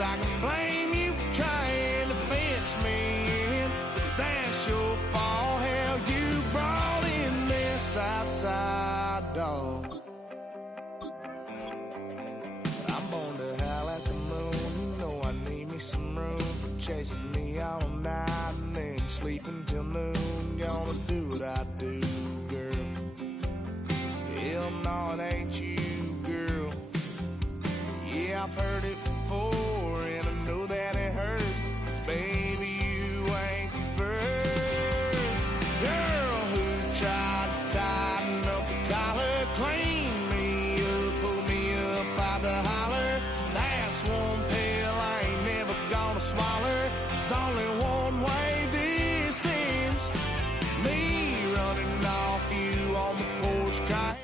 guess I can blame you for trying to fence me in, but that's your fault. Hell, you brought in this outside dog. I'm born to howl at the moon. You know I need me some room for chasing me all night and then sleeping till noon. Gonna do what I do, girl. Hell no, it ain't you, girl. Yeah, I've heard it before, and I know that it hurts. Baby, you ain't the first girl who tried to tighten up the collar, clean me up, pull me up out the holler. That's one pill I ain't never gonna swallow. It's only one way this ends. Me running off you on the porch crying.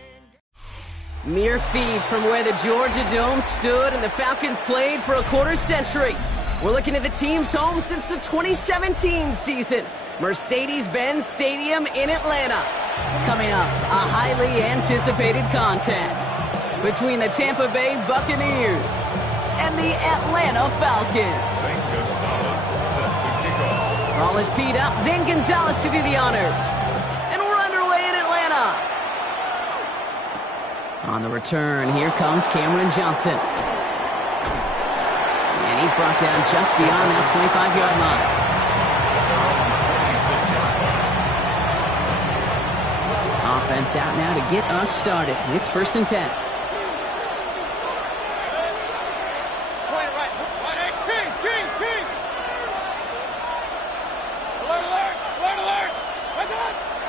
Mere fees from where the Georgia Dome stood and the Falcons played for a quarter century. We're looking at the team's home since the 2017 season, Mercedes-Benz Stadium in Atlanta. Coming up, a highly anticipated contest between the Tampa Bay Buccaneers and the Atlanta Falcons. Zane Gonzalez set to kick off. Ball is teed up. Zane Gonzalez to do the honors. And we're underway in Atlanta. On the return, here comes Cameron Johnson. And he's brought down just beyond that 25-yard line. Offense out now to get us started. It's 1st and 10.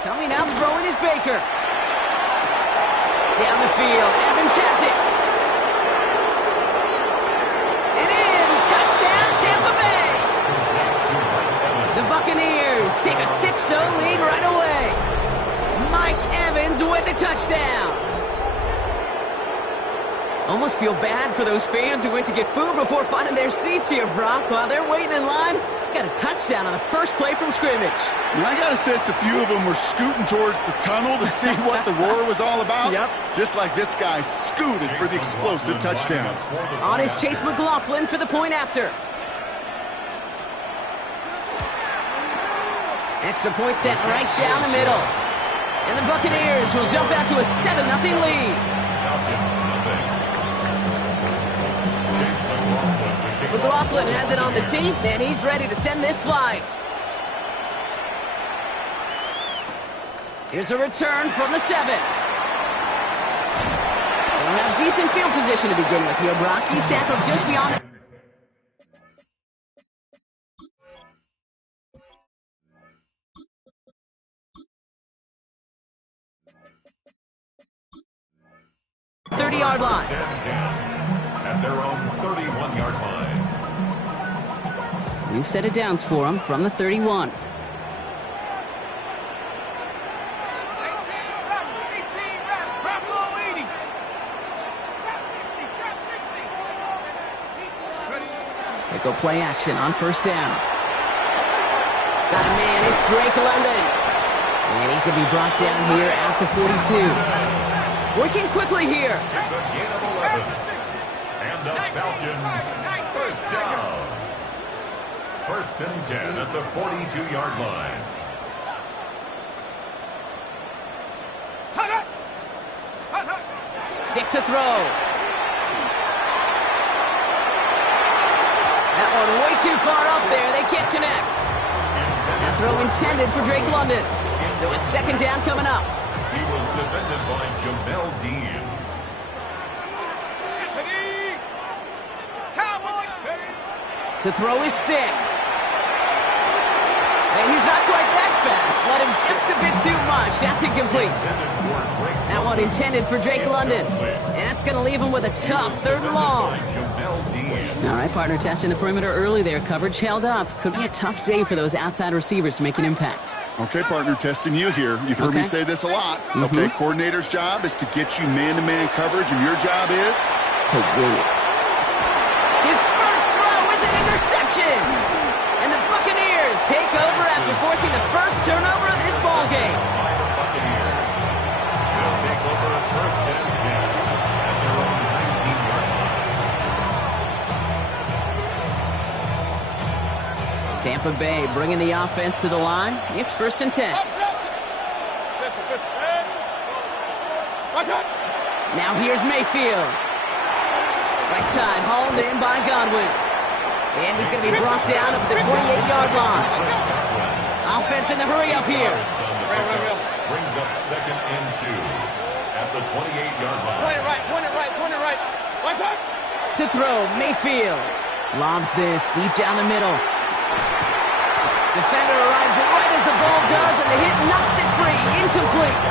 Coming out throwing is Baker. Down the field, Evans has it. And in, touchdown Tampa Bay. The Buccaneers take a 6-0 lead right away. Mike Evans with the touchdown. Almost feel bad for those fans who went to get food before finding their seats here, Brock. While they're waiting in line, got a touchdown on the first play from scrimmage. And I got a sense a few of them were scooting towards the tunnel to see what the roar was all about. Yep. Just like this guy scooted for the explosive touchdown. On is Chase McLaughlin for the point after. Extra point set right down the middle. And the Buccaneers will jump out to a 7-0 lead. Falcons, nothing. McLaughlin has it on the team, and he's ready to send this flying. Here's a return from the 7. They'll have decent field position to begin with here, Brock. He's tackled just beyond it. .30-yard line. At their own 31-yard line. We've set it downs for him from the 31. They go play action on 1st down. Got a man, it's Drake London. And he's going to be brought down here at the 42. Working quickly here. It's a gain of 11. And the Falcons, 1st down. 1st and 10 at the 42-yard line. Stick to throw. That one way too far up there. They can't connect. That throw intended for Drake London. So it's 2nd down coming up. He was defended by Jamel Dean. To throw his stick. And he's not quite that fast. Let him just a bit too much. That's incomplete. That one intended for Drake London. And that's going to leave him with a tough 3rd and long. All right, partner, testing the perimeter early there. Coverage held up. Could be a tough day for those outside receivers to make an impact. Okay, partner, testing you here. You've heard me say this a lot. Okay, coordinator's job is to get you man-to-man coverage, and your job is to win it. His first throw is an interception. And the Buccaneers take over after forcing the first turnover of this ball game. They'll take over 1st and 10 at their own 19-yard line. Tampa Bay bringing the offense to the line. It's 1st and 10. Now here's Mayfield. Right side, hauled in by Godwin. And he's going to be brought down up at the 28-yard line. Offense in the hurry up here. Brings up 2nd and 2 at the 28-yard line. Point it right. To throw, Mayfield. Lobs this deep down the middle. Defender arrives right as the ball does, and the hit knocks it free. Incomplete.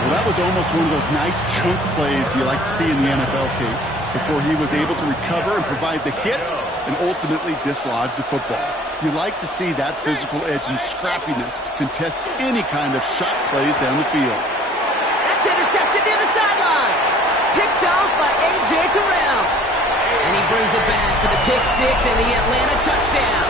Well, that was almost one of those nice chunk plays you like to see in the NFL, Kate, before he was able to recover and provide the hit and ultimately dislodge the football. You like to see that physical edge and scrappiness to contest any kind of shot plays down the field. That's intercepted near the sideline. Picked off by A.J. Terrell. And he brings it back for the pick six and the Atlanta touchdown.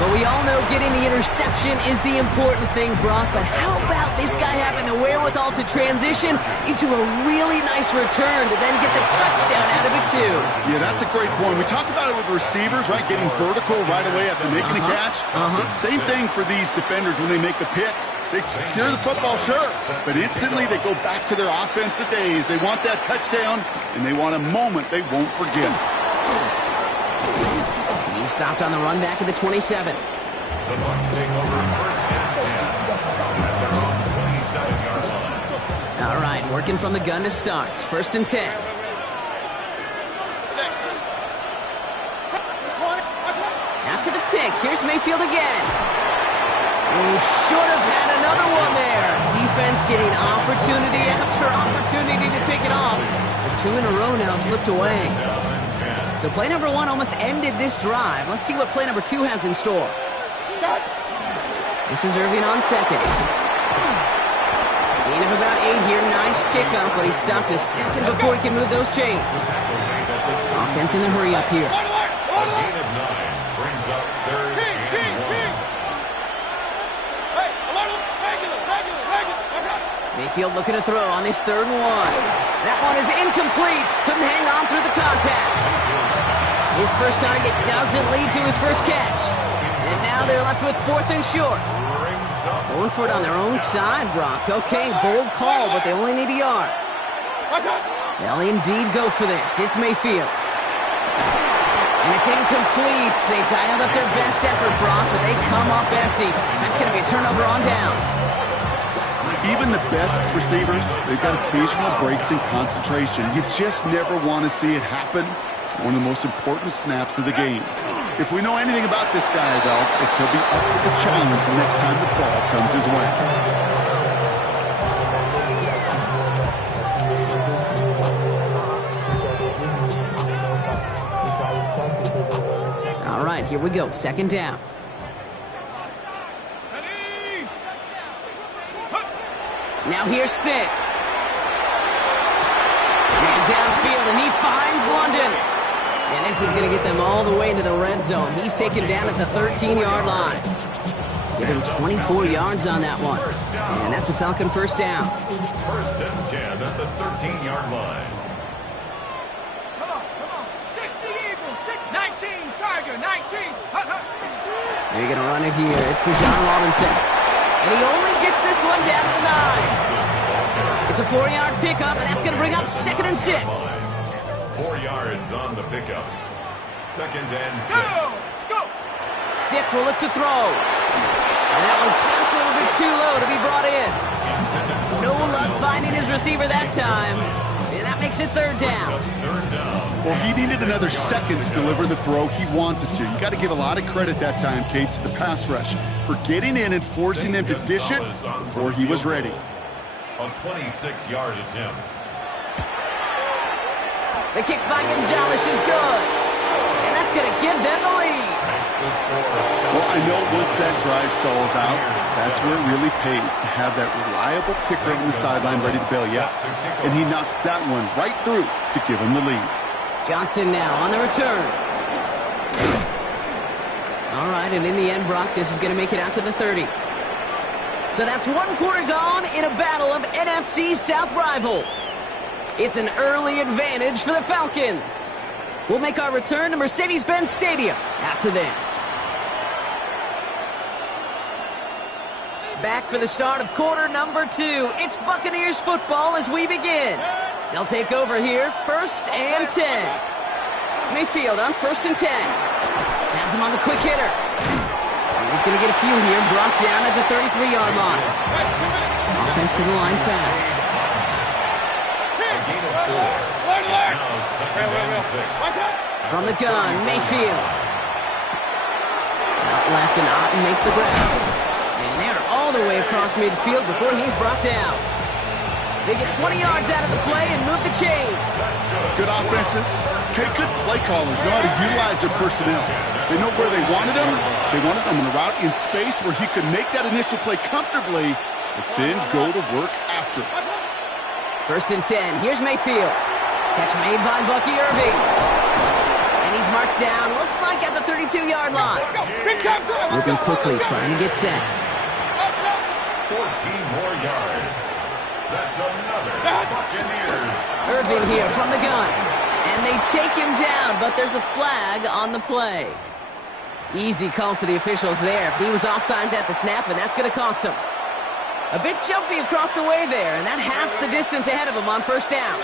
But we all know getting the interception is the important thing, Brock. But how about this guy having the wherewithal to transition into a really nice return to then get the touchdown out of it, too? Yeah, that's a great point. We talk about it with receivers, right? Getting vertical right away after making a catch. Same thing for these defenders when they make the pick. They secure the football, sure, but instantly they go back to their offensive days. They want that touchdown, and they want a moment they won't forget. He stopped on the run back at the 27. The Bucs take over 1st and 10 at their own 27-yard line. All right, working from the gun to start. 1st and 10. After the pick, here's Mayfield again. He should have had another one there. Defense getting opportunity after opportunity to pick it off. But 2 in a row now have slipped away. So play number 1 almost ended this drive. Let's see what play number 2 has in store. This is Irving on second. Gain of about 8 here. Nice pickup, but he stopped a second before he can move those chains. Offense in the hurry up here. A gain of 9 brings up 3rd and 1. Mayfield looking to throw on this 3rd and 1. That one is incomplete. Couldn't hang on through the contact. His first target doesn't lead to his first catch. And now they're left with 4th and short. Going for it on their own side, Brock. Okay, bold call, but they only need a yard. They'll indeed go for this. It's Mayfield. And it's incomplete. They dialed up their best effort, Brock, but they come up empty. That's going to be a turnover on downs. Even the best receivers, they've got occasional breaks in concentration. You just never want to see it happen. One of the most important snaps of the game. If we know anything about this guy, though, it's he'll be up for the challenge the next time the ball comes his way. All right, here we go. 2nd down. Now here's Stick. Man downfield, and he finds London. And this is going to get them all the way into the red zone. He's taken down at the 13-yard line. Give him 24 yards on that one. And that's a Falcon 1st down. 1st and 10 at the 13-yard line. Come on. 60 Eagles, 19 Tiger, 19. They're going to run it here. It's Bijan Robinson. And he only gets this one down to the 9. It's a 4-yard pickup, and that's going to bring up 2nd and 6. 4 yards on the pickup. 2nd and 6. Let's go. Stick will look to throw. And that was just a little bit too low to be brought in. No luck finding his receiver that time. And that makes it 3rd down. Well, he needed another second to deliver the throw he wanted to. You got to give a lot of credit that time, Kate, to the pass rush for getting in and forcing him to dish it before he was ready. A 26-yard attempt. The kick by Gonzalez is good. And that's going to give them the lead. Well, I know once that drive stalls out, that's where it really pays to have that reliable kicker on the sideline ready to bail you out. And he knocks that one right through to give him the lead. Johnson now on the return. All right, and in the end, Brock, this is going to make it out to the 30. So that's 1 quarter gone in a battle of NFC South rivals. It's an early advantage for the Falcons. We'll make our return to Mercedes-Benz Stadium after this. Back for the start of quarter number 2. It's Buccaneers football as we begin. They'll take over here, 1st and 10. Mayfield on 1st and 10. Has him on the quick hitter. He's going to get a few here, brought down at the 33-yard line. Offense to the line fast. A gain of 4. It's now 2nd and 6. From the gun, Mayfield. Out left, and Otten makes the grab. And they're all the way across midfield before he's brought down. They get 20 yards out of the play and move the chains. Good offenses. Okay, good play callers know how to utilize their personnel. They know where they wanted him. They wanted him in a route in space where he could make that initial play comfortably, but then go to work after. 1st and 10. Here's Mayfield. Catch made by Bucky Irving. And he's marked down, looks like at the 32-yard line. Moving quickly, trying to get set. 14 more yards. That's another Buccaneers. Irving here from the gun. And they take him down, but there's a flag on the play. Easy call for the officials there. He was offsides at the snap, and that's going to cost him. A bit jumpy across the way there, and that halves the distance ahead of him on 1st down.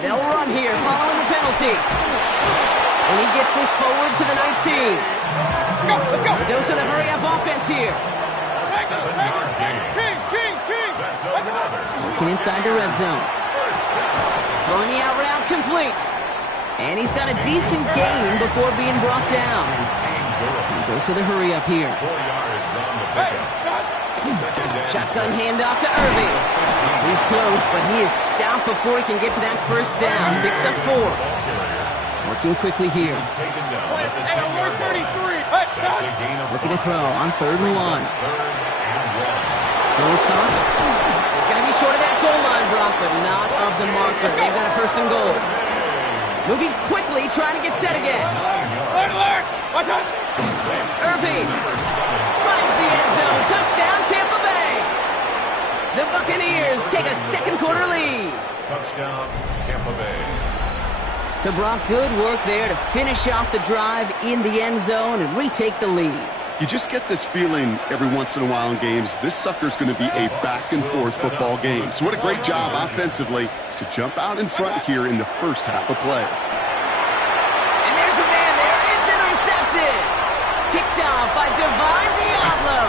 They'll run here following the penalty. And he gets this forward to the 19. A dose of the hurry-up offense here. 7-yard gain. That's another. Looking inside the red zone. Throwing the out route complete. And he's got a decent gain before being brought down. A dose of the hurry-up here. 4 yards on the pickup. Shotgun handoff to Irving. He's close, but he is stopped before he can get to that 1st down. Picks up 4. Working quickly here. Taken down at the 10-yard line. That's a gain of Looking to throw on 3rd and 1. 3rd and 1. Close caught. It's going to be short of that goal line, Brock, but not of the marker. They've got a 1st and goal. Moving quickly, trying to get set again. Irving finds the end zone. Touchdown, Tampa Bay. The Buccaneers take a 2nd quarter lead. Touchdown, Tampa Bay. So, Brock, good work there to finish off the drive in the end zone and retake the lead. You just get this feeling every once in a while in games, this sucker's going to be a back-and-forth football game. So what a great job offensively to jump out in front here in the 1st half of play. And there's a man there. It's intercepted. Kicked off by Divine Diablo.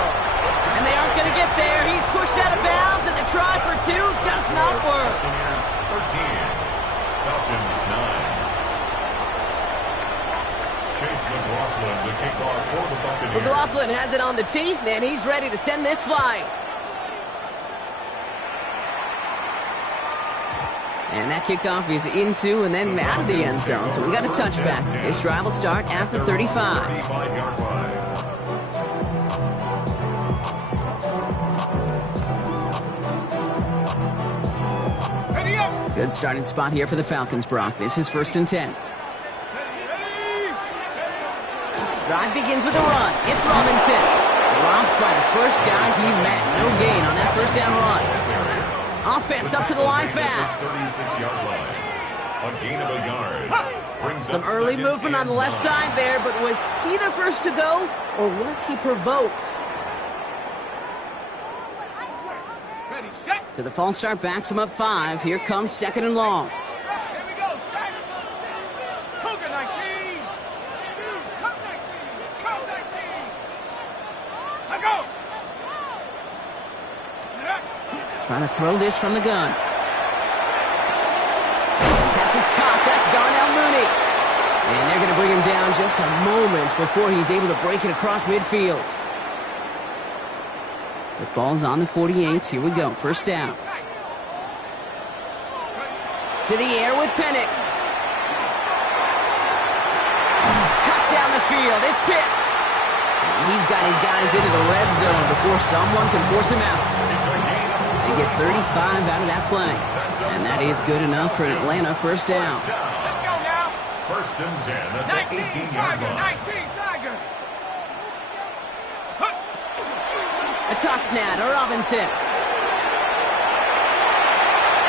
And they aren't going to get there. He's pushed out of bounds, and the try for 2 does not work. Buccaneers 13. Falcons 9. Chase McLaughlin, the kickoff for the Buccaneers. McLaughlin has it on the tee, and he's ready to send this flying. And that kickoff is into and then out of the end zone, so we got a touchback. This drive will start at the 35. 35-yard line. Good starting spot here for the Falcons, Brock. This is 1st and 10. Drive begins with a run. It's Robinson. Dropped by the first guy he met. No gain on that 1st down run. Offense up to the line fast. 36-yard line. A gain of a yard. Brings Some up early 2nd movement on and the left 9. side there, but was he the first to go, or was he provoked? So the false start backs him up 5. Here comes 2nd and long. Here we go, set. Cougar 19. Come 19. Come 19. Let go. Trying to throw this from the gun. Pass is caught. That's Darnell Mooney. And they're going to bring him down just a moment before he's able to break it across midfield. The ball's on the 48. Here we go. 1st down. To the air with Penix. Cut down the field. It's Pitts. And he's got his guys into the red zone before someone can force him out. They get 35 out of that play. And that is good enough for an Atlanta 1st down. Let's go now. 1st and 10 at the 19 18-yard Tiger. line. 19 Tiger. A toss now to Robinson. And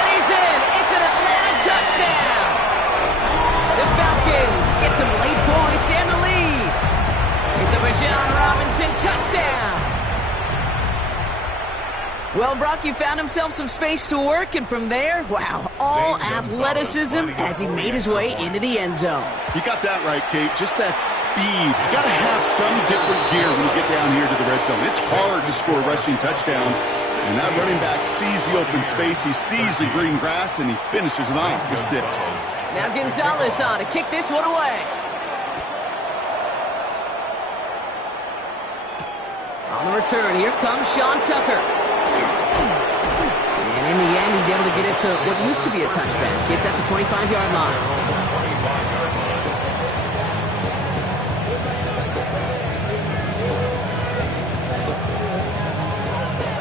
he's in. It's an Atlanta touchdown. The touchdown! Well, Brock, you found himself some space to work, and from there, wow, all athleticism as he made his way into the end zone. You got that right, Kate. Just that speed. You got to have some different gear when you get down here to the red zone. It's hard to score rushing touchdowns. And that running back sees the open space, he sees the green grass, and he finishes it off with 6. Now Gonzalez on to kick this one away. On the return, here comes Sean Tucker. And in the end, he's able to get it to what used to be a touchback. It's at the 25-yard line.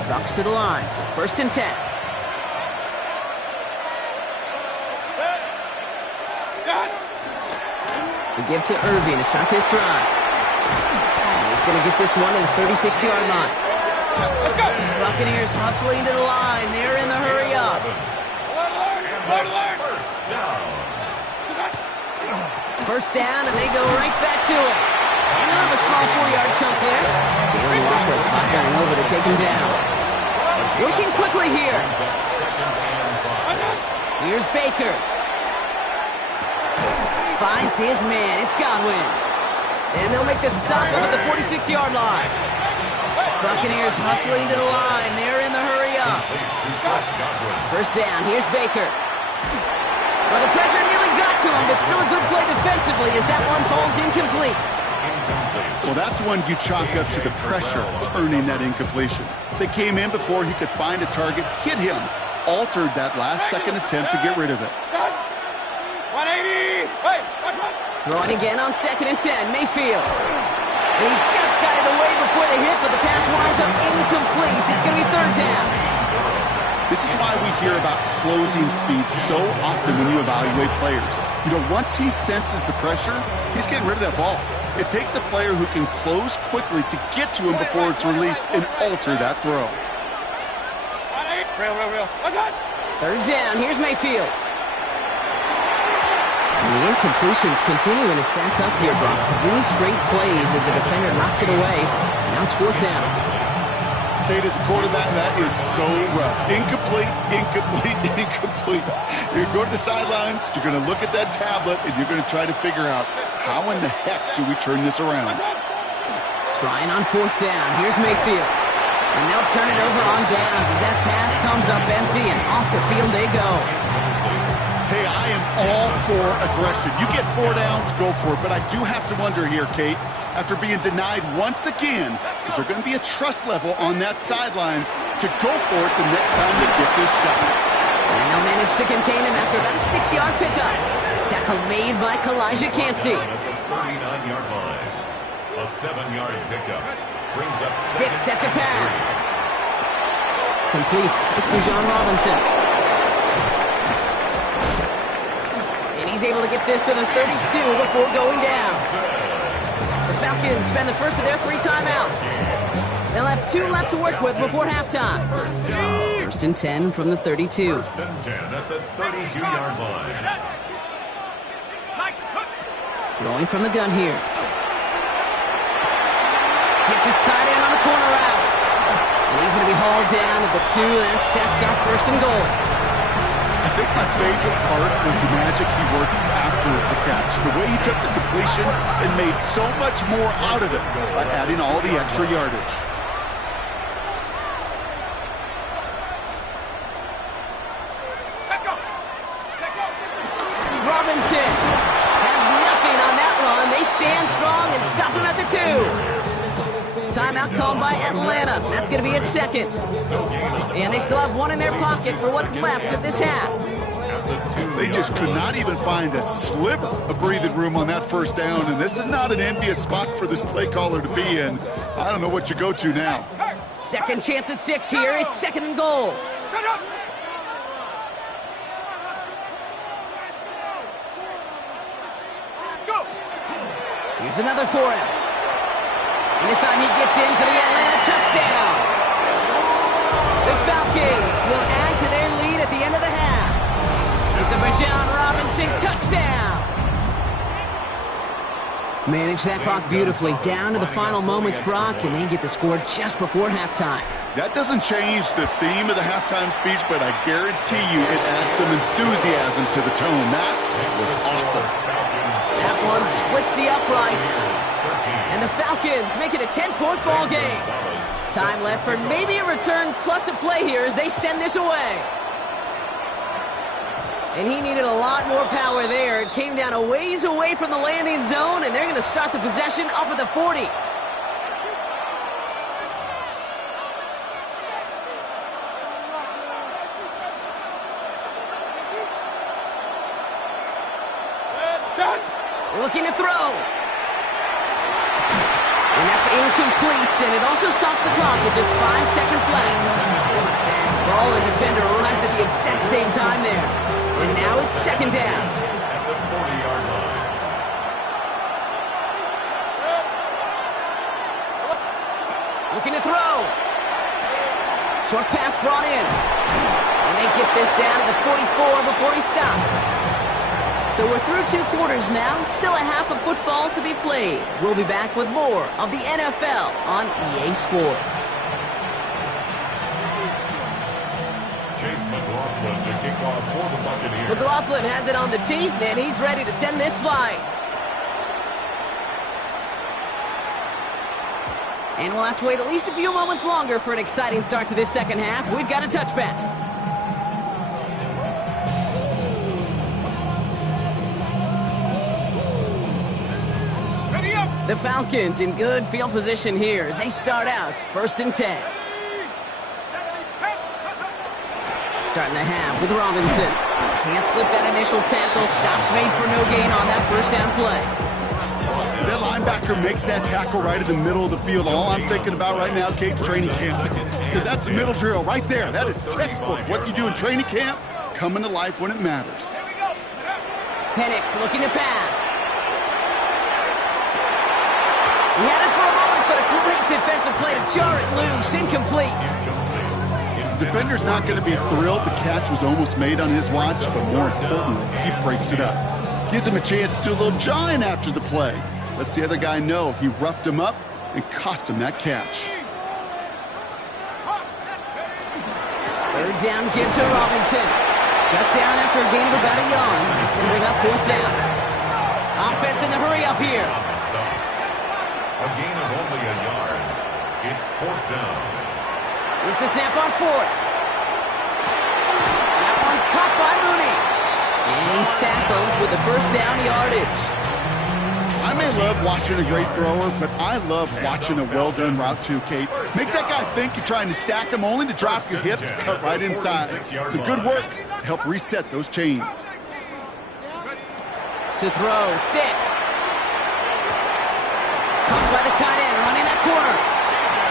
Bucks to the line. 1st and 10. The give to Irving to start this drive. And he's going to get this one to the 36-yard line. Buccaneers hustling to the line. They're in the hurry up. First down, and they go right back to it. And they'll have a small 4-yard chunk there. Jalen Walker firing over to take him down. Working quickly here. Here's Baker. Finds his man. It's Godwin. And they'll make the stop up at the 46-yard line. Buccaneers hustling to the line. They're in the hurry up. First down. Here's Baker. Well, the pressure nearly got to him, but still a good play defensively as that one falls incomplete. Well, that's one you chalk up to the pressure earning that incompletion. They came in before he could find a target, hit him, altered that last-second attempt to get rid of it. 180! Throwing again on 2nd and 10. Mayfield. And he just got it away before the hit, but the pass winds up incomplete. It's going to be 3rd down. This is why we hear about closing speed so often when you evaluate players. You know, once he senses the pressure, he's getting rid of that ball. It takes a player who can close quickly to get to him before it's released and alter that throw. Real. What's that? 3rd down. Here's Mayfield. And the incompletions continue to sack up here, Brock. 3 straight plays as the defender knocks it away. Now it's 4th down. Kate, as a quarterback, that is so rough. Incomplete. You're going to the sidelines, you're going to look at that tablet, and you're going to try to figure out, how in the heck do we turn this around? Trying on 4th down. Here's Mayfield. And they'll turn it over on downs as that pass comes up empty, and off the field they go. Hey, I am all for aggression. You get 4 downs, go for it. But I do have to wonder here, Kate, after being denied once again, is there going to be a trust level on that sidelines to go for it the next time they get this shot? And they'll manage to contain him after about a 6-yard pickup. Tackle made by Kalijah Cansey. 39-yard line. A 7-yard pickup. Brings up Stick set to pass. Complete. It's Bijan Robinson. And he's able to get this to the 32 before going down. The Falcons spend the first of their 3 timeouts. They'll have 2 left to work with before halftime. 1st and 10 from the 32. 1st and 10 at the 32-yard line. Throwing from the gun here. Gets his tight end on the corner route. And he's going to be hauled down at the 2. That sets up 1st and goal. I think my favorite part was the magic he worked after the catch. The way he took the completion and made so much more out of it by adding all the extra yardage. Robinson has nothing on that run. They stand strong and stop him at the 2. Timeout called by Atlanta. That's going to be its 2nd. And they still have 1 in their pocket for what's left of this half. They just could not even find a sliver of breathing room on that 1st down, and this is not an envious spot for this play caller to be in. I don't know what you go to now. 2nd chance at 6 here. It's 2nd and goal. Here's another for him. And this time he gets in for the Atlanta touchdown. The Falcons will add to their lead at the end of the half. It's a Bijan Robinson touchdown. Manage that clock beautifully. Down to the final moments, Brock, and they get the score just before halftime. That doesn't change the theme of the halftime speech, but I guarantee you it adds some enthusiasm to the tone. That was awesome. That one splits the uprights. And the Falcons make it a 10-point ball game. Time left for maybe a return plus a play here as they send this away. And he needed a lot more power there. It came down a ways away from the landing zone, and they're going to start the possession off at the 40. Looking to throw. And that's incomplete, and it also stops the clock with just 5 seconds left. Ball and defender arrived at the exact same time there. And now it's second down. At the 40-yard line. Looking to throw. Short pass brought in. And they get this down to the 44 before he stopped. So we're through 2 quarters now. Still a half of football to be played. We'll be back with more of the NFL on EA Sports. Chase McLaughlin to kick off for the Buccaneers. McLaughlin has it on the tee, and he's ready to send this flying. And we'll have to wait at least a few moments longer for an exciting start to this second half. We've got a touchback. The Falcons in good field position here as they start out first and 10. Starting the half with Robinson. Can't slip that initial tackle. Stops made for no gain on that first down play. As that linebacker makes that tackle right in the middle of the field, all I'm thinking about right now, Kate, training camp. Because that's a middle drill right there. That is textbook. What you do in training camp, coming to life when it matters. Penix looking to pass. He had it for a moment, but a great defensive play to jar it loose. Incomplete. The defender's not going to be thrilled the catch was almost made on his watch, but more importantly, he breaks it up. Gives him a chance to do a little jawing after the play. Lets the other guy know he roughed him up and cost him that catch. Third down give to Robinson. Shut down after a gain of about a yard. It's going to bring up fourth down. Offense in the hurry up here. A gain of only a yard. It's fourth down. Here's the snap on fourth. That one's caught by Mooney. And he's tackled with the first down yardage. I may love watching a great thrower, but I love watching a well-done route too, Kate. Make that guy think you're trying to stack him only to drop your hips, cut right inside. Some good work to help reset those chains. To throw, stick. Caught by the tight end, running that corner.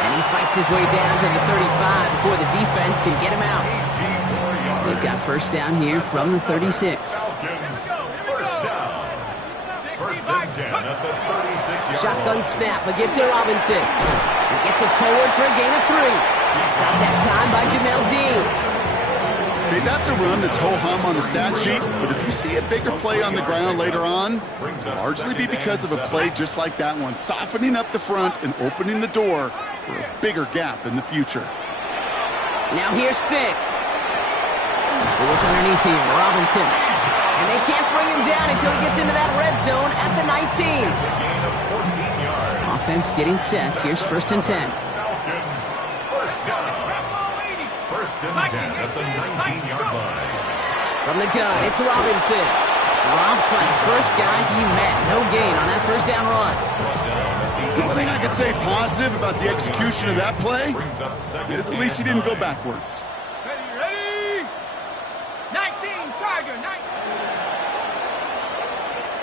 And he fights his way down to the 35 before the defense can get him out. They've got first down here from the 36. First down. First and 10 at the 36-yard Shotgun line. snap, a give to Robinson. He gets it forward for a gain of 3. Stopped that time by Jamel Dean. Okay, that's a run that's ho-hum on the stat sheet, but if you see a bigger play on the ground later on, it'll largely be because of a play just like that one, softening up the front and opening the door for a bigger gap in the future. Now here's Stick. They look underneath here, Robinson. And they can't bring him down until he gets into that red zone at the 19. Gain of 14 yards. Offense getting set. Here's first and 10. Falcons. First down. First and 10 at the 19-yard line. From the gun, it's Robinson. Dropped by the first guy he met. No gain on that first down run. The one thing I can say positive about the execution of that play is at least he didn't go backwards. Ready? 19, Tiger, 19.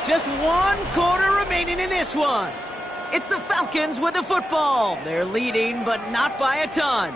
Just 1 quarter remaining in this one. It's the Falcons with the football. They're leading, but not by a ton.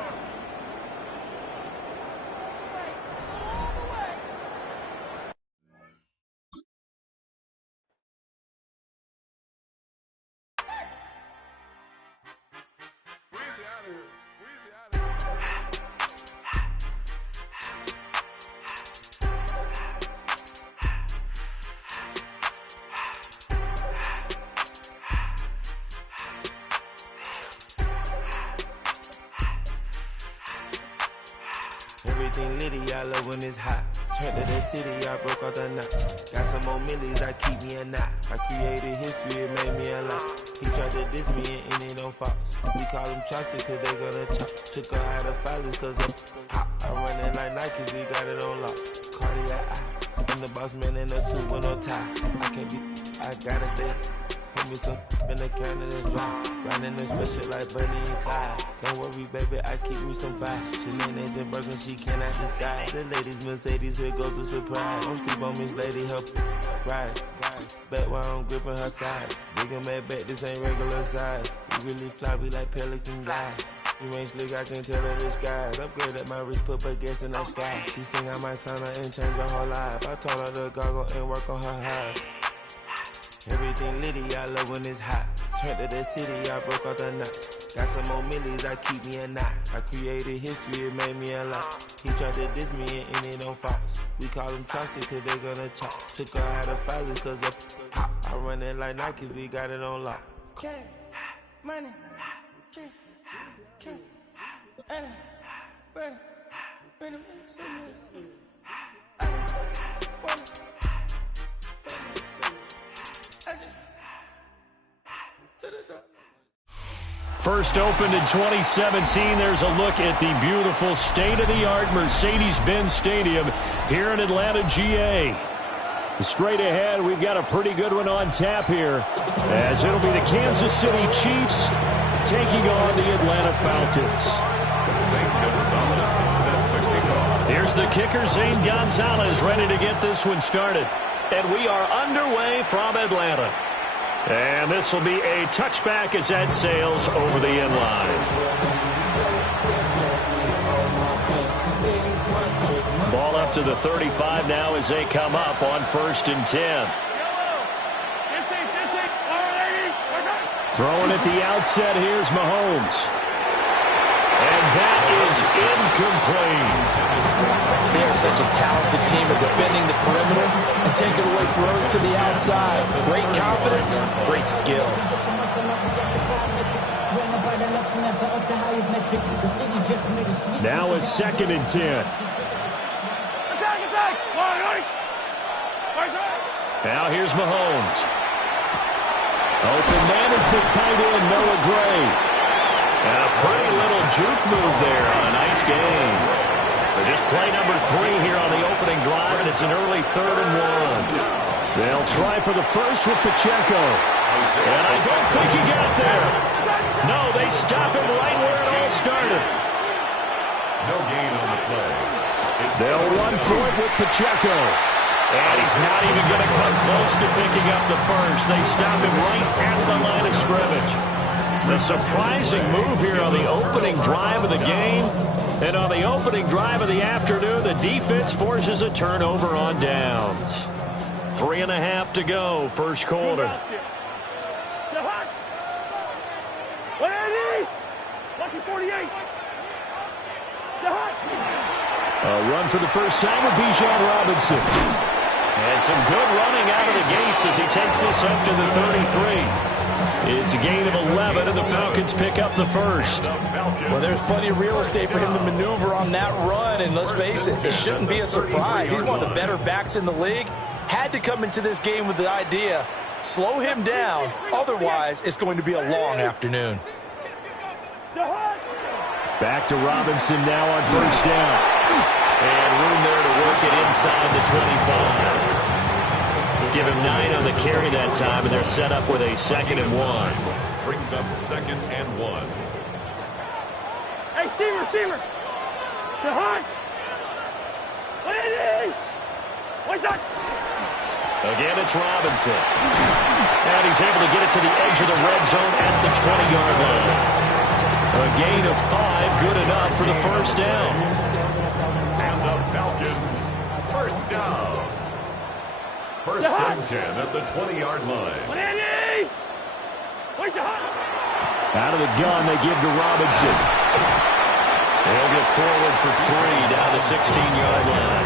Everything litty, I love when it's hot. Turned to the city, I broke out the knot. Got some more millies, I keep me a knot. I created history, it made me a lot. He tried to diss me and it on Fox. We call them Chaucer cause they gonna chop. Took her out of filers cause I'm hot. I run it like Nike, we got it on lock. Cardiac eye. I'm the boss man in a suit with no tie. I can't be, I gotta stay. Put me some in the can of this dry. Riding this special like Bunny and Clyde. Don't worry, baby, I keep me some vibe. She names and Birkin, she cannot decide. The ladies, Mercedes, here go to surprise. Don't sleep on Miss Lady, help ride. Back while I'm gripping her side. Big and mad back, this ain't regular size. You really fly, we like Pelican guys. You ain't slick, I can tell her the skies. Upgrade at my wrist, put her gas in the sky. She think I might sign her and change her whole life. I told her to goggle and work on her highs. Everything litty, I love when it's hot. Turned to the city, I broke out the knot. Got some more millies, I keep me a knot. I created history, it made me a lot. He tried to diss me and it on Fox. We call them Chaucer cause they gonna chop. Took her out of filers cause I'm hot. I run it like Nike, we got it on lock. Cash, money, cash, Anna, ready, First opened in 2017. There's a look at the beautiful state-of-the-art Mercedes-Benz Stadium here in Atlanta, GA. Straight ahead, we've got a pretty good one on tap here, as it'll be the Kansas City Chiefs taking on the Atlanta Falcons. Here's the kicker, Zane Gonzalez, ready to get this one started. And we are underway from Atlanta. And this will be a touchback as that sails over the end line. Ball up to the 35 now as they come up on 1st and 10. Throwing at the outset, here's Mahomes. And that is incomplete. They are such a talented team at defending the perimeter and taking away throws to the outside. Great confidence, great skill. Now a 2nd and 10. Now here's Mahomes. Open man is the tight end, Noah Gray. And a pretty little juke move there on a nice game. They're just play number 3 here on the opening drive, and it's an early 3rd and 1. They'll try for the first with Pacheco. And I don't think he got there. No, they stop him right where it all started. No gain on the play. They'll run for it with Pacheco. And he's not even going to come close to picking up the first. They stop him right at the line of scrimmage. The surprising move here on the opening drive of the game. And on the opening drive of the afternoon, the defense forces a turnover on downs. 3.5 to go, first quarter. Lucky 48. A run for the first time with Bijan Robinson. And some good running out of the gates as he takes this up to the 33. It's a gain of 11, and the Falcons pick up the first. Well, there's plenty of real estate for him to maneuver on that run, and let's face it, it shouldn't be a surprise. He's one of the better backs in the league. Had to come into this game with the idea, slow him down, otherwise it's going to be a long afternoon. Back to Robinson now on first down. And room there to work it inside the 25. Give him 9 on the carry that time, and they're set up with a 2nd and 1. Brings up 2nd and 1. Hey, Steamer. To Hunt. What's that? Again, it's Robinson. And he's able to get it to the edge of the red zone at the 20-yard line. A gain of 5, good enough for the first down. And the Falcons, first down. 1st and 10 at the 20-yard line. Out of the gun, they give to Robinson. They'll get forward for 3 down the 16-yard line.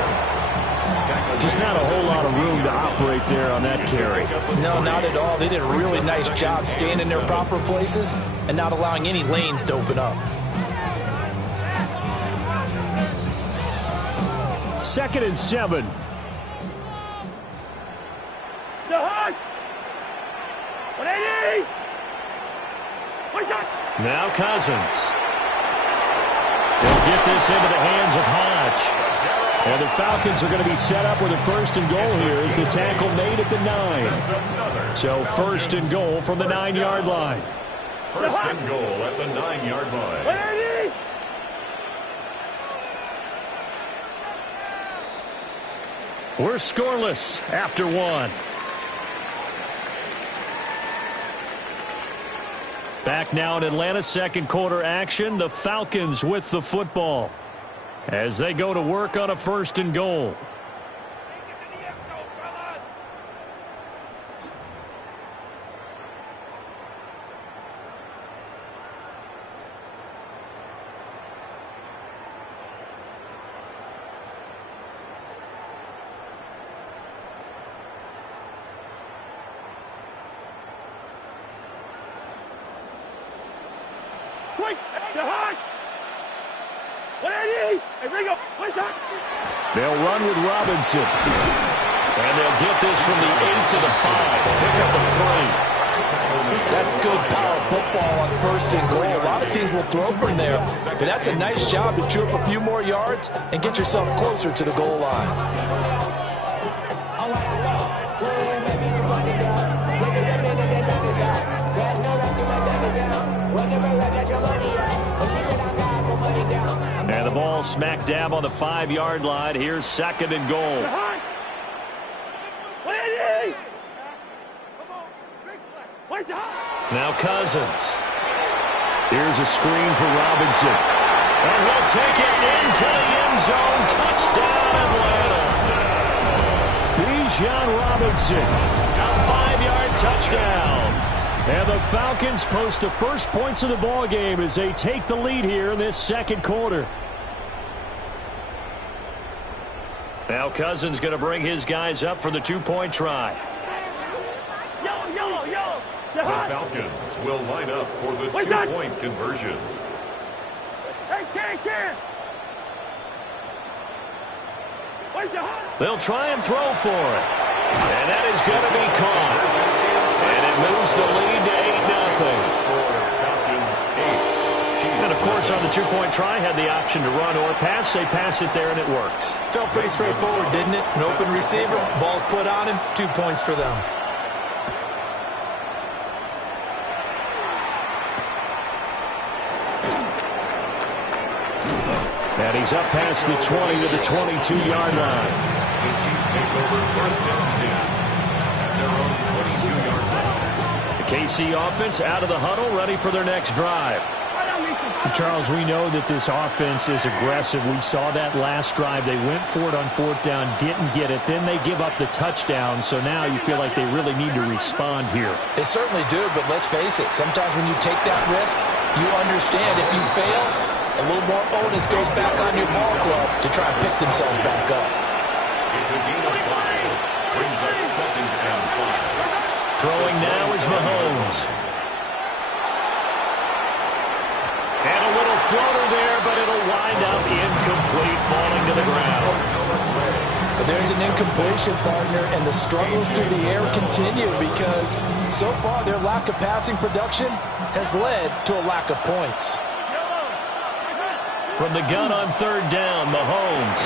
Just not a whole lot of room to operate there on that carry. No, not at all. They did a really nice job staying in their proper places and not allowing any lanes to open up. 2nd and 7. Now Cousins. They'll get this into the hands of Hodge. And the Falcons are going to be set up with a 1st and goal here as the tackle made at the 9. So 1st and goal from the 9-yard line. 1st and goal at the 9-yard line. We're scoreless after 1. Back now in Atlanta, 2nd quarter action. The Falcons with the football as they go to work on a 1st and goal. They'll run with Robinson. And they'll get this from the 8 to the 5. Pick up a 3. That's good power football on 1st and goal. A lot of teams will throw from there. But that's a nice job to chew up a few more yards and get yourself closer to the goal line. And the ball smack dab on the 5-yard line. Here's 2nd and goal. Now Cousins. Here's a screen for Robinson. And he'll take it into the end zone. Touchdown, Atlanta. Bijan Robinson. A 5-yard touchdown. And the Falcons post the first points of the ball game as they take the lead here in this 2nd quarter. Now Cousins going to bring his guys up for the 2-point try. The Falcons will line up for the 2-point conversion. They'll try and throw for it. And that is going to be caught. And it moves the lead to 8-0. And, of course, on the 2-point try, had the option to run or pass. They pass it there, and it works. Felt pretty straightforward, didn't it? An open receiver, ball's put on him, 2 points for them. And he's up past the 20 to the 22-yard line. The Chiefs take over 1st and 10 at their own 22-yard line. The KC offense out of the huddle, ready for their next drive. Charles, we know that this offense is aggressive. We saw that last drive. They went for it on 4th down, didn't get it. Then they give up the touchdown. So now you feel like they really need to respond here. They certainly do, but let's face it. Sometimes when you take that risk, you understand if you fail, a little more onus goes back on your ball club to try and pick themselves back up. It's a gain of 5. Brings up 2nd and 5. Throwing now is Mahomes. And a little floater there, but it'll wind up incomplete, falling to the ground. But there's an incompletion, partner, and the struggles through the air continue because so far their lack of passing production has led to a lack of points. From the gun on 3rd down, Mahomes.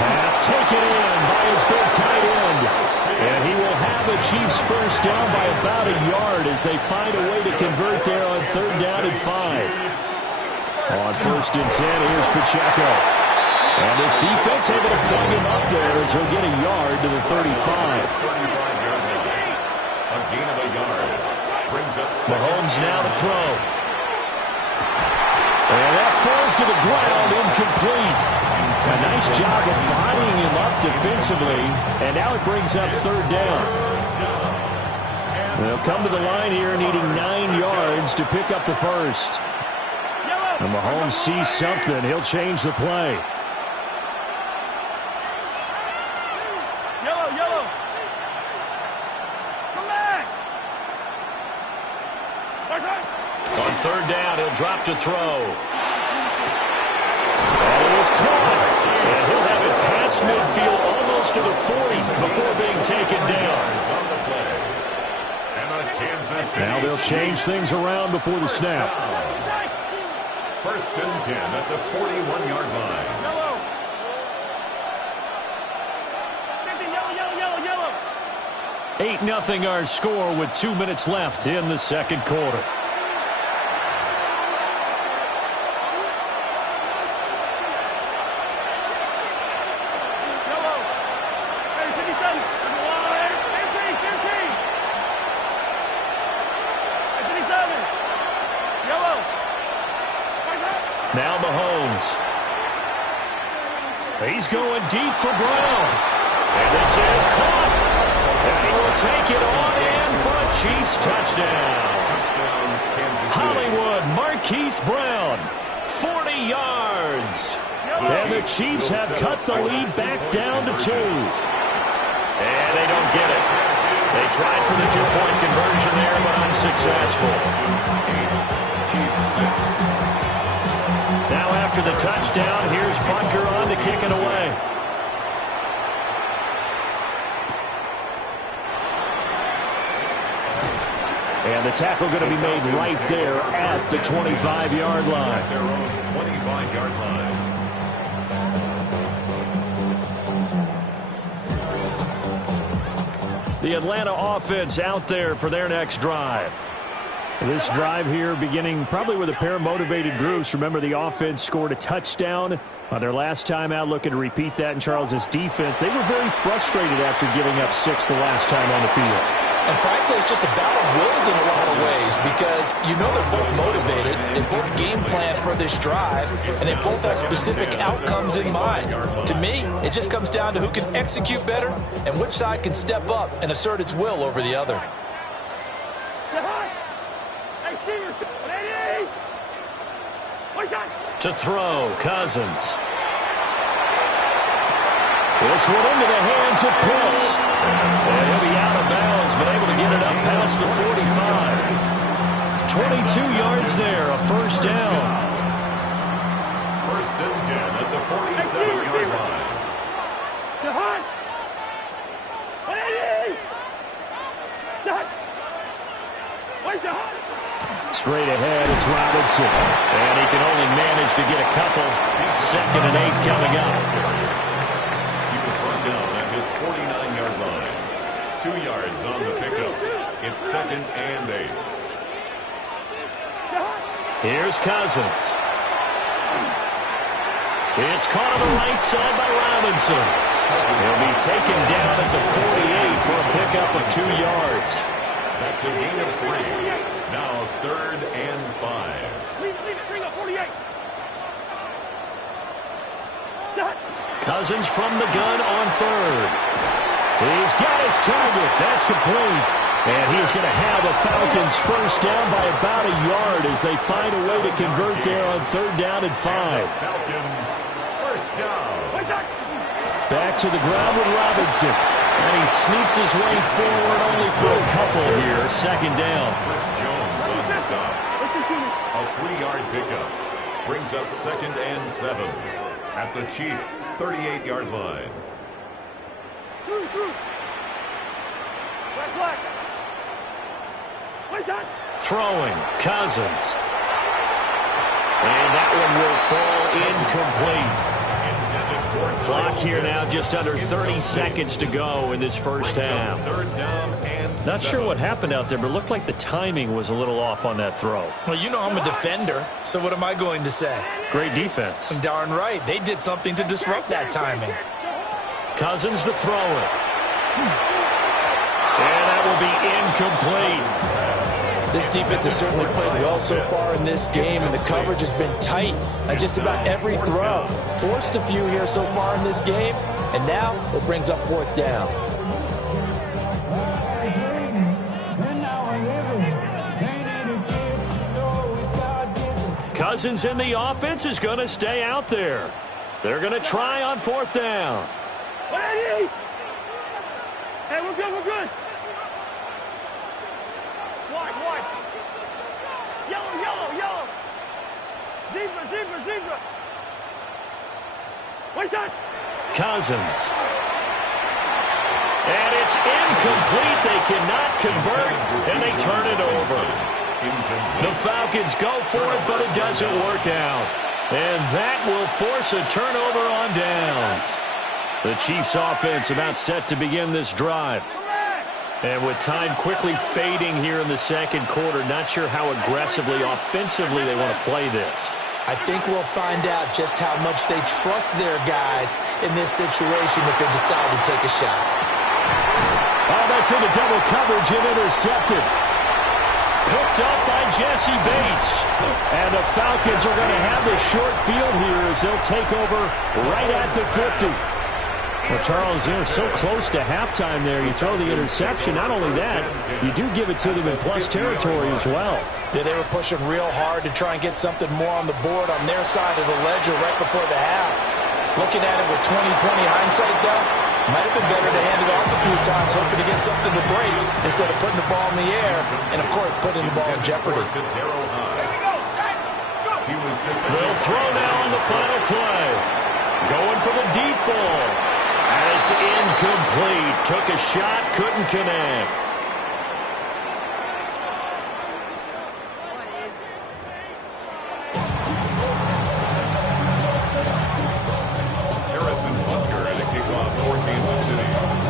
Pass taken in by his big tight end. And he will have the Chiefs 1st down by about a yard as they find a way to convert there on 3rd down and 5. On 1st and 10, here's Pacheco. And this defense able to plug him up there as he'll get a yard to the 35. A gain of a yard. Brings up Mahomes now to throw. And that falls to the ground, incomplete. A nice job of bodying him up defensively. And now it brings up 3rd down. They'll come to the line here needing 9 yards to pick up the 1st. And Mahomes sees something. He'll change the play. Yellow. Come back. On 3rd down, he'll drop to throw. And it is caught. And he'll have it past midfield almost to the 40 before being taken down. Now they'll change things around before the snap. First and 10 at the 41-yard line. 8-0 our score with 2 minutes left in the second quarter. Now Mahomes. He's going deep for Brown. And this is caught. And he will take it on in for a Chiefs touchdown. Hollywood Marquise Brown, 40 yards. And the Chiefs have cut the lead back down to 2. And they don't get it. They tried for the 2-point conversion there, but unsuccessful. Now after the touchdown, here's Bunker on to kick it away. And the tackle going to be made right there at the 25-yard line. At their own 25-yard line. The Atlanta offense out there for their next drive. This drive here beginning probably with a pair of motivated groups. Remember, the offense scored a touchdown on their last time out. Looking to repeat that in Charles's defense. They were very frustrated after giving up 6 the last time on the field. And frankly, it's just a battle of wills in a lot of ways because you know they're both motivated. They both game plan for this drive, and they both have specific outcomes in mind. To me, it just comes down to who can execute better and which side can step up and assert its will over the other. To throw, Cousins. This one into the hands of Pitts. And he'll be out of bounds, but able to get it up past the 45. 22 yards there, a first down. First and 10 at the 47-yard line. Straight ahead, it's Robinson. And he can only manage to get a couple. 2nd and 8 coming up. He was brought down at his 49-yard line. 2 yards on the pickup. It's 2nd and 8. Here's Cousins. It's caught on the right side by Robinson. He'll be taken down at the 48 for a pickup of 2 yards. That's a gain of 3. Now 3rd and 5. Bring up 48. Cousins from the gun on 3rd. He's got his target. That's complete. And he's going to have the Falcons first down by about a yard as they find a way to convert there on 3rd down and 5. Falcons first down. Back to the ground with Robinson. And he sneaks his way forward only for a couple here. 2nd down. Chris Jones on the stop. A 3-yard pickup. Brings up 2nd and 7 at the Chiefs' 38-yard line. Throwing, Cousins. And that one will fall incomplete. Clock here now just under 30 seconds to go in this first half. 3rd down and Not sure what happened out there, but it looked like the timing was a little off on that throw. Well, you know I'm a defender, so what am I going to say? Great defense. Darn right. They did something to disrupt that timing. Cousins to throw it. And that will be incomplete. This defense has certainly played well so far in this game, and the coverage has been tight on just about every throw. Forced a few here so far in this game, and now it brings up 4th down. Cousins in the offense is going to stay out there. They're going to try on 4th down. Hey, we're good, we're good. Wide. Yellow. Zebra. White side. Cousins. And it's incomplete. They cannot convert, and they turn it over. The Falcons go for it, but it doesn't work out. And that will force a turnover on downs. The Chiefs offense about set to begin this drive. And with time quickly fading here in the second quarter, not sure how aggressively, offensively they want to play this. I think we'll find out just how much they trust their guys in this situation if they decide to take a shot. Oh, that's into double coverage and intercepted. Picked up by Jesse Bates. And the Falcons are going to have the short field here as they'll take over right at the 50. Well, Charles, they're so close to halftime there. You throw the interception. Not only that, you do give it to them in plus territory as well. Yeah, they were pushing real hard to try and get something more on the board on their side of the ledger right before the half. Looking at it with 20/20 hindsight, though, might have been better to hand it off a few times, hoping to get something to break instead of putting the ball in the air and, of course, putting the ball in jeopardy. They'll throw now on the final play. Going for the deep ball. And it's incomplete. Took a shot, couldn't connect.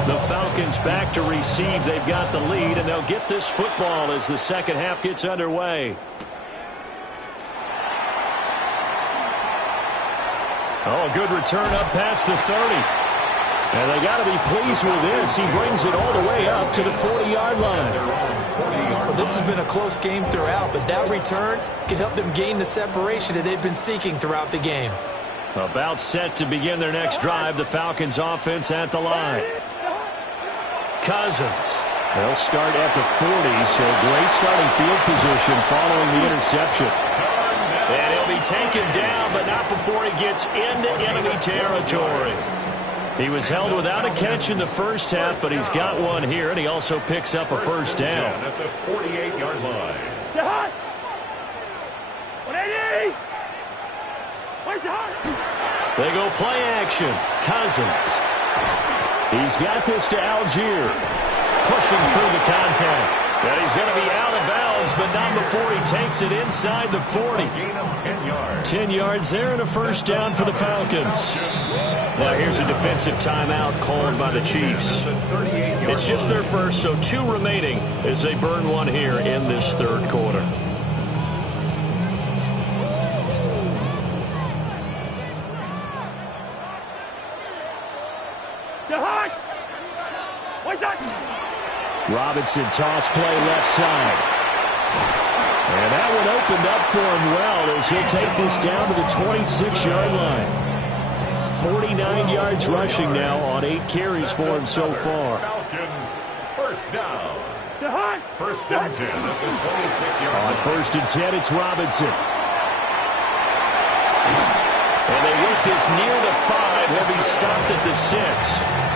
The Falcons back to receive. They've got the lead, and they'll get this football as the second half gets underway. Oh, a good return up past the 30. And they got to be pleased with this. He brings it all the way up to the 40-yard line. Well, this has been a close game throughout, but that return can help them gain the separation that they've been seeking throughout the game. About set to begin their next drive, the Falcons offense at the line. Cousins. They'll start at the 40, so great starting field position following the interception. And he'll be taken down, but not before he gets into enemy territory. He was held without a catch in the first half, but he's got one here, and he also picks up a first down. At the 48-yard line. They go play action. Cousins. He's got this to Algier. Pushing through the contact. And he's going to be out of bounds, but not before he takes it inside the 40. 10 yards there and a first down for the Falcons. Now here's a defensive timeout called by the Chiefs. It's just their first, so 2 remaining as they burn one here in this third quarter. Robinson toss play left side. And that one opened up for him well as he'll take this down to the 26-yard line. 49 yards rushing now on 8 carries for him so far. Falcons, first down. First and 10 at the 26-yard line. On first and 10, it's Robinson. And they work this near the 5. He'll be stopped at the 6.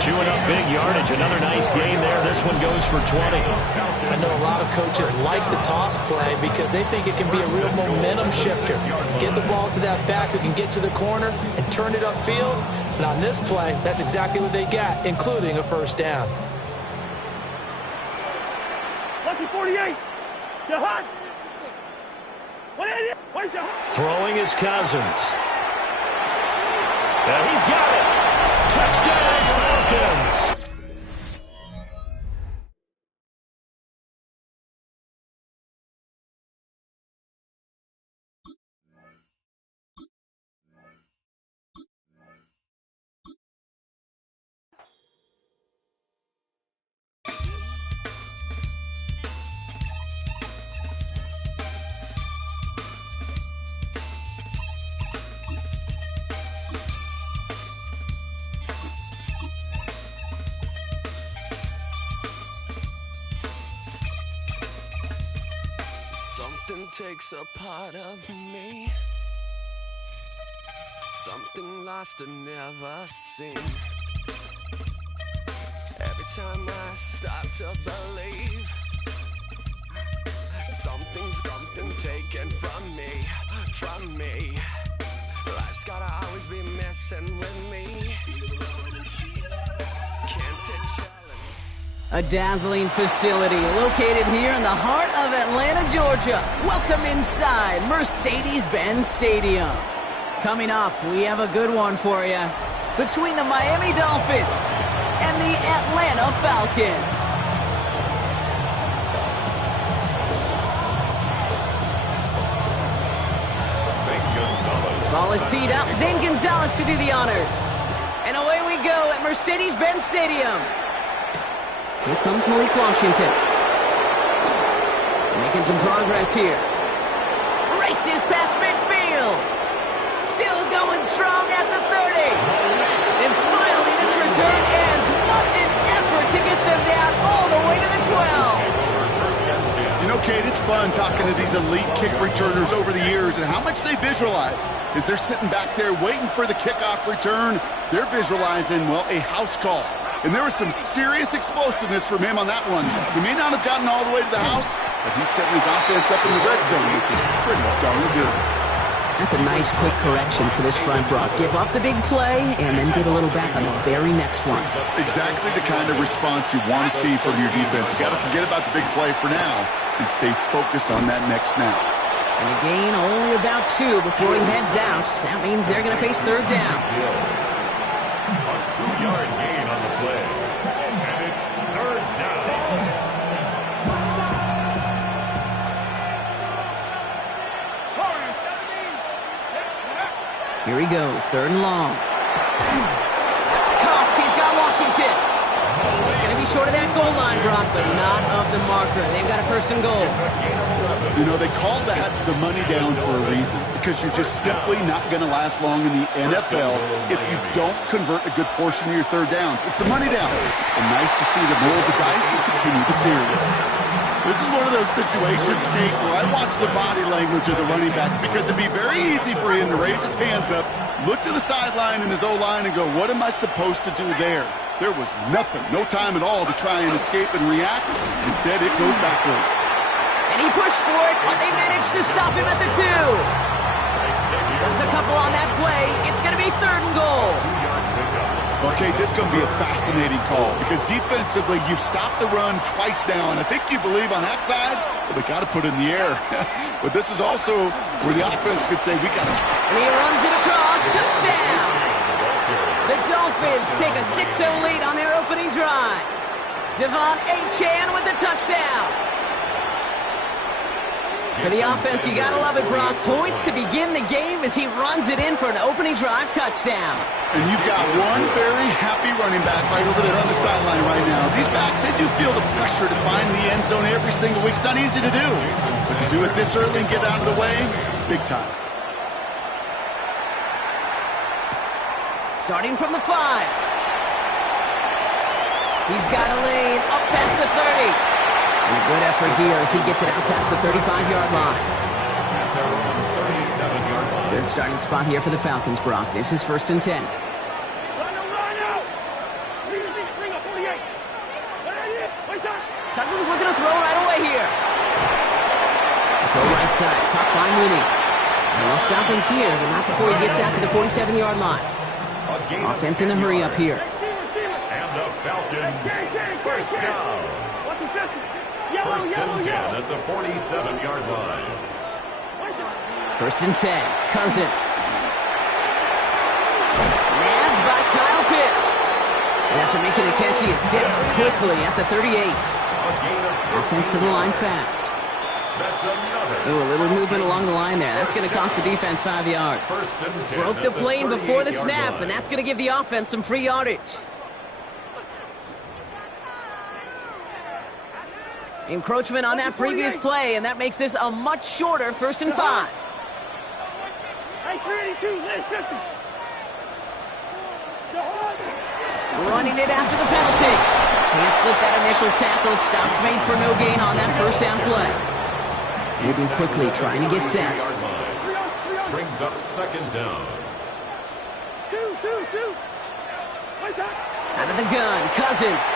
Chewing up big yardage. Another nice gain there. This one goes for 20. I know a lot of coaches like the toss play because they think it can be a real momentum shifter. Get the ball to that back who can get to the corner and turn it upfield. And on this play, that's exactly what they got, including a first down. Lucky 48. Jahan. Throwing is Cousins. And he's got it. Touchdown, Falcons. Takes a part of me, something lost and never seen. Every time I start to believe, something's taken from me. Life's gotta always be missing A dazzling facility located here in the heart of Atlanta, Georgia. Welcome inside Mercedes-Benz Stadium. Coming up, we have a good one for you. Between the Miami Dolphins and the Atlanta Falcons. Ball is teed up. Zane Gonzalez to do the honors. And away we go at Mercedes-Benz Stadium. Here comes Malik Washington. Making some progress here. Races past midfield. Still going strong at the 30. And finally this return ends. What an effort to get them down all the way to the 12. You know, Kate, it's fun talking to these elite kick returners over the years and how much they visualize. As they're sitting back there waiting for the kickoff return, they're visualizing, well, a house call. And there was some serious explosiveness from him on that one. He may not have gotten all the way to the house, but he's setting his offense up in the red zone, which is pretty darn good. That's a nice quick correction for this front, Brock. Give up the big play and then get a little back on the very next one. Exactly the kind of response you want to see from your defense. You got to forget about the big play for now and stay focused on that next snap. And a gain only about 2 before he heads out. That means they're going to face third down. A 2-yard gain on the play. And it's third down. Here he goes, third and long. That's caught. He's got Washington. It's going to be short of that goal line, Brock, but not of the marker. They've got a first and goal. You know, they call that the money down for a reason, because you're just simply not going to last long in the NFL if you don't convert a good portion of your third downs. It's the money down. And nice to see them roll the dice and continue the series. This is one of those situations, Kate, where I watch the body language of the running back, because it'd be very easy for him to raise his hands up, look to the sideline in his O-line and go, what am I supposed to do there? There was nothing, no time at all to try and escape and react. Instead, it goes backwards. And he pushed for it, but they managed to stop him at the 2. Just a couple on that play. It's going to be third and goal. Okay, this is going to be a fascinating call, because defensively, you've stopped the run twice now, and I think you believe on that side, well, they got to put it in the air. But this is also where the offense could say, we got to. And he runs it across. Touchdown! The Dolphins take a 6-0 lead on their opening drive. Devon Achane with the touchdown. For the offense, you gotta love it, Brock. Points to begin the game as he runs it in for an opening drive touchdown. And you've got one very happy running back right over there on the sideline right now. These backs, they do feel the pressure to find the end zone every single week. It's not easy to do. But to do it this early and get out of the way, big time. Starting from the 5. He's got a lane up past the 30. And a good effort here as he gets it out past the 35-yard line. Good starting spot here for the Falcons, Brock. This is 1st and 10. Cousins looking to throw right away here. Throw right side, caught by Mooney. And we'll stop him here, but not before he gets out to the 47-yard line. Offense in a hurry up here. And the Falcons, first down. First and 10 at the 47-yard line. 1st and 10. Cousins. Nabbed by Kyle Pitts. And after making a catch, he is dipped quickly at the 38. Offense to the line fast. Ooh, a little movement along the line there. That's going to cost the defense 5 yards. Broke the plane before the snap, and that's going to give the offense some free yardage. Encroachment on that previous play, and that makes this a much shorter 1st and 5. Running it after the penalty. Can't slip that initial tackle. Stops made for no gain on that first down play. Moving quickly, trying to get set. Brings up 2nd down. Out of the gun, Cousins.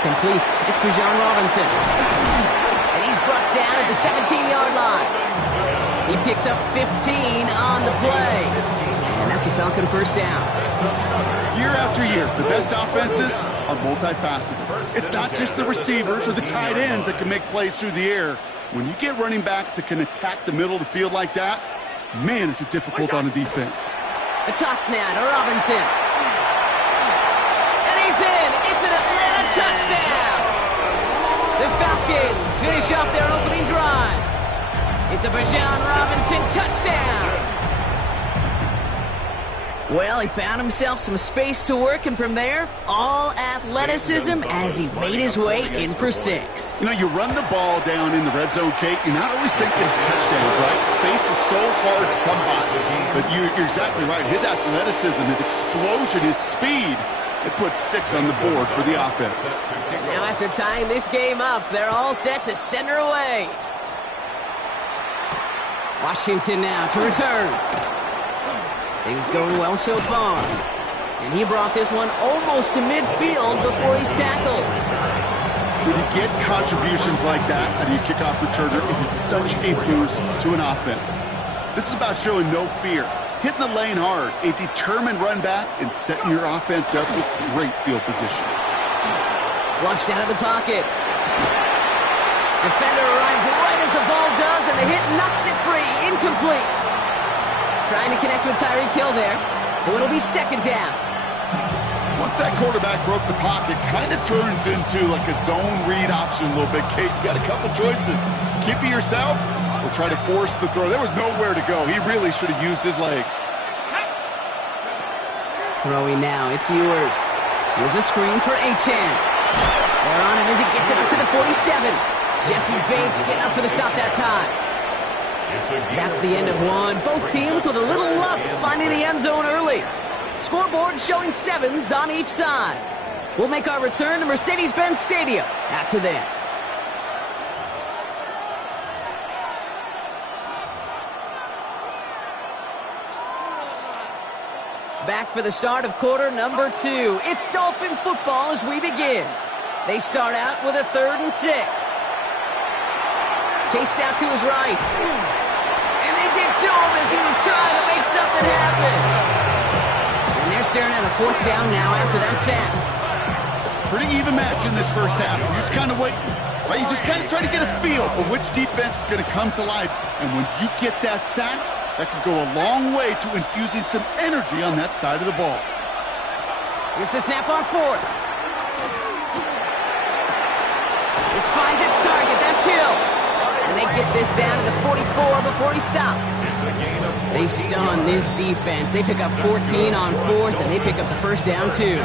Complete. It's Bijan Robinson. And he's brought down at the 17-yard line. He picks up 15 on the play. And that's It's a Falcon first down. Year after year, the best offenses are multifaceted. It's not just the receivers or the tight ends that can make plays through the air. When you get running backs that can attack the middle of the field like that, man, is it difficult on a defense. A toss now to Robinson. And he's in. It's an Atlanta touchdown. The Falcons finish off their opening drive. It's a Bijan Robinson touchdown. Well, he found himself some space to work, and from there, all athleticism as he made his way in for 6. You know, you run the ball down in the red zone, Kate, you're not always thinking touchdowns, right? Space is so hard to come by. But you're exactly right. His athleticism, his explosion, his speed, it puts 6 on the board for the offense. Now, after tying this game up, they're all set to send her away. Washington now to return. Things going well so far. And he brought this one almost to midfield before he's tackled. When you get contributions like that out of your kickoff returner, it is such a boost to an offense. This is about showing no fear, hitting the lane hard, a determined run back, and setting your offense up with great field position. Flushed out of the pocket. Defender arrives right as the ball does, and the hit knocks it free. Incomplete. Trying to connect with Tyreek Hill there, so it'll be second down. Once that quarterback broke the pocket, kind of turns into like a zone read option a little bit. Kate, you got a couple choices. Keep it yourself or try to force the throw. There was nowhere to go. He really should have used his legs. Throwing now, it's Ewers. Here's a screen for Achane. They're on him as he gets it up to the 47. Jesse Bates getting up for the stop that time. That's the end of one. Both teams with a little luck finding the end zone early. Scoreboard showing 7s on each side. We'll make our return to Mercedes-Benz Stadium after this. Back for the start of quarter number 2. It's Dolphin football as we begin. They start out with a 3rd and 6. Chased out to his right. And they get to him as he was trying to make something happen. And they're staring at a 4th down now after that sack. Pretty even match in this first half. You just kind of wait. Right? You just kind of try to get a feel for which defense is going to come to life. And when you get that sack, that could go a long way to infusing some energy on that side of the ball. Here's the snap on 4th. This finds its target. That's Hill. And they get this down to the 44 before he stopped. They stun this defense. They pick up 14 on 4th, and they pick up the first down, too.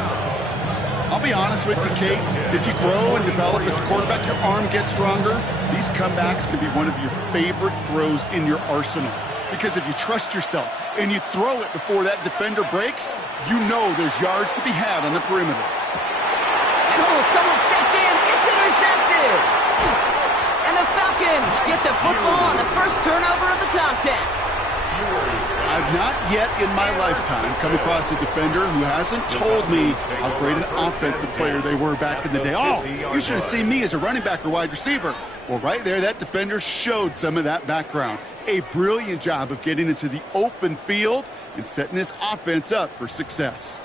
I'll be honest with you, Kate. As you grow and develop as a quarterback, your arm gets stronger. These comebacks can be one of your favorite throws in your arsenal. Because if you trust yourself and you throw it before that defender breaks, you know there's yards to be had on the perimeter. And someone stepped in. It's intercepted. And the Falcons get the football on the first turnover of the contest. I've not yet in my lifetime come across a defender who hasn't told me how great an offensive player they were back in the day. Oh, you should have seen me as a running back or wide receiver. Well, right there, that defender showed some of that background. A brilliant job of getting into the open field and setting his offense up for success.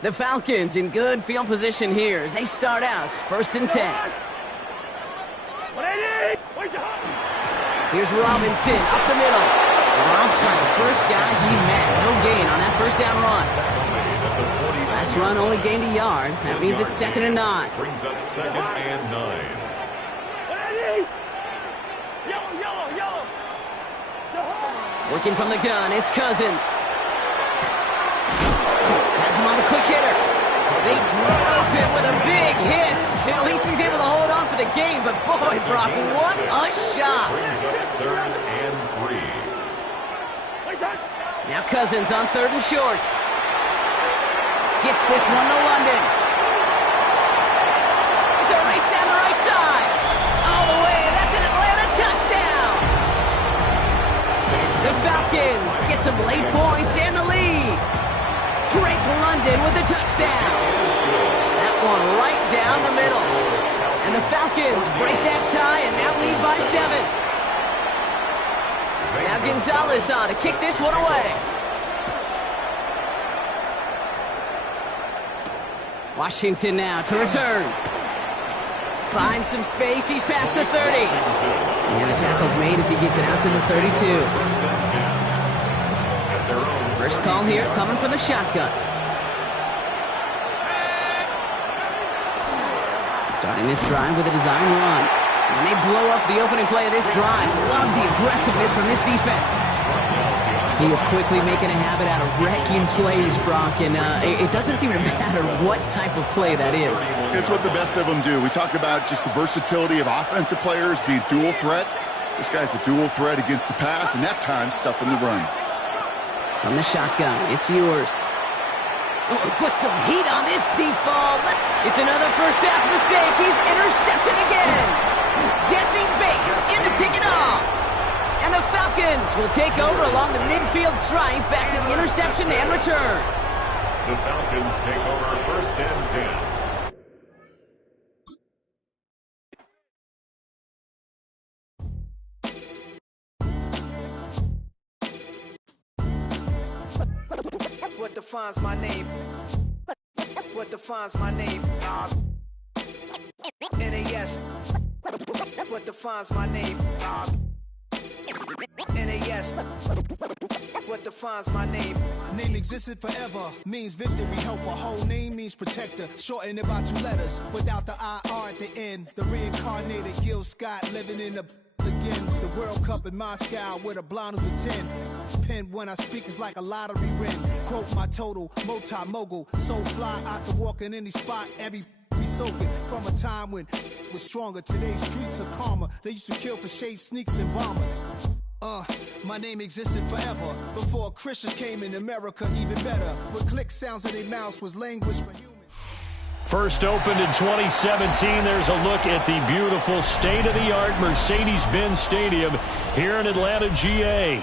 The Falcons in good field position here as they start out 1st and 10. Here's Robinson up the middle. Dropped by the first guy he met. No gain on that first down run. Last run only gained a yard. That means it's 2nd and 9. Brings up 2nd and 9. Working from the gun, it's Cousins. Has him on the quick hitter. They drove him with a big hit. At least he's able to hold on for the game, but boy, Brock, what a shot. Brings up 3rd and 3. Now Cousins on 3rd and short. Gets this one to London. It's a race down the right side. All the way, that's an Atlanta touchdown. The Falcons get some late points and the lead. Drake London with the touchdown. That one right down the middle. And the Falcons break that tie and now lead by 7. Now Gonzalez on to kick this one away. Washington now to return. Finds some space. He's past the 30. And the tackle's made as he gets it out to the 32. First call here coming from the shotgun. Starting this drive with a design run. And they blow up the opening play of this drive. Love the aggressiveness from this defense. He is quickly making a habit out of wrecking plays, Brock, and it doesn't seem to matter what type of play that is. It's what the best of them do. We talk about just the versatility of offensive players being dual threats. This guy's a dual threat against the pass, and that time stuffing the run. From the shotgun, it's yours. Oh, put some heat on this deep ball. It's another first half mistake. He's intercepted again. Jesse Bates in to pick it off. And the Falcons will take over along the midfield stripe back to the interception and return. The Falcons take over first and 10. What defines my name? What defines my name? NAS. What defines my name? NAS. What defines my name? Name existed forever, means victory, helper. Whole name means protector. Shortened it by 2 letters, without the IR at the end. The reincarnated Gil Scott living in the again. The World Cup in Moscow with a blind who's a 10. Pen when I speak is like a lottery win. Quote my total, multi-mogul. So fly, I can walk in any spot, every be soaking from a time when it was stronger. Today's streets are calmer. They used to kill for shade sneaks and bombers. My name existed forever before Christians came in America. Even better, with click sounds in their mouths was language for humans. First opened in 2017. There's a look at the beautiful state-of-the-art Mercedes-Benz Stadium here in Atlanta, GA.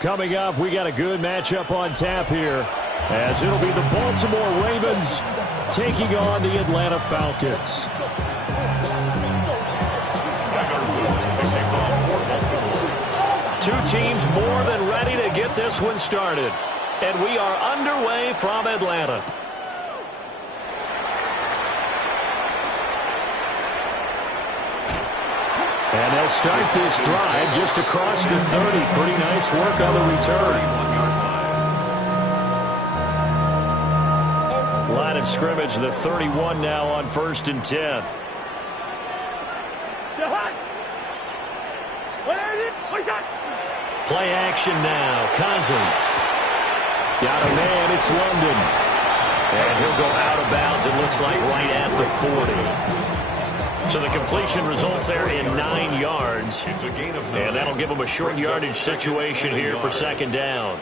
Coming up, we got a good matchup on tap here, as it'll be the Baltimore Ravens taking on the Atlanta Falcons. Two teams more than ready to get this one started. And we are underway from Atlanta. And they'll start this drive just across the 30. Pretty nice work on the return. Line of scrimmage, the 31 now on 1st and 10. Play action now. Cousins. Got a man. It's London. And he'll go out of bounds, it looks like, right at the 40. So the completion results there in 9 yards. And that'll give them a short yardage situation here for 2nd down.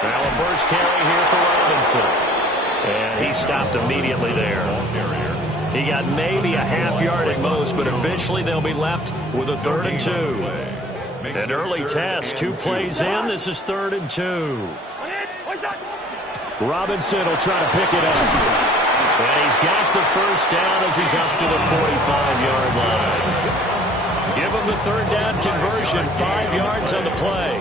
Now a first carry here for Robinson. And he stopped immediately there. He got maybe a half yard at most, but officially they'll be left with a 3rd and 2. An early test, 2 plays in. This is 3rd and 2. Robinson will try to pick it up. And he's got the first down as he's up to the 45-yard line. Give them the 3rd down conversion, 5 yards on the play.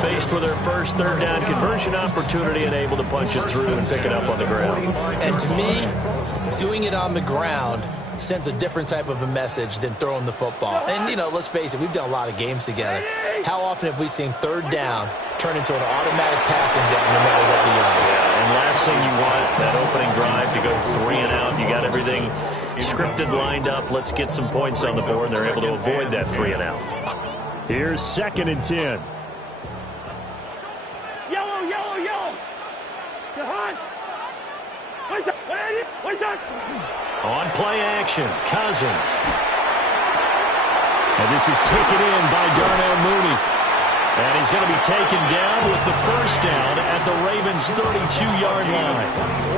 Faced with their first 3rd down conversion opportunity and able to punch it through and pick it up on the ground. And to me, doing it on the ground sends a different type of a message than throwing the football. And, you know, let's face it, we've done a lot of games together. How often have we seen 3rd down turn into an automatic passing down no matter what the yard? Yeah, and last thing you want, that opening drive to go 3 and out. You got everything scripted, lined up. Let's get some points on the board. They're able to avoid that 3 and out. Here's 2nd and 10. On play action, Cousins. And this is taken in by Darnell Mooney. And he's going to be taken down with the first down at the Ravens' 32-yard line.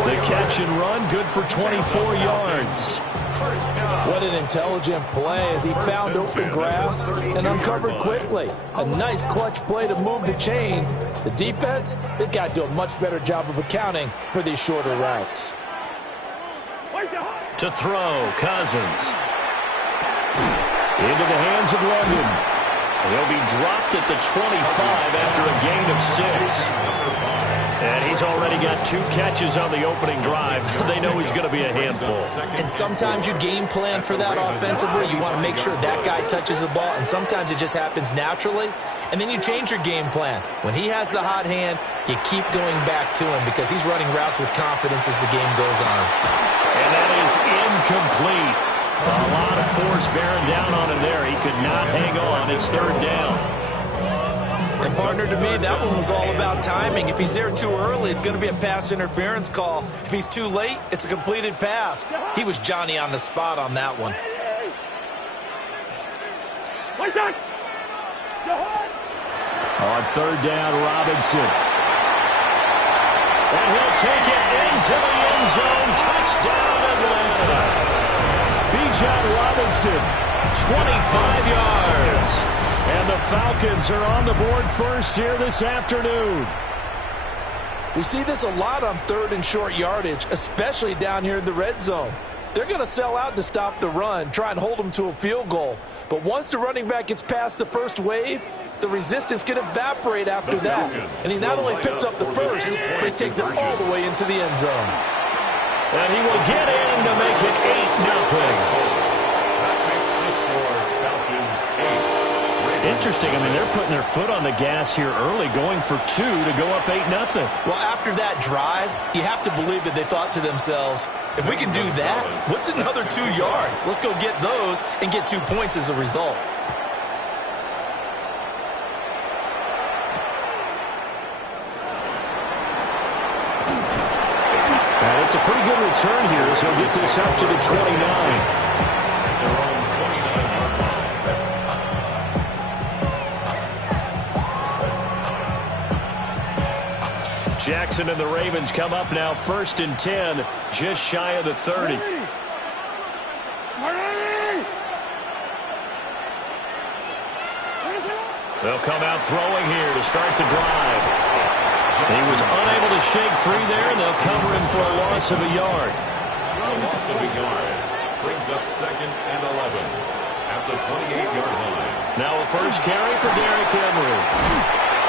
The catch and run, good for 24 yards. What an intelligent play as he found open grass and uncovered quickly. A nice clutch play to move the chains. The defense, they've got to do a much better job of accounting for these shorter routes. To throw, Cousins. Into the hands of London. He'll be dropped at the 25 after a gain of 6. And he's already got 2 catches on the opening drive. They know he's going to be a handful. And sometimes you game plan for that offensively. You want to make sure that guy touches the ball, and sometimes it just happens naturally. And then you change your game plan. When he has the hot hand, you keep going back to him because he's running routes with confidence as the game goes on. And that is incomplete. A lot of force bearing down on him there. He could not hang on. It's 3rd down. And, partner, to me, that one was all about timing. If he's there too early, it's going to be a pass interference call. If he's too late, it's a completed pass. He was Johnny on the spot on that one. On 3rd down, Robinson. And he'll take it into the end zone. Touchdown, Atlanta. Bijan Robinson, 25 yards. And the Falcons are on the board first here this afternoon. We see this a lot on 3rd and short yardage, especially down here in the red zone. They're going to sell out to stop the run, try and hold them to a field goal. But once the running back gets past the first wave, the resistance can evaporate after that. And he not only picks up the first, but he takes it all the way into the end zone. And he will get in to make it 8-0. Interesting. I mean, they're putting their foot on the gas here early, going for 2 to go up 8-0. Well, after that drive, you have to believe that they thought to themselves, if we can do that, what's another 2 yards? Let's go get those and get 2 points as a result. And it's a pretty good return here as he'll get this up to the 29. Jackson and the Ravens come up now 1st and 10, just shy of the 30. They'll come out throwing here to start the drive. He was unable to shake free there, and they'll cover him for a loss of a yard. Loss of a yard brings up 2nd and 11 at the 28-yard line. Now a first carry for Derrick Henry.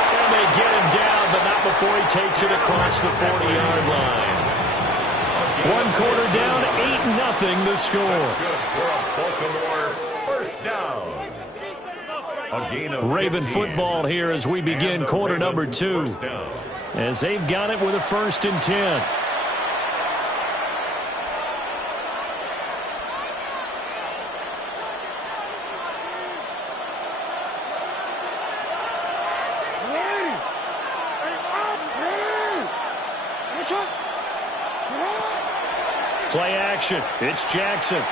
And they get him down, but not before he takes it across the 40-yard line. 1 quarter down, 8-0 the score. Good for a Baltimore first down. A gain of Raven 15. football here as we begin quarter number 2. As they've got it with a 1st and 10. Play action. It's Jackson.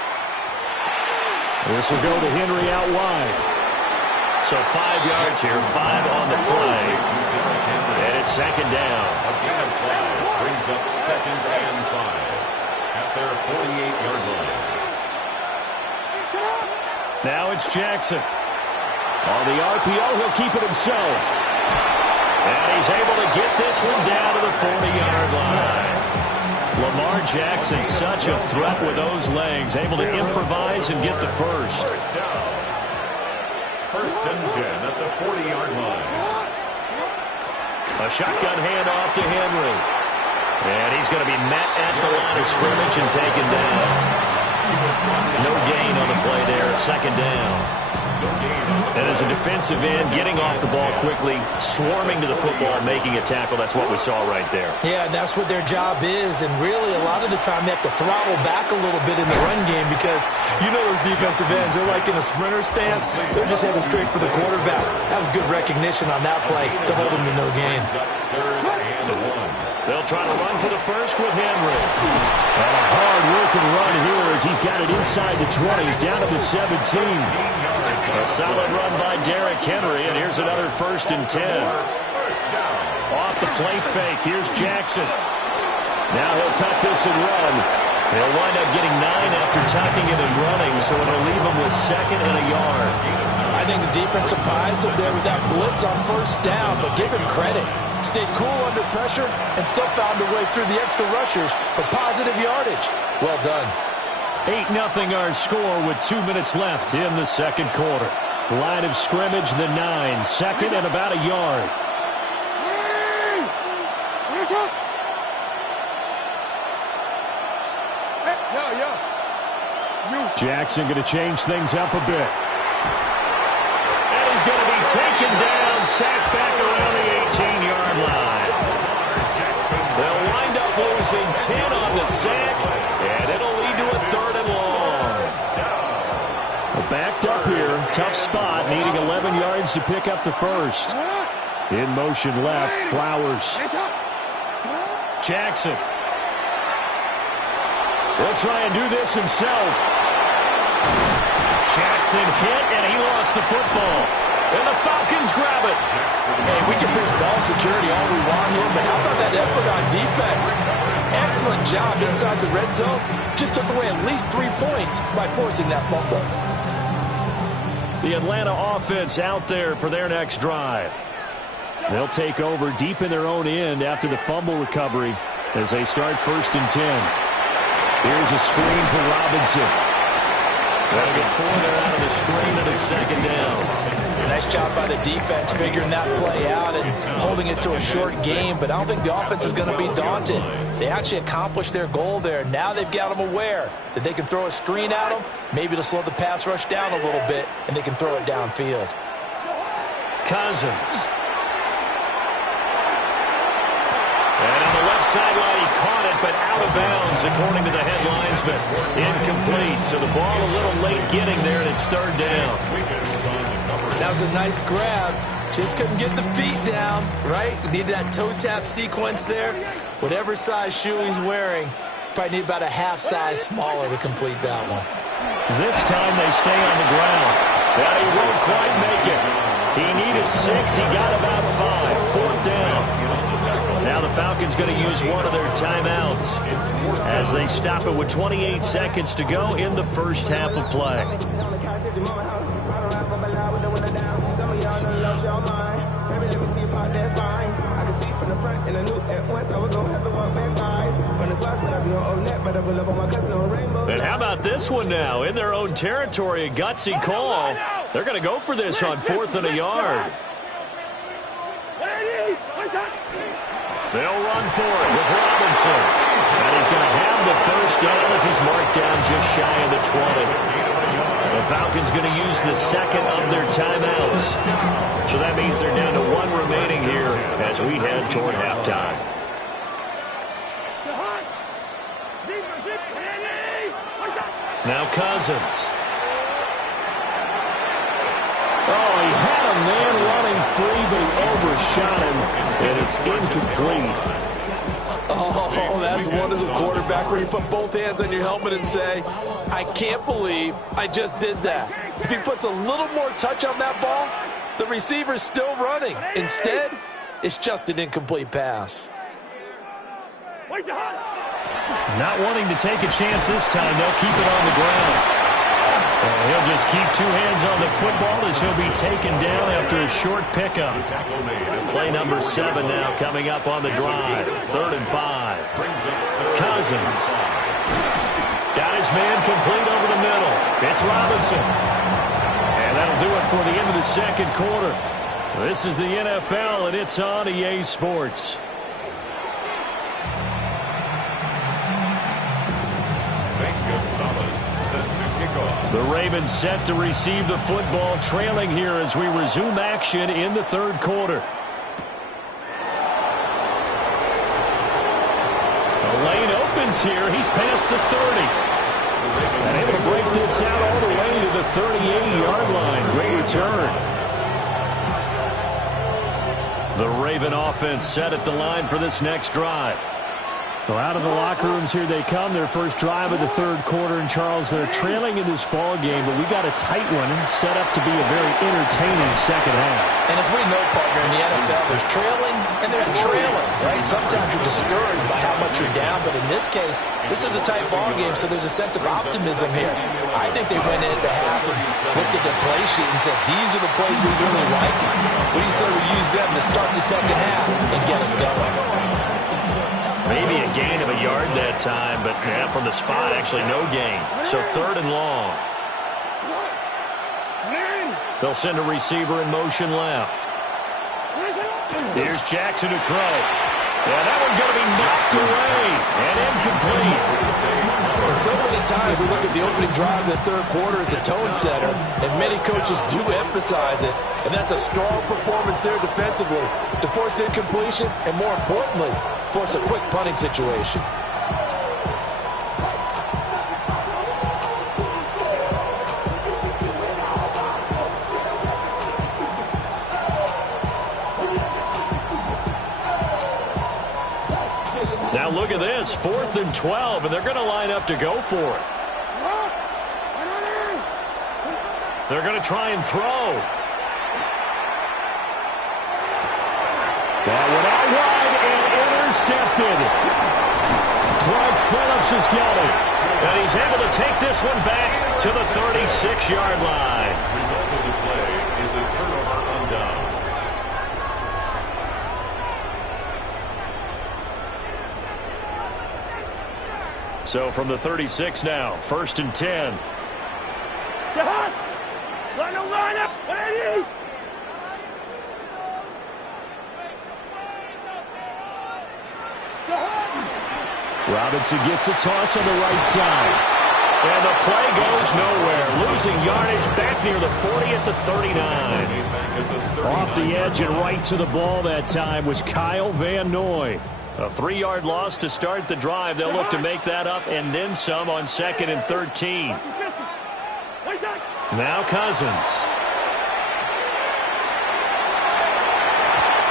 This will go to Henry out wide. So 5 yards here, 5 on the play. And it's 2nd down. A gain of 5 brings up 2nd and 5 at their 48-yard line. Now it's Jackson. On the RPO, he'll keep it himself. And he's able to get this one down to the 40-yard line. Lamar Jackson, such a threat with those legs, able to improvise and get the first. 1st and 10 at the 40-yard line. A shotgun handoff to Henry. And he's going to be met at the line of scrimmage and taken down. No gain on the play there, 2nd down. And as a defensive end, getting off the ball quickly, swarming to the football, making a tackle, that's what we saw right there. Yeah, that's what their job is, and really a lot of the time they have to throttle back a little bit in the run game because you know those defensive ends, they're like in a sprinter stance, they're just headed straight for the quarterback. That was good recognition on that play to hold him to no gain. They'll try to run for the first with Henry. And a hard-working run here as he's got it inside the 20, down to the 17. A solid run by Derrick Henry, and here's another 1st and 10. Off the play fake, here's Jackson. Now he'll tuck this and run. They'll wind up getting 9 after tucking it and running, so it'll leave them with 2nd and a yard. I think the defense surprised them there with that blitz on 1st down, but give him credit. Stayed cool under pressure and still found a way through the extra rushers for positive yardage. Well done. 8-0 our score with 2 minutes left in the second quarter. Line of scrimmage, the 9, 2nd and about a yard. Jackson going to change things up a bit. And he's going to be taken down, sacked back around the 18-yard line. They'll wind up losing 10 on the sack, and it'll lead to a 3rd and long. Well, backed up here, tough spot, needing 11 yards to pick up the first. In motion left, Flowers. Jackson. He'll try and do this himself. Jackson hit, and he lost the football. And the Falcons grab it. Hey, we can push ball security all we want here, but how about that effort on defense? Excellent job inside the red zone. Just took away at least 3 points by forcing that fumble. The Atlanta offense out there for their next drive. They'll take over deep in their own end after the fumble recovery as they start 1st and 10. Here's a screen for Robinson. They'll get 4 there out of the screen, and it's 2nd down. Nice job by the defense figuring that play out and holding it to a short game, but I don't think the offense is going to be daunted. They actually accomplished their goal there. Now they've got them aware that they can throw a screen at them, maybe to slow the pass rush down a little bit, and they can throw it downfield. Cousins. And on the left sideline, he caught it, but out of bounds, according to the head linesman. Incomplete, so the ball a little late getting there, and it's 3rd down. That was a nice grab. Just couldn't get the feet down, right? Needed that toe tap sequence there. Whatever size shoe he's wearing, probably need about a half size smaller to complete that one. This time they stay on the ground. But he won't quite make it. He needed 6. He got about 5. 4th down. Now the Falcons going to use one of their timeouts as they stop it with 28 seconds to go in the first half of play. And how about this one now? In their own territory, a gutsy call. They're going to go for this on 4th and a yard. They'll run for it with Robinson. And he's going to have the first down as he's marked down just shy of the 20. The Falcons going to use the 2nd of their timeouts. So that means they're down to 1 remaining here as we head toward halftime. Now Cousins. Oh, he had a man running free, but he overshot him, and it's incomplete. Oh, that's one as a quarterback where you put both hands on your helmet and say, I can't believe I just did that. If he puts a little more touch on that ball, the receiver's still running. Instead, it's just an incomplete pass. Not wanting to take a chance this time, they'll keep it on the ground. He'll just keep 2 hands on the football as he'll be taken down after a short pickup. Play number 7 now coming up on the drive. 3rd and 5. Cousins. Got his man complete over the middle. It's Robinson. And that'll do it for the end of the second quarter. This is the NFL, and it's on EA Sports. The Ravens set to receive the football, trailing here as we resume action in the third quarter. The lane opens here. He's past the 30. And able to break this out all the way to the 38-yard line. Great return. The Raven offense set at the line for this next drive. Well, out of the locker rooms here they come. Their first drive of the third quarter. And, Charles, they're trailing in this ball game, but we got a tight one and set up to be a very entertaining second half. And as we know, partner, in the NFL, there's trailing and there's trailing, right? Sometimes you're discouraged by how much you're down, but in this case, this is a tight ball game, so there's a sense of optimism here. I think they went into half and looked at their play sheet and said, these are the plays we really like. What do you say we use them to start the second half and get us going? Maybe a gain of a yard that time, but yeah, from the spot, actually no gain. So 3rd and long. They'll send a receiver in motion left. Here's Jackson to throw. Yeah, that one's going to be knocked away and incomplete. And so many times we look at the opening drive of the third quarter as a tone setter, and many coaches do emphasize it, and that's a strong performance there defensively to force incompletion and, more importantly, force a quick punting situation. Now look at this, 4th and 12, and they're going to line up to go for it. They're going to try and throw. That one out wide and intercepted. Clark Phillips has got it. And he's able to take this one back to the 36-yard line. Result of the play is a turnover on downs. So from the 36 now, 1st and 10. Line up, 80. Robinson gets the toss on the right side. And the play goes nowhere. Losing yardage back near the 40 at the 39. Off the edge and right to the ball that time was Kyle Van Noy. A 3-yard loss to start the drive. They'll look to make that up and then some on 2nd and 13. Now Cousins.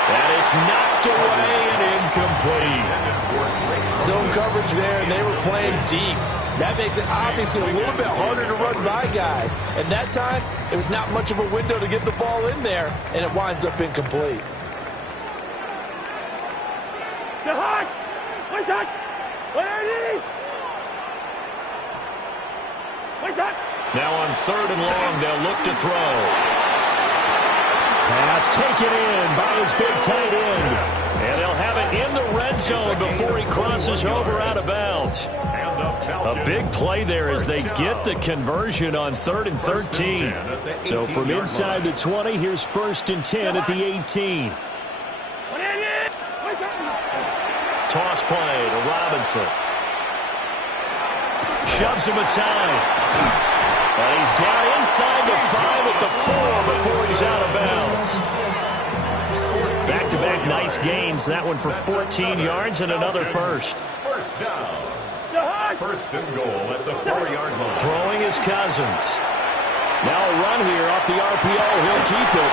And it's knocked away and incomplete. Zone coverage there, and they were playing deep. That makes it obviously a little bit harder to run by guys. And that time, it was not much of a window to get the ball in there, and it winds up incomplete. Now on 3rd and long, they'll look to throw. Pass taken in by his big tight end. And they'll have it in the red zone before he crosses over out of bounds. A big play there as they get the conversion on 3rd and 13. So from inside the 20, here's 1st and 10 at the 18. Toss play to Robinson. Shoves him aside. And he's down inside the 5 at the 4 before he's out of bounds. Back-to-back nice gains. That one for 14 yards and another first. First down. 1st and goal at the 4-yard line. Throwing is Cousins. Now a run here off the RPO. He'll keep it.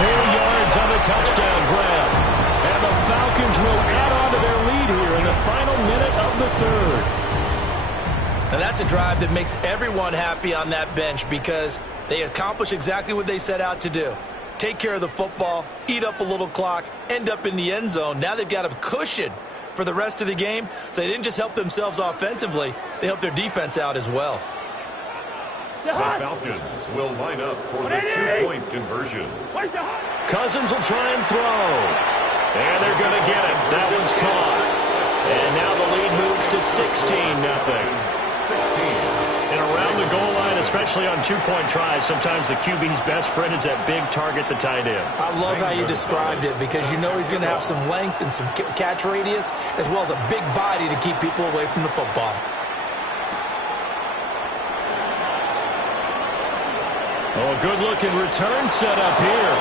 4 yards on the touchdown grab. And the Falcons will add on to their lead here in the final minute of the 3rd. And that's a drive that makes everyone happy on that bench because they accomplish exactly what they set out to do. Take care of the football, eat up a little clock, end up in the end zone. Now they've got a cushion for the rest of the game, so they didn't just help themselves offensively, they helped their defense out as well. The Falcons will line up for the 2-point conversion. Cousins will try and throw. And they're going to get it. That one's caught. And now the lead moves to 16-0. 16. And around the goal line, especially on 2-point tries, sometimes the QB's best friend is that big target, the tight end. I love how you described it because you know he's going to have some length and some catch radius as well as a big body to keep people away from the football. Oh, a good-looking return set up here.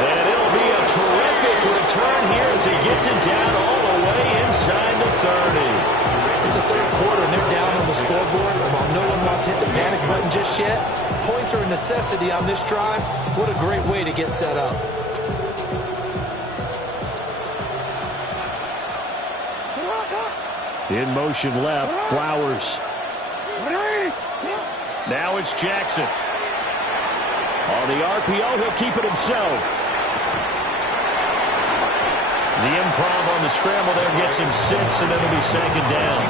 And it'll be a terrific return here as he gets it down all the way inside the 30. It's the third quarter, and they're down on the scoreboard. And while no one wants to hit the panic button just yet, points are a necessity on this drive. What a great way to get set up. In motion left, Flowers. Now it's Jackson. On the RPO, he'll keep it himself. The improv on the scramble there gets him 6, and then it'll be 2nd down.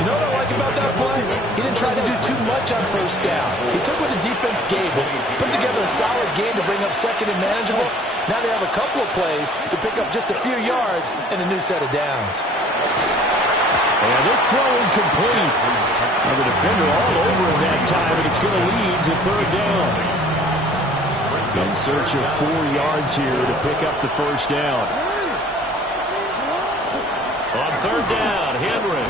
You know what I like about that play? He didn't try to do too much on 1st down. He took what the defense gave him, put together a solid game to bring up 2nd and manageable. Now they have a couple of plays to pick up just a few yards and a new set of downs. And this throw incomplete. Now the defender all over him that time, and it's going to lead to 3rd down. In search of 4 yards here to pick up the 1st down. On 3rd down, Henry.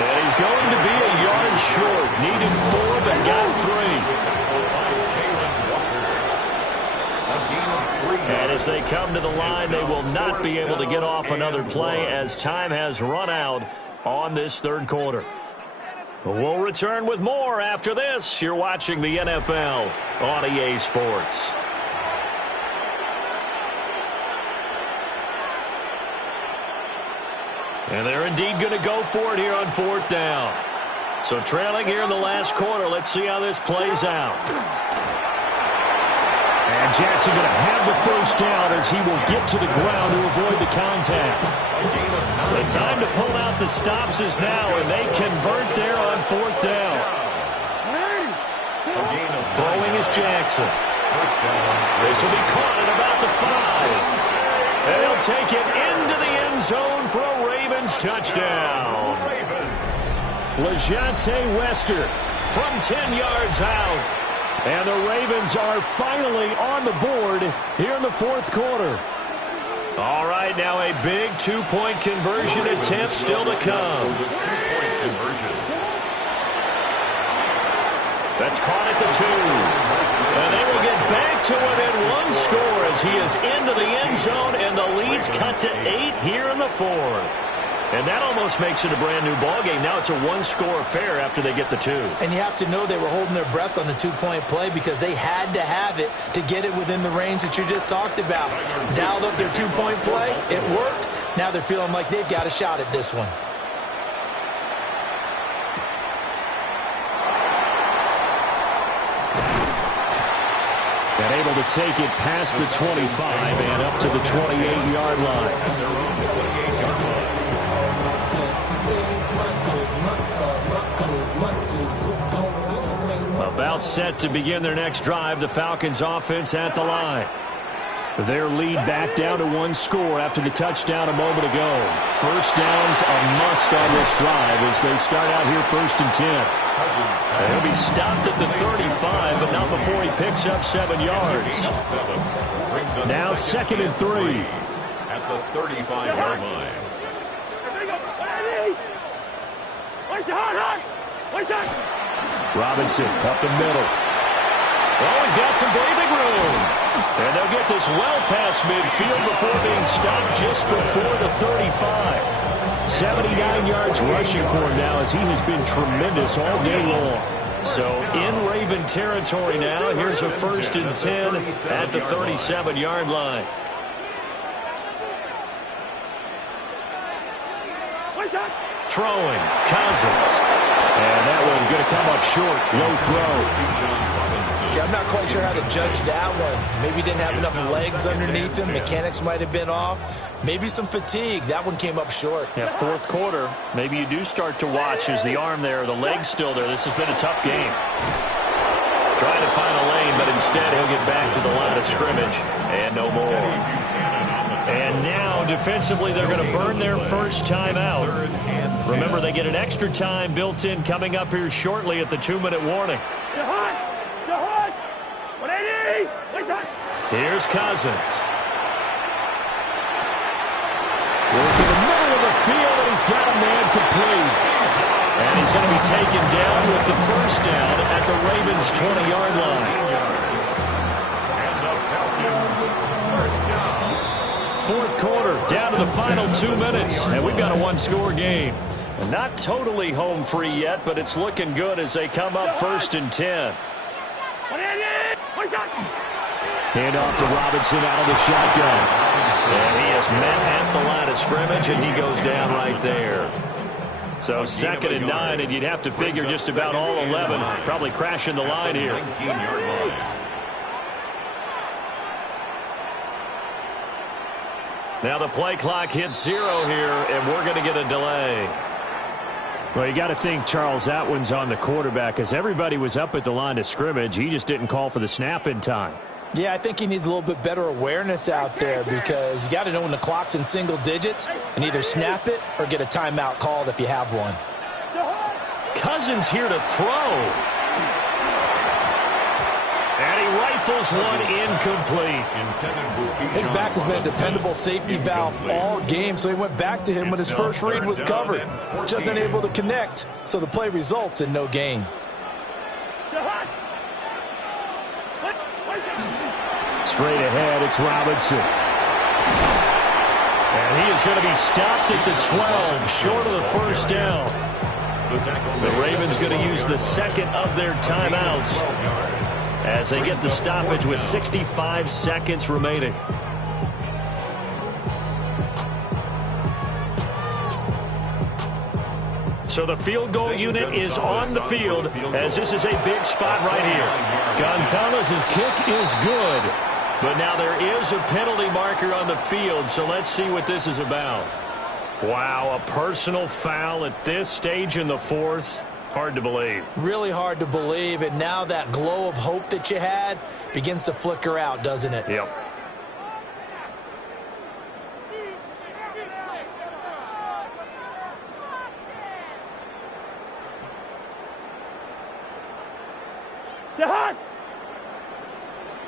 And he's going to be a yard short. Needed 4, but got 3. And as they come to the line, they will not be able to get off another play as time has run out on this 3rd quarter. We'll return with more after this. You're watching the NFL on EA Sports. And they're indeed going to go for it here on 4th down. So trailing here in the last quarter. Let's see how this plays out. And Jackson going to have the 1st down as he will get to the ground to avoid the contact. The time to pull out the stops is now, and they convert there on 4th down. Throwing is Jackson. This will be caught at about the 5. And he'll take it into the end zone for a Ravens touchdown. LeJontay Wester from 10 yards out. And the Ravens are finally on the board here in the 4th quarter. All right, now a big 2-point conversion attempt still to come. That's caught at the 2. And they will get back to within 1 score as he is into the end zone, and the lead's cut to 8 here in the 4th. And that almost makes it a brand-new ballgame. Now it's a 1-score affair after they get the 2. And you have to know they were holding their breath on the 2-point play because they had to have it to get it within the range that you just talked about. Dialed up their 2-point play. It worked. Now they're feeling like they've got a shot at this one. And able to take it past the 25 and up to the 28-yard line. About set to begin their next drive, the Falcons offense at the line. Their lead back down to 1 score after the touchdown a moment ago. 1st down's a must on this drive as they start out here 1st and 10. He'll be stopped at the 35, but not before he picks up 7 yards. Now 2nd and 3. At the 35-yard line. Robinson up the middle. Oh, he's got some breathing room. And they'll get this well past midfield before being stopped just before the 35. 79 yards rushing for him now as he has been tremendous all day long. So in Raven territory now. Here's a 1st and 10 at the 37-yard line. Throwing, Cousins. And that one going to come up short. Low throw. Okay, I'm not quite sure how to judge that one. Maybe didn't have enough legs underneath him. Mechanics might have been off. Maybe some fatigue. That one came up short. Yeah, 4th quarter. Maybe you do start to watch as the arm there, the leg's still there. This has been a tough game. Trying to find a lane, but instead he'll get back to the line of scrimmage. And no more. And now, defensively, they're going to burn their first time out. Remember, they get an extra time built in coming up here shortly at the 2-minute warning. Here's Cousins. Working the middle of the field, and he's got a man complete. And he's going to be taken down with the 1st down at the Ravens' 20-yard line. And the Falcons' 1st down. 4th quarter, down to the final 2 minutes, and we've got a 1-score game. Not totally home free yet, but it's looking good as they come up 1st and 10. Hand off to Robinson out of the shotgun. And he is met at the line of scrimmage, and he goes down right there. So 2nd and 9, and you'd have to figure just about all 11 probably crashing the line here. 19-yard line. Now the play clock hits 0 here, and we're going to get a delay. Well, you got to think, Charles, that one's on the quarterback, as everybody was up at the line of scrimmage. He just didn't call for the snap in time. Yeah, I think he needs a little bit better awareness out there, because you got to know when the clock's in single digits and either snap it or get a timeout called if you have one. Cousins here to throw. And he rifles one incomplete. His back has been a dependable safety valve all game, so he went back to him when his first read was covered. Just unable to connect, so the play results in no gain. Straight ahead, it's Robinson. And he is going to be stopped at the 12, short of the first down. The Ravens going to use the second of their timeouts as they get the stoppage with 65 seconds remaining. So the field goal unit is on the field, as this is a big spot right here. Gonzalez's kick is good, but now there is a penalty marker on the field, so let's see what this is about. Wow, a personal foul at this stage in the fourth. Hard to believe. Really hard to believe, and now that glow of hope that you had begins to flicker out, doesn't it? Yep. Jahan!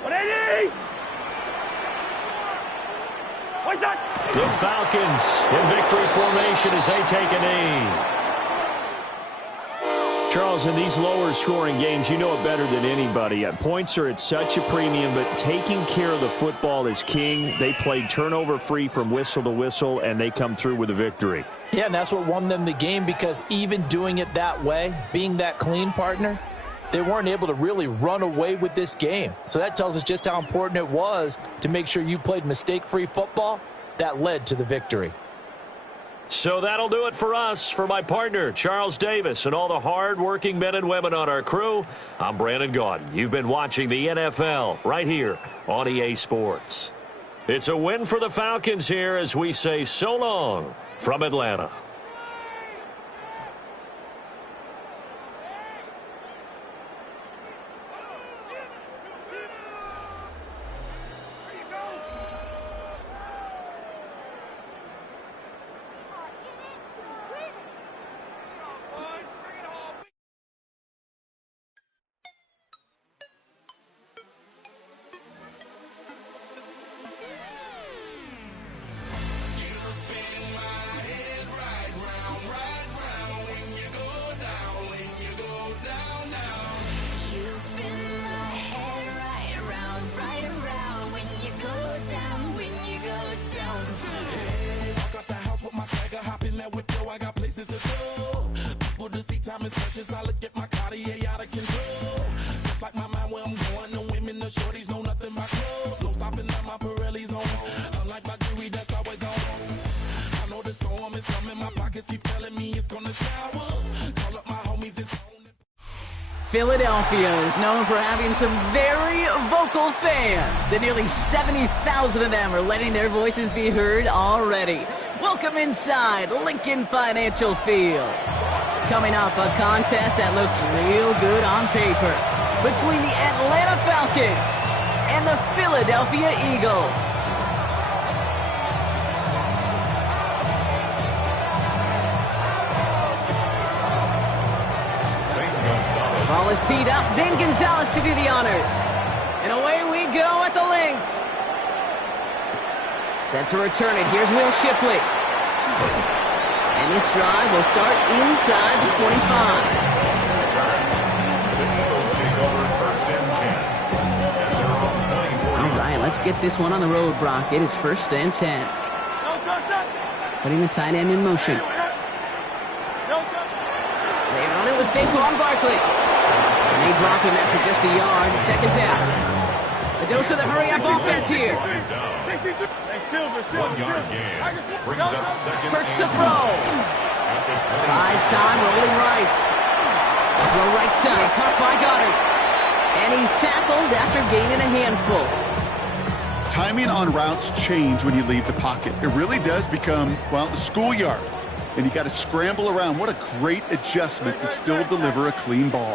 180! What's that? The Falcons in victory formation as they take a knee. Charles, in these lower scoring games, you know it better than anybody. Points are at such a premium, but taking care of the football is king. They played turnover free from whistle to whistle, and they come through with a victory. Yeah, and that's what won them the game, because even doing it that way, being that clean partner, they weren't able to really run away with this game. So that tells us just how important it was to make sure you played mistake-free football. That led to the victory. So that'll do it for us. For my partner, Charles Davis, and all the hard-working men and women on our crew, I'm Brandon Gaudin. You've been watching the NFL right here on EA Sports. It's a win for the Falcons here as we say so long from Atlanta. Philadelphia is known for having some very vocal fans, and nearly 70,000 of them are letting their voices be heard already. Welcome inside Lincoln Financial Field. Coming up, a contest that looks real good on paper between the Atlanta Falcons and the Philadelphia Eagles. Ball is teed up. Zane Gonzalez to do the honors. And away we go at the link. Set to return it. Here's Will Shipley. And this drive will start inside the 25. All right, let's get this one on the road, Brock. It is 1st and 10. Putting the tight end in motion. They run it with Saquon Barkley. And they drop him after just a yard. 2nd down. A dose of the hurry-up offense here. 1 yard gain. Brings up second. Hurts the throw. Buys time, rolling right. Throw right side, caught by Goddard. And he's tackled after gaining a handful. Timing on routes change when you leave the pocket. It really does become, well, the schoolyard. And you got to scramble around. What a great adjustment to still deliver a clean ball.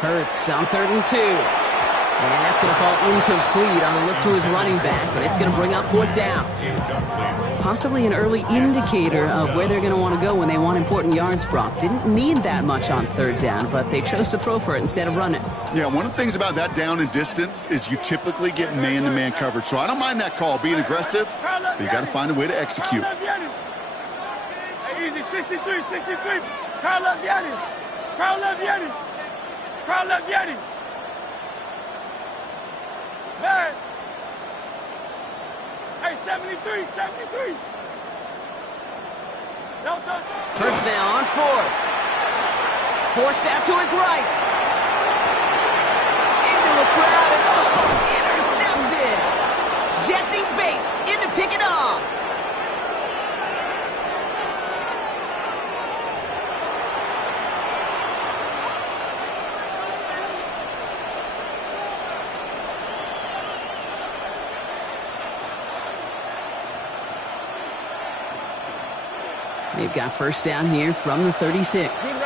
Hurts on 3rd and 2. And that's going to fall incomplete on the look to his running back. And it's going to bring up 4th down. Possibly an early indicator of where they're going to want to go when they want important yards, Brock. Didn't need that much on 3rd down, but they chose to throw for it instead of run it. Yeah, one of the things about that down and distance is you typically get man-to-man coverage. So I don't mind that call, being aggressive, but you got to find a way to execute. Easy, 63, 63. Crowd love Yanni. Crowd love Yanni. Crowd love Yanni. Man. Hey, 73, 73. Delta. Hurts now on 4th. Forced out to his right. Into a crowd and intercepted. Jesse Bates in to pick it off. They've got 1st down here from the 36.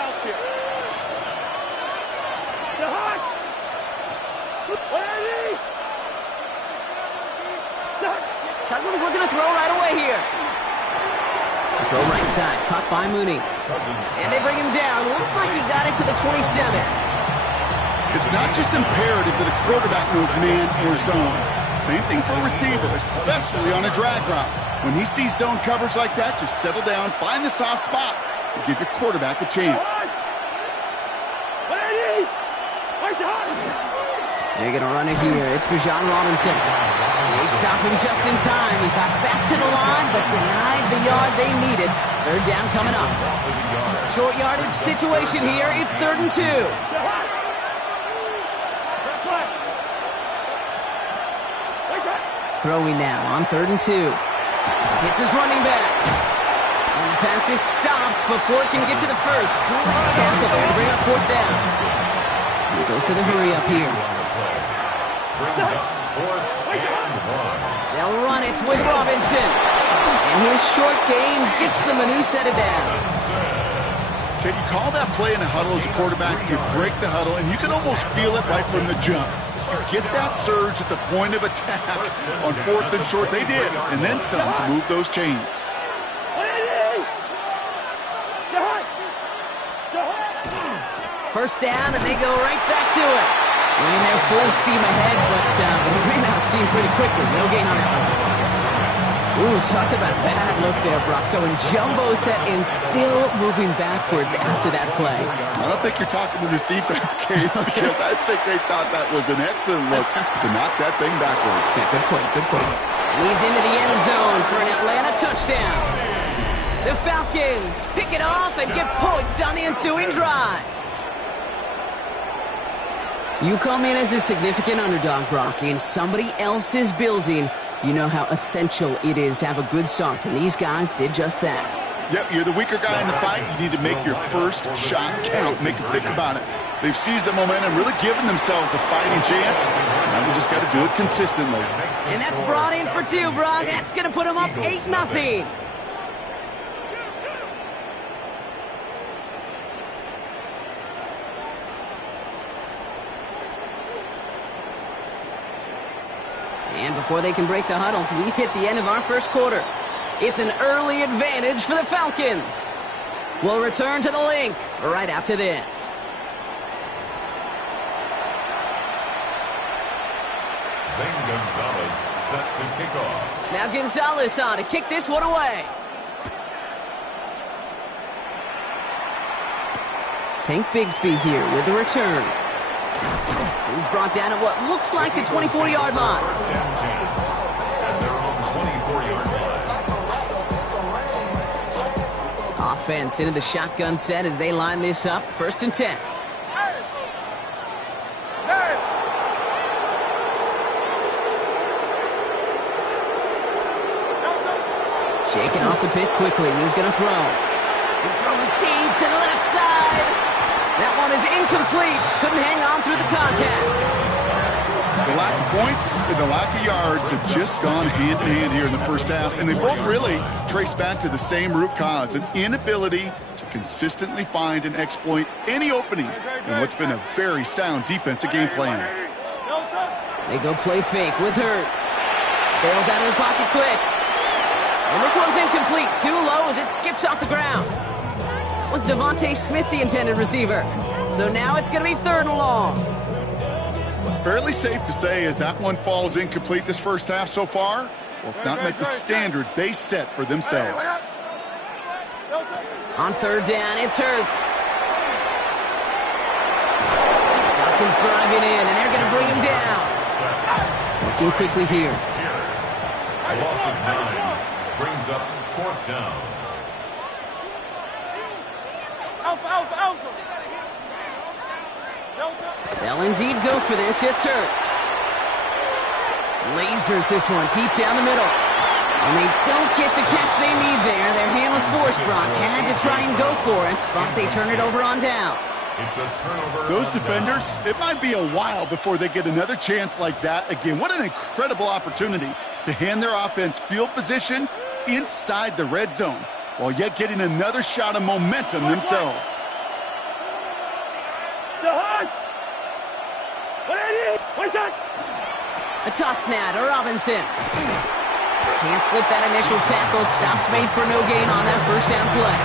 Cousins looking to throw right away here. Throw right side, caught by Mooney. And they bring him down. Looks like he got it to the 27. It's not just imperative that a quarterback knows man or zone. Same thing for a receiver, especially on a drag route. When he sees zone coverage like that, just settle down, find the soft spot, and give your quarterback a chance. They're going to run it here. It's Bijan Robinson. They stop him just in time. He got back to the line, but denied the yard they needed. 3rd down coming up. Short yardage situation here. It's 3rd and 2. Throwing now on 3rd and 2. Hits his running back. And the pass is stopped before it can get to the 1st. Great tackle there to bring up 4th down. He goes to the hurry up here. They'll run it with Robinson. And his short game gets them a new set of downs. Can you call that play in a huddle as a quarterback? You break the huddle, and you can almost feel it right from the jump. You get that surge at the point of attack on 4th and short. They did, and then some to move those chains. First down, and they go right back to it. Running their full steam ahead, but they ran out of steam pretty quickly. No gain on that one. Ooh, talk about a bad look there, Brock. Going jumbo set and still moving backwards after that play. I don't think you're talking to this defense, Kate, because I think they thought that was an excellent look to knock that thing backwards. Yeah, good point, good point. Leads into the end zone for an Atlanta touchdown. The Falcons pick it off and get points on the ensuing drive. You come in as a significant underdog, Brock, in somebody else's building. You know how essential it is to have a good start, and these guys did just that. Yep, you're the weaker guy in the fight. You need to make your first shot count. Make them think about it. They've seized the momentum, really given themselves a fighting chance. Now they just got to do it consistently. And that's brought in for 2, Brock. That's going to put them up 8-0. And before they can break the huddle, we've hit the end of our first quarter. It's an early advantage for the Falcons. We'll return to the link right after this. Zane Gonzalez set to kick off. Now Gonzalez on to kick this one away. Tank Bigsby here with the return. He's brought down at what looks like the 24-yard line. First down 10 at their own 24-yard line. Offense into the shotgun set as they line this up. 1st and 10. off the pick quickly. He's going to throw. He's throwing deep to the left side. That one is incomplete. Couldn't hang on through the contact. The lack of points and the lack of yards have just gone hand in hand here in the first half, and they both really trace back to the same root cause, an inability to consistently find and exploit any opening in what's been a very sound defensive game plan. They go play fake with Hurts. Bails out of the pocket quick. And this one's incomplete. Too low as it skips off the ground. Was Devontae Smith the intended receiver? So now it's going to be 3rd and long. Fairly safe to say as that one falls incomplete this first half so far, well, it's not met the standard they set for themselves. On 3rd down, it's Hurts. Falcons driving in, and they're going to bring him down. Looking quickly here. A loss of 9 brings up 4th down. Alpha. They'll indeed go for this. It's Hurts. Lasers this one deep down the middle. And they don't get the catch they need there. Their hand was forced, Brock. Had to try and go for it, but they turn it over on downs. It's a turnover. Those defenders, it might be a while before they get another chance like that again. What an incredible opportunity to hand their offense field position inside the red zone, while yet getting another shot of momentum themselves. A toss now to Robinson. Can't slip that initial tackle. Stops made for no gain on that first down play.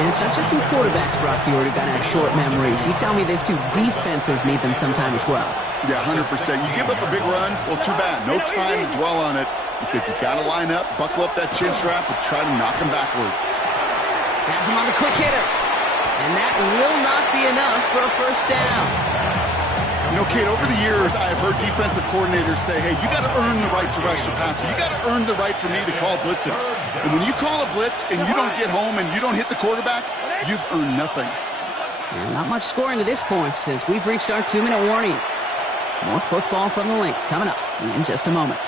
And it's not just some quarterbacks, Brock, you already got to have short memories. You tell me this too, defenses need them sometime as well. Yeah, 100%. You give up a big run, well, too bad. No time to dwell on it because you got to line up, buckle up that chin strap, and try to knock him backwards. Has him on the quick hitter. And that will not be enough for a first down. You know, Kate, over the years, I've heard defensive coordinators say, hey, you got to earn the right to rush the passer. You got to earn the right for me to call blitzes. And when you call a blitz and you don't get home and you don't hit the quarterback, you've earned nothing. And not much scoring to this point as we've reached our 2-minute warning. More football from the link coming up in just a moment.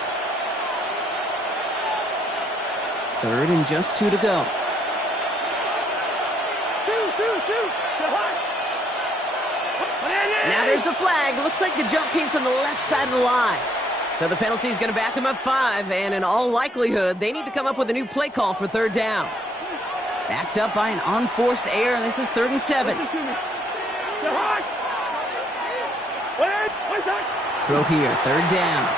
3rd and just 2 to go. Now there's the flag. Looks like the jump came from the left side of the line. So the penalty is going to back them up 5, and in all likelihood, they need to come up with a new play call for 3rd down. Backed up by an unforced error, and this is 3rd and 7. Throw here, 3rd down.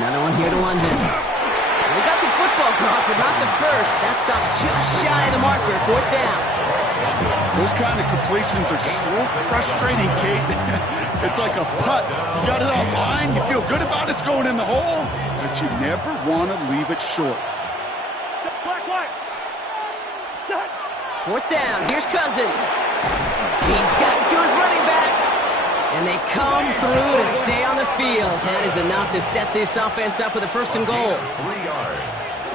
Another one here to London. We got the football clock, but not the first. That stopped just shy of the marker, 4th down. Those kind of completions are so frustrating, Kate. It's like a putt. You got it online, you feel good about it's going in the hole, but you never want to leave it short. 4th down, here's Cousins. He's got to his running back. And they come through to stay on the field. That is enough to set this offense up with a 1st and goal. 3 yards.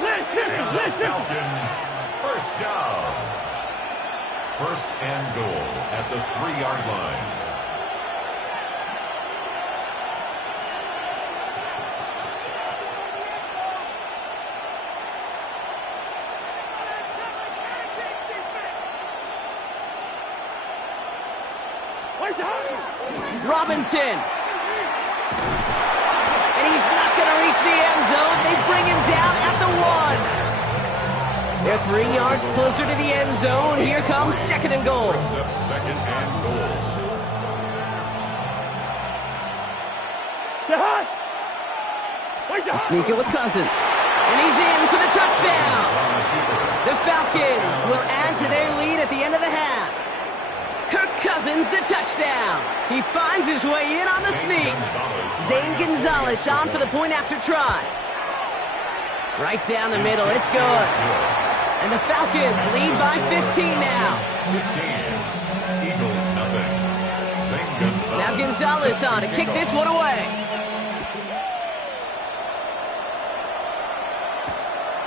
And the Falcons, 1st down. 1st and goal at the 3-yard line. Robinson. And he's not going to reach the end zone. They bring him down at the 1. They're 3 yards closer to the end zone. Here comes 2nd and goal. 2nd and goal. They sneak it with Cousins. And he's in for the touchdown. The Falcons will add to their lead at the end of the half. Kirk Cousins, the touchdown. He finds his way in on the sneak. Zane Gonzalez on for the point after try. Right down the middle, it's good. And the Falcons lead by 15 now. 15. Eagles nothing. Zane Gonzalez. Now Gonzalez on to kick this one away.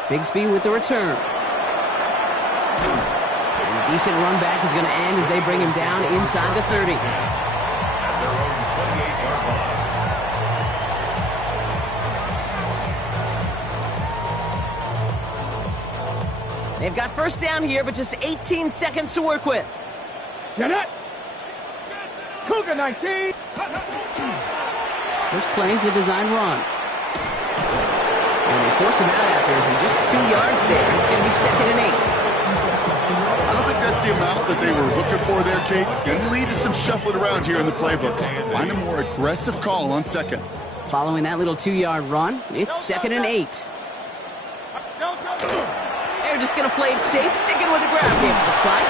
Bigsby with the return. Decent run back is going to end as they bring him down inside the 30. At their own 28-yard line. They've got first down here, but just 18 seconds to work with. Get it? Cougar 19. First play is a design run. And they force him out after just 2 yards there. It's going to be 2nd and 8. I don't think that's the amount that they were looking for there, Kate. Going to lead to some shuffling around here in the playbook. Find a more aggressive call on second. Following that little 2-yard run, it's 2nd and 8. They're just going to play it safe, sticking with the ground game, it looks like.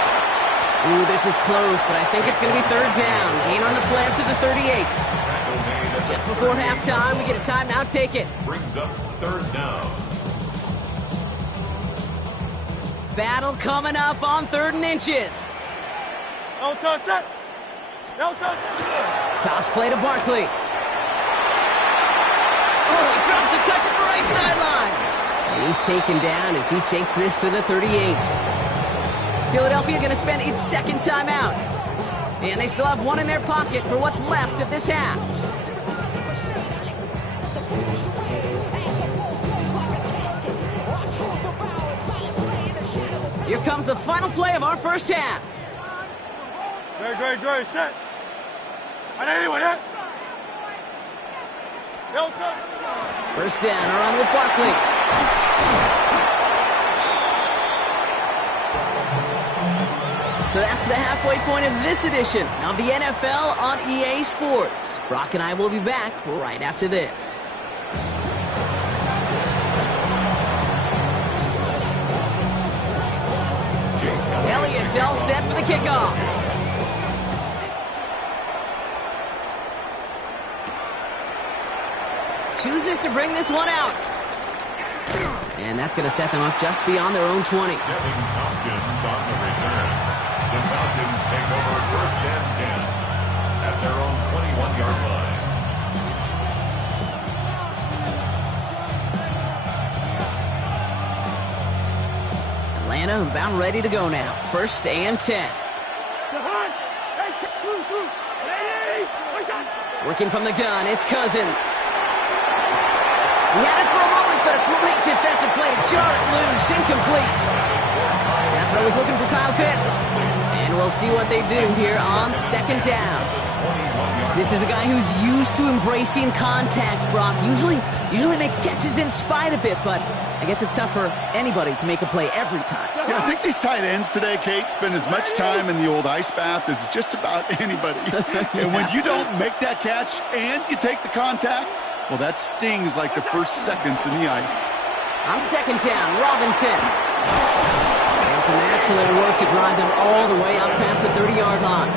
Ooh, this is close, but I think it's going to be 3rd down. Gain on the play up to the 38. Just before halftime, we get a timeout, take it. Brings up 3rd down. Battle coming up on 3rd and inches. No touch it. No touch it. Toss play to Barkley. Oh, he drops a cut to the right sideline. And he's taken down as he takes this to the 38. Philadelphia going to spend its 2nd timeout. And they still have one in their pocket for what's left of this half. Here comes the final play of our first half. Great. Set. I need anyone else. No touch. First down, around with Barkley. So that's the halfway point of this edition of the NFL on EA Sports. Brock and I will be back right after this. Elliott's all set for the kickoff. Chooses to bring this one out. And that's going to set them up just beyond their own 20. Devin Tompkins on the return. The Falcons take over 1st and 10 at their own 21-yard line. Atlanta about ready to go now. 1st and 10. Working from the gun, it's Cousins. He had it for a moment, but a great defensive play to jar it loose. Incomplete. That throw was looking for Kyle Pitts. And we'll see what they do here on 2nd down. This is a guy who's used to embracing contact, Brock. Usually makes catches in spite of it, but I guess it's tough for anybody to make a play every time. Yeah, I think these tight ends today, Kate, spend as much time in the old ice bath as just about anybody. And when you don't make that catch and you take the contact, well, that stings like the first seconds in the ice. On 2nd down, Robinson. And some excellent work to drive them all the way up past the 30-yard line.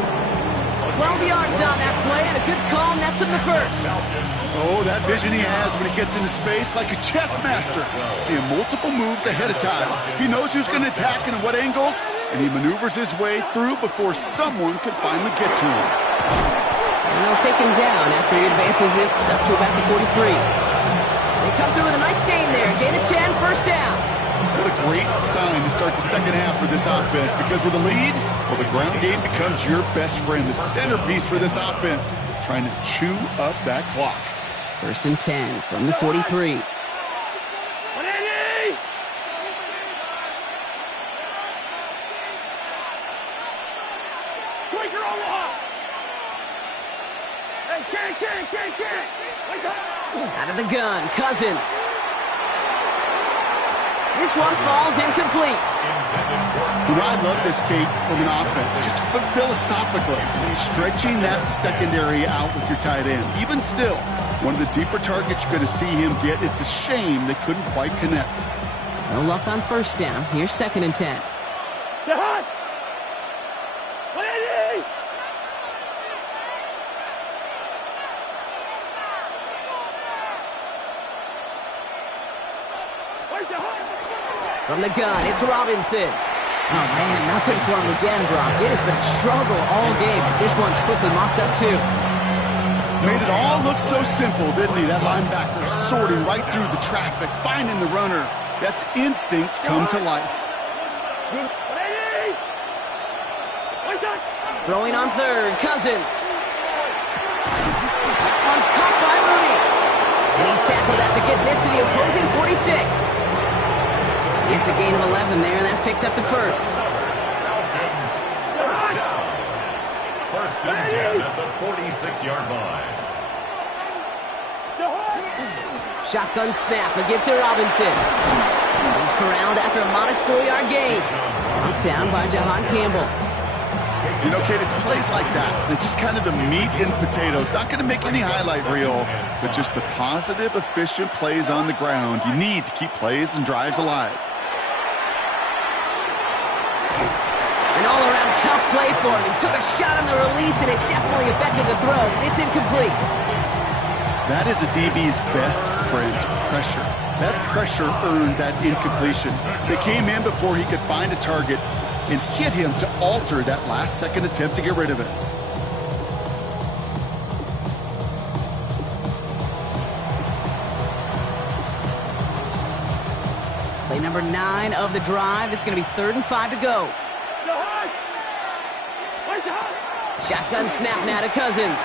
12 yards on that play, and a good call nets him the first. Oh, that vision he has when he gets into space like a chess master. Seeing multiple moves ahead of time. He knows who's going to attack and what angles, and he maneuvers his way through before someone can finally get to him. And they'll take him down after he advances this up to about the 43. They come through with a nice gain there. Gain of 10, 1st down. What a great sign to start the 2nd half for this offense, because with a lead, well, the ground game becomes your best friend, the centerpiece for this offense, trying to chew up that clock. 1st and 10 from the 43. Out of the gun, Cousins. This one falls incomplete. You know, I love this, Kate, from an offense. Just philosophically, stretching that secondary out with your tight end. Even still, one of the deeper targets you're going to see him get. It's a shame they couldn't quite connect. No luck on 1st down. Here's 2nd and 10. From the gun, it's Robinson. Oh, man, nothing for him again, Brock. It has been a struggle all game as this one's quickly mopped up, too. Made it all look so simple, didn't he? That linebacker sorting right through the traffic, finding the runner. That's instincts come to life. Throwing on 3rd, Cousins. That one's caught by Mooney. And he's tackled after getting this to the opposing 46. It's a gain of 11 there, and that picks up the first. Falcons, first down. First and 10 at the 46-yard line. Shotgun snap, a give to Robinson. He's corralled after a modest 4-yard gain. Knocked down by Jahan Campbell. You know, Kate, it's plays like that. It's just kind of the meat and potatoes. Not going to make any highlight reel, but just the positive, efficient plays on the ground. You need to keep plays and drives alive. An all-around tough play for him. He took a shot on the release, and it definitely affected the throw. It's incomplete. That is a DB's best friend, pressure. That pressure earned that incompletion. They came in before he could find a target and hit him to alter that last-second attempt to get rid of it. Play number 9 of the drive. It's going to be 3rd and 5 to go. Shotgun snap now to Cousins.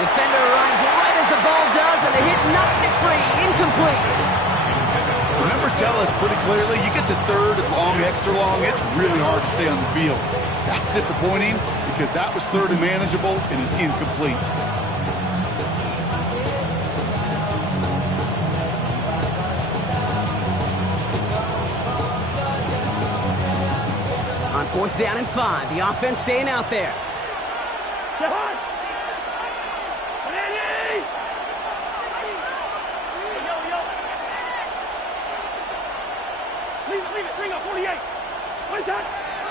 Defender arrives right as the ball does, and the hit knocks it free. Incomplete. The numbers tell us pretty clearly, you get to 3rd and long, extra long, it's really hard to stay on the field. That's disappointing because that was 3rd and manageable and an incomplete. On 4th down and 5, the offense staying out there.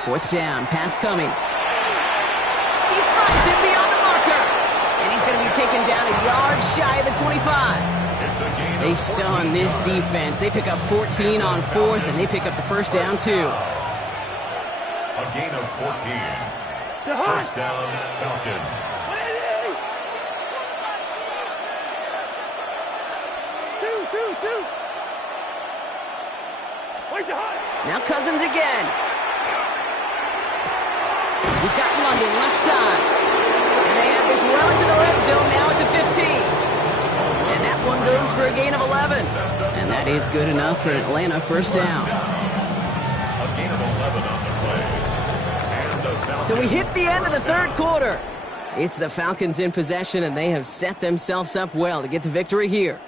Fourth down, pass coming. He fires it beyond the marker. And he's going to be taken down a yard shy of the 25. They stun this defense. They pick up 14 on 4th, and they pick up the first down, too. A gain of 14. First down, Falcons. Now Cousins again. He's got London left side. And they have this well into the red zone now at the 15. And that one goes for a gain of 11. And that is good enough for Atlanta first down. A gain of 11 on the play. And the Falcons. So we hit the end of the 3rd quarter. It's the Falcons in possession, and they have set themselves up well to get the victory here.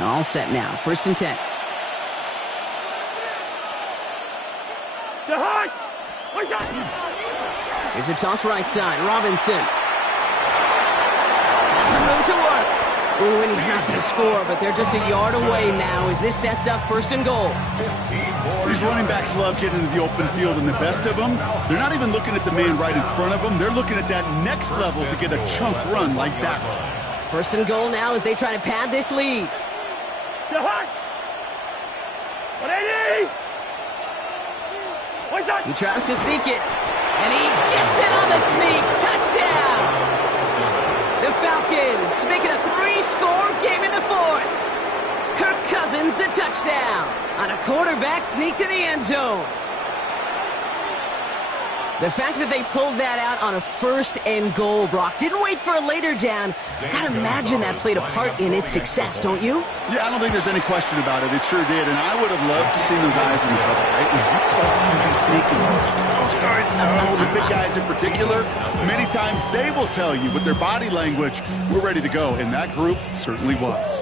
All set now. 1st and 10. Here's a toss right side. Robinson. Has some room to work. Ooh, and he's not going to score, but they're just a yard away now as this sets up 1st and goal. These running backs love getting into the open field, and the best of them, they're not even looking at the man right in front of them. They're looking at that next level to get a chunk run like that. 1st and goal now as they try to pad this lead. He tries to sneak it, and he gets it on the sneak. Touchdown! The Falcons make it a 3-score game in the 4th. Kirk Cousins the touchdown on a quarterback sneak to the end zone. The fact that they pulled that out on a 1st and goal, Brock, didn't wait for a later down. Gotta imagine that played a part in its success, don't you? Yeah, I don't think there's any question about it. It sure did, and I would have loved to see those eyes in the cover, right? When you call QB sneaking, those guys know, the big guys in particular, many times they will tell you with their body language, we're ready to go, and that group certainly was.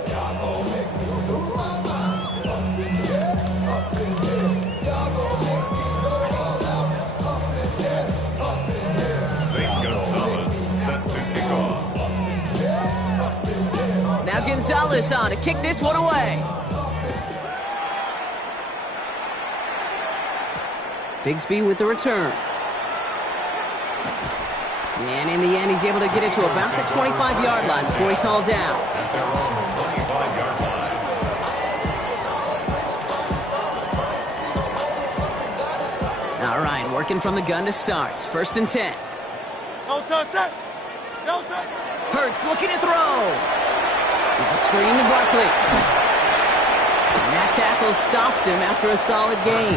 Now Gonzalez on to kick this one away. Bigsby with the return. And in the end, he's able to get it to about the 25-yard line before he's hauled down. All right, working from the gun to start. 1st and 10. Hurts looking to throw. It's a screen to Barkley. tackle stops him after a solid gain.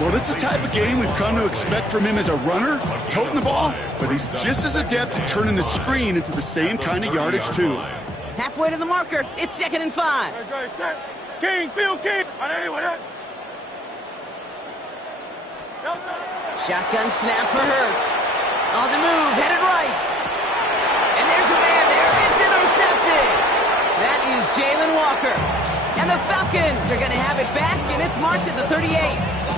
Well, this is the type of game we've come to expect from him as a runner, toting the ball, but he's just as adept at turning the screen into the same kind of yardage, too. Halfway to the marker. It's 2nd and 5. King, Phil King. Shotgun snap for Hurts. On the move, headed right. And there's a man there. It's intercepted. That is Jalen Walker. And the Falcons are going to have it back, and it's marked at the 38.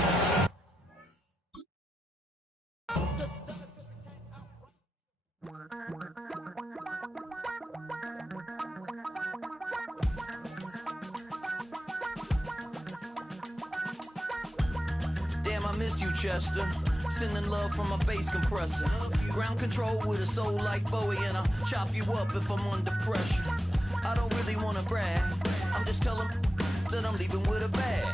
Damn, I miss you, Chester. Sending love from a bass compressor. Ground control with a soul like Bowie, and I'll chop you up if I'm under pressure. I don't really want to brag. I'm just telling that I'm leaving with a bag.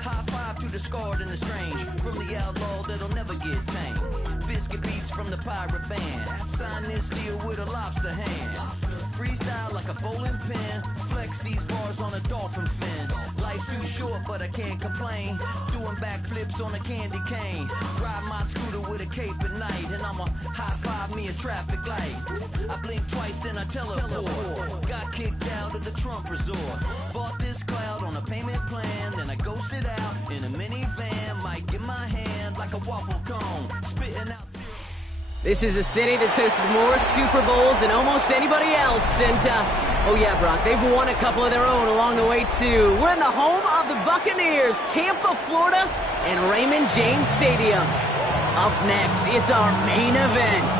High five to the scarred and the strange. From the outlaw that'll never get tamed. Biscuit beats from the pirate band. Sign this deal with a lobster hand. Freestyle like a bowling pin. Flex these bars on a dolphin fin. Life's too short, but I can't complain. Doing backflips on a candy cane. Ride my scooter with a cape at night. And I'ma high five me a traffic light. I blink twice, then I teleport. Got kicked out of the Trump resort. Bought this cloud on a payment plan. Then I ghosted out in a minivan. Mic in my hand like a waffle cone. Spitting out. This is a city that's hosted more Super Bowls than almost anybody else. And, oh yeah, Brock, they've won a couple of their own along the way, too. We're in the home of the Buccaneers, Tampa, Florida, and Raymond James Stadium. Up next, it's our main event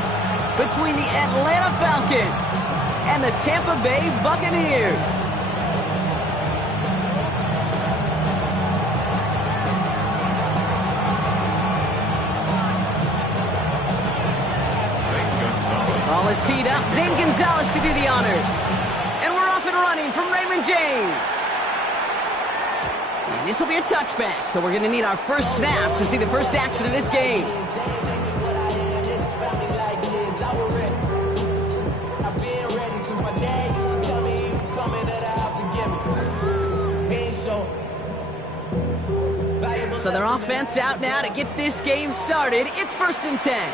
between the Atlanta Falcons and the Tampa Bay Buccaneers. Ball is teed up. Zane Gonzalez to do the honors. And we're off and running from Raymond James. And this will be a touchback, so we're going to need our first snap to see the first action of this game. So their offense out now to get this game started. It's 1st and 10.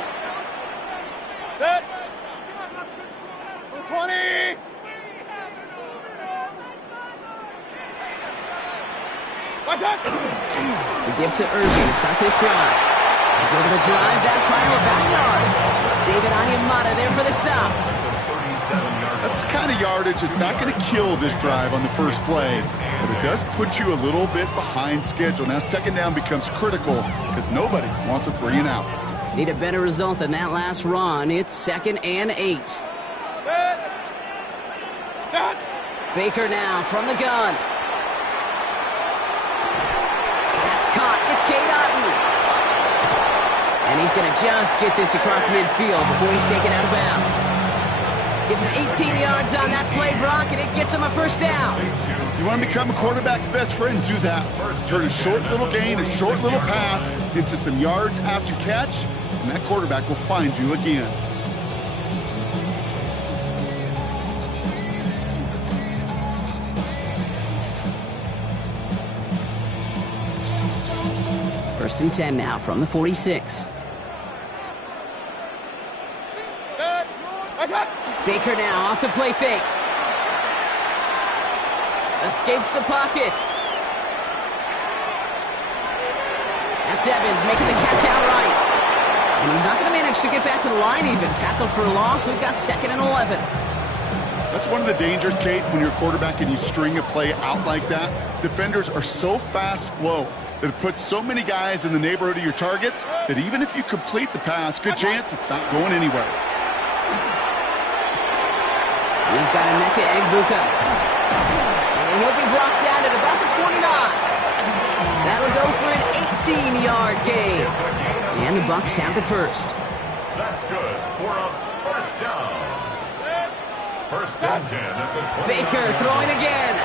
Set. 20. What's up? We give to Irving to start this drive. He's able to drive that final backyard. David Onyemata there for the stop. That's the kind of yardage it's not going to kill this drive on the first play, but it does put you a little bit behind schedule. Now 2nd down becomes critical because nobody wants a 3 and out. Need a better result than that last run. It's 2nd and 8. Baker now from the gun. That's caught. It's Cade Otton. And he's going to just get this across midfield before he's taken out of bounds. Give him 18 yards on that play, Brock, and it gets him a 1st down. You want to become a quarterback's best friend, do that. Turn a short little gain, a short little pass into some yards after catch, and that quarterback will find you again. First and 10 now from the 46. Baker now off the play fake. Escapes the pocket. That's Evans making the catch outright. And he's not going to manage to get back to the line even. Tackled for a loss. We've got 2nd and 11. That's one of the dangers, Kate, when you're a quarterback and you string a play out like that. Defenders are so fast flow that it puts so many guys in the neighborhood of your targets that even if you complete the pass, good chance it's not going anywhere. He's got Emeka Egbuka. And he'll be brought down at about the 29. That'll go for an 18-yard gain. And the Bucs have the first. That's good for a 1st down. 1st and 10 at the 20. Baker throwing again.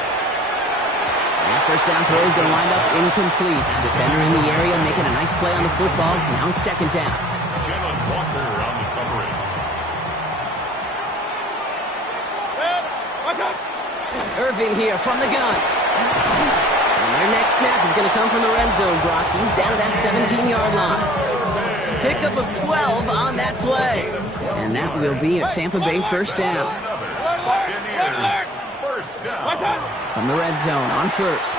That 1st down throw is going to wind up incomplete. Defender in the area making a nice play on the football. Now it's 2nd down. Jalen Walker on the coverage. Irving here from the gun. snap is going to come from the red zone, Brock. He's down to that 17-yard line. Pickup of 12 on that play. And that will be a Tampa Bay first down. From the red zone on first.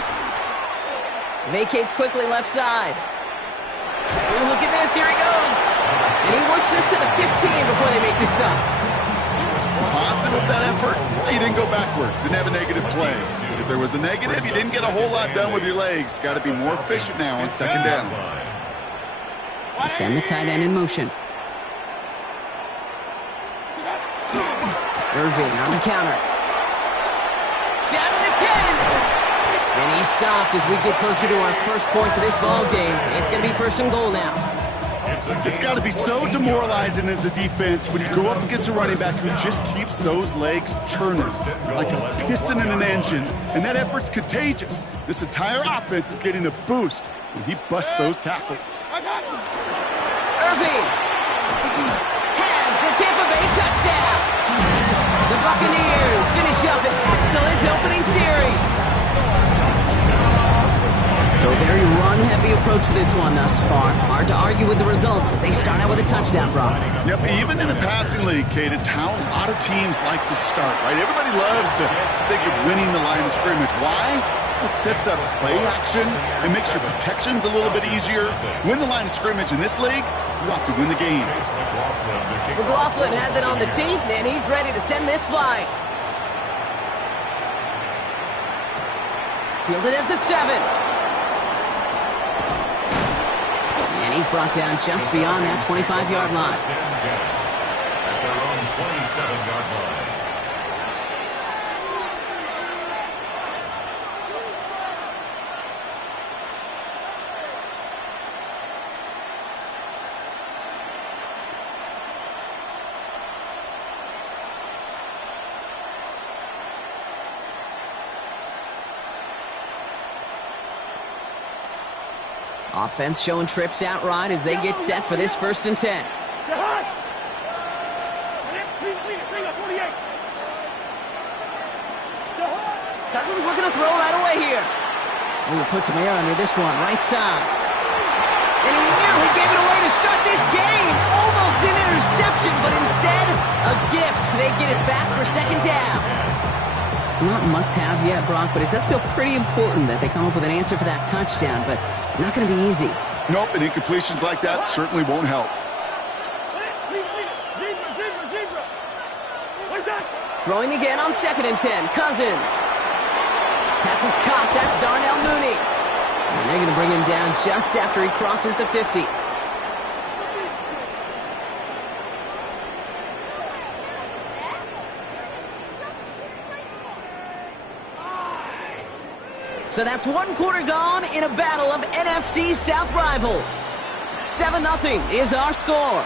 Vacates quickly left side. Ooh, look at this. Here he goes. And he works this to the 15 before they make the stop. Positive of that effort. He didn't go backwards. Didn't have a negative play. If there was a negative, you didn't get a whole lot done with your legs. Got to be more efficient now on second down. They send the tight end in motion. Irving on the counter. Down to the 10. And he's stopped as we get closer to our first point to this ball game. It's going to be first and goal now. It's got to be so demoralizing as a defense when you go up against a running back who just keeps those legs churning like a piston in an engine, and that effort's contagious. This entire offense is getting a boost when he busts those tackles. Irving has the Tampa Bay touchdown. The Buccaneers finish up an excellent opening series. So a very run-heavy approach to this one thus far. Hard to argue with the results as they start out with a touchdown, Brock. Yep, even in a passing league, Kate, it's how a lot of teams like to start, right? Everybody loves to think of winning the line of scrimmage. Why? It sets up play action. It makes your protections a little bit easier. Win the line of scrimmage in this league, you have to win the game. McLaughlin has it on the team, and he's ready to send this flying. Fielded at the 7. And he's brought down just beyond that 25-yard line. At their own 27-yard line. Offense showing trips out right as they get set for this first and 10. Cousins looking to throw that away here. Ooh, put some air under this one, right side. And he nearly gave it away to start this game. Almost an interception, but instead, a gift. They get it back for second down. Not must-have yet, Brock, but it does feel pretty important that they come up with an answer for that touchdown, but not going to be easy. Nope, and incompletions like that certainly won't help. Throwing again on second and 10. Cousins. Pass is caught. That's Darnell Mooney. And they're going to bring him down just after he crosses the 50. So that's one quarter gone in a battle of NFC South rivals. 7-0 is our score.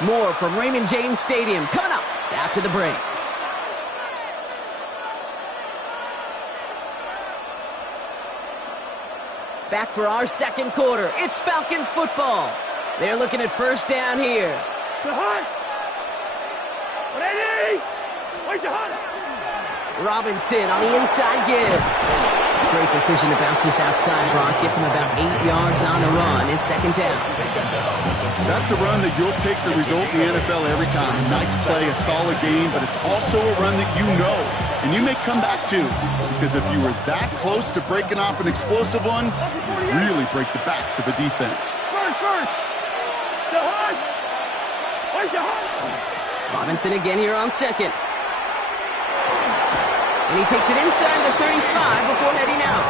More from Raymond James Stadium coming up after the break. Back for our second quarter. It's Falcons football. They're looking at first down here. Robinson on the inside give. Great decision to bounce this outside, Brock. Gets him about 8 yards on the run. It's second down. That's a run that you'll take the result in the NFL every time. A nice play, a solid game, but it's also a run that you know, and you may come back to, because if you were that close to breaking off an explosive one, you really break the backs of a defense. Robinson again here on second. And he takes it inside the 35 before heading out.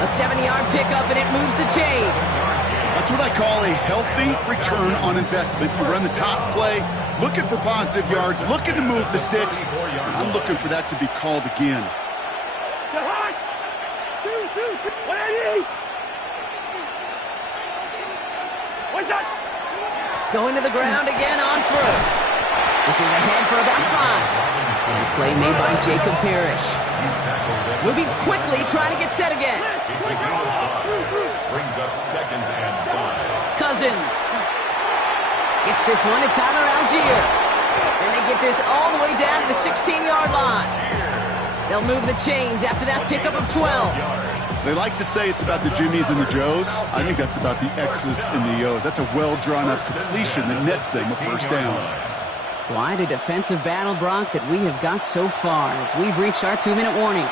A 70-yard pickup, and it moves the chains. That's what I call a healthy return on investment. You run the toss play, looking for positive yards, looking to move the sticks. I'm looking for that to be called again. Going to the ground again on first. This is ahead for about 5. And a play made by Jacob Parrish. Moving quickly, trying to get set again. Brings up second and 5. Cousins gets this one to Tyler Algier. And they get this all the way down to the 16-yard line. They'll move the chains after that pickup of 12. They like to say it's about the Jimmies and the Joes. I think that's about the X's and the O's. That's a well-drawn-up completion that nets them a first down. Quite a defensive battle, Brock, that we have got so far as we've reached our 2-minute warning.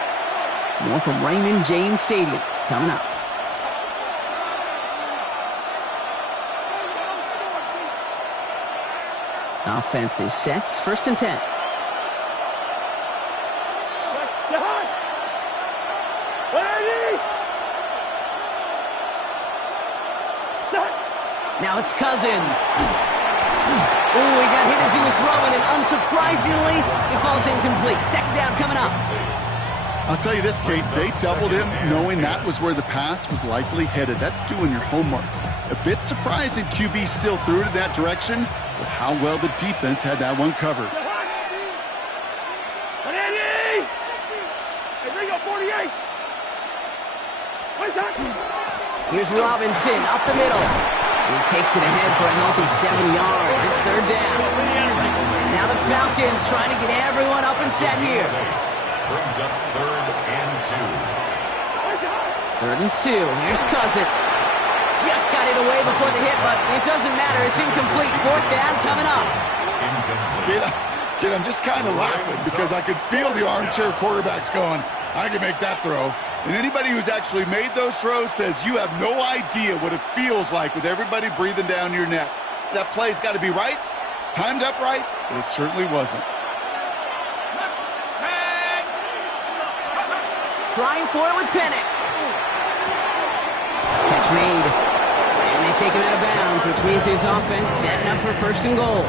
More from Raymond James Stadium coming up. Offense is set. 1st and 10. Now it's Cousins. Ooh, he got hit as he was throwing, and unsurprisingly, it falls incomplete. 2nd down coming up. I'll tell you this, Kate, they doubled him knowing that was where the pass was likely headed. That's doing your homework. A bit surprising QB still threw it in that direction with how well the defense had that one covered. Here's Robinson up the middle. He takes it ahead for a healthy 70 yards. It's 3rd down. Now the Falcons trying to get everyone up and set here. Brings up 3rd and 2. 3rd and 2. Here's Cousins. Just got it away before the hit, but it doesn't matter. It's incomplete. 4th down coming up. Kid, I'm just kind of laughing because I could feel the armchair quarterbacks going, I can make that throw. And anybody who's actually made those throws says you have no idea what it feels like with everybody breathing down your neck. That play's got to be right, timed up right, and it certainly wasn't. Trying for it with Penix. Catch made. And they take him out of bounds, which means his offense setting up for 1st and goal.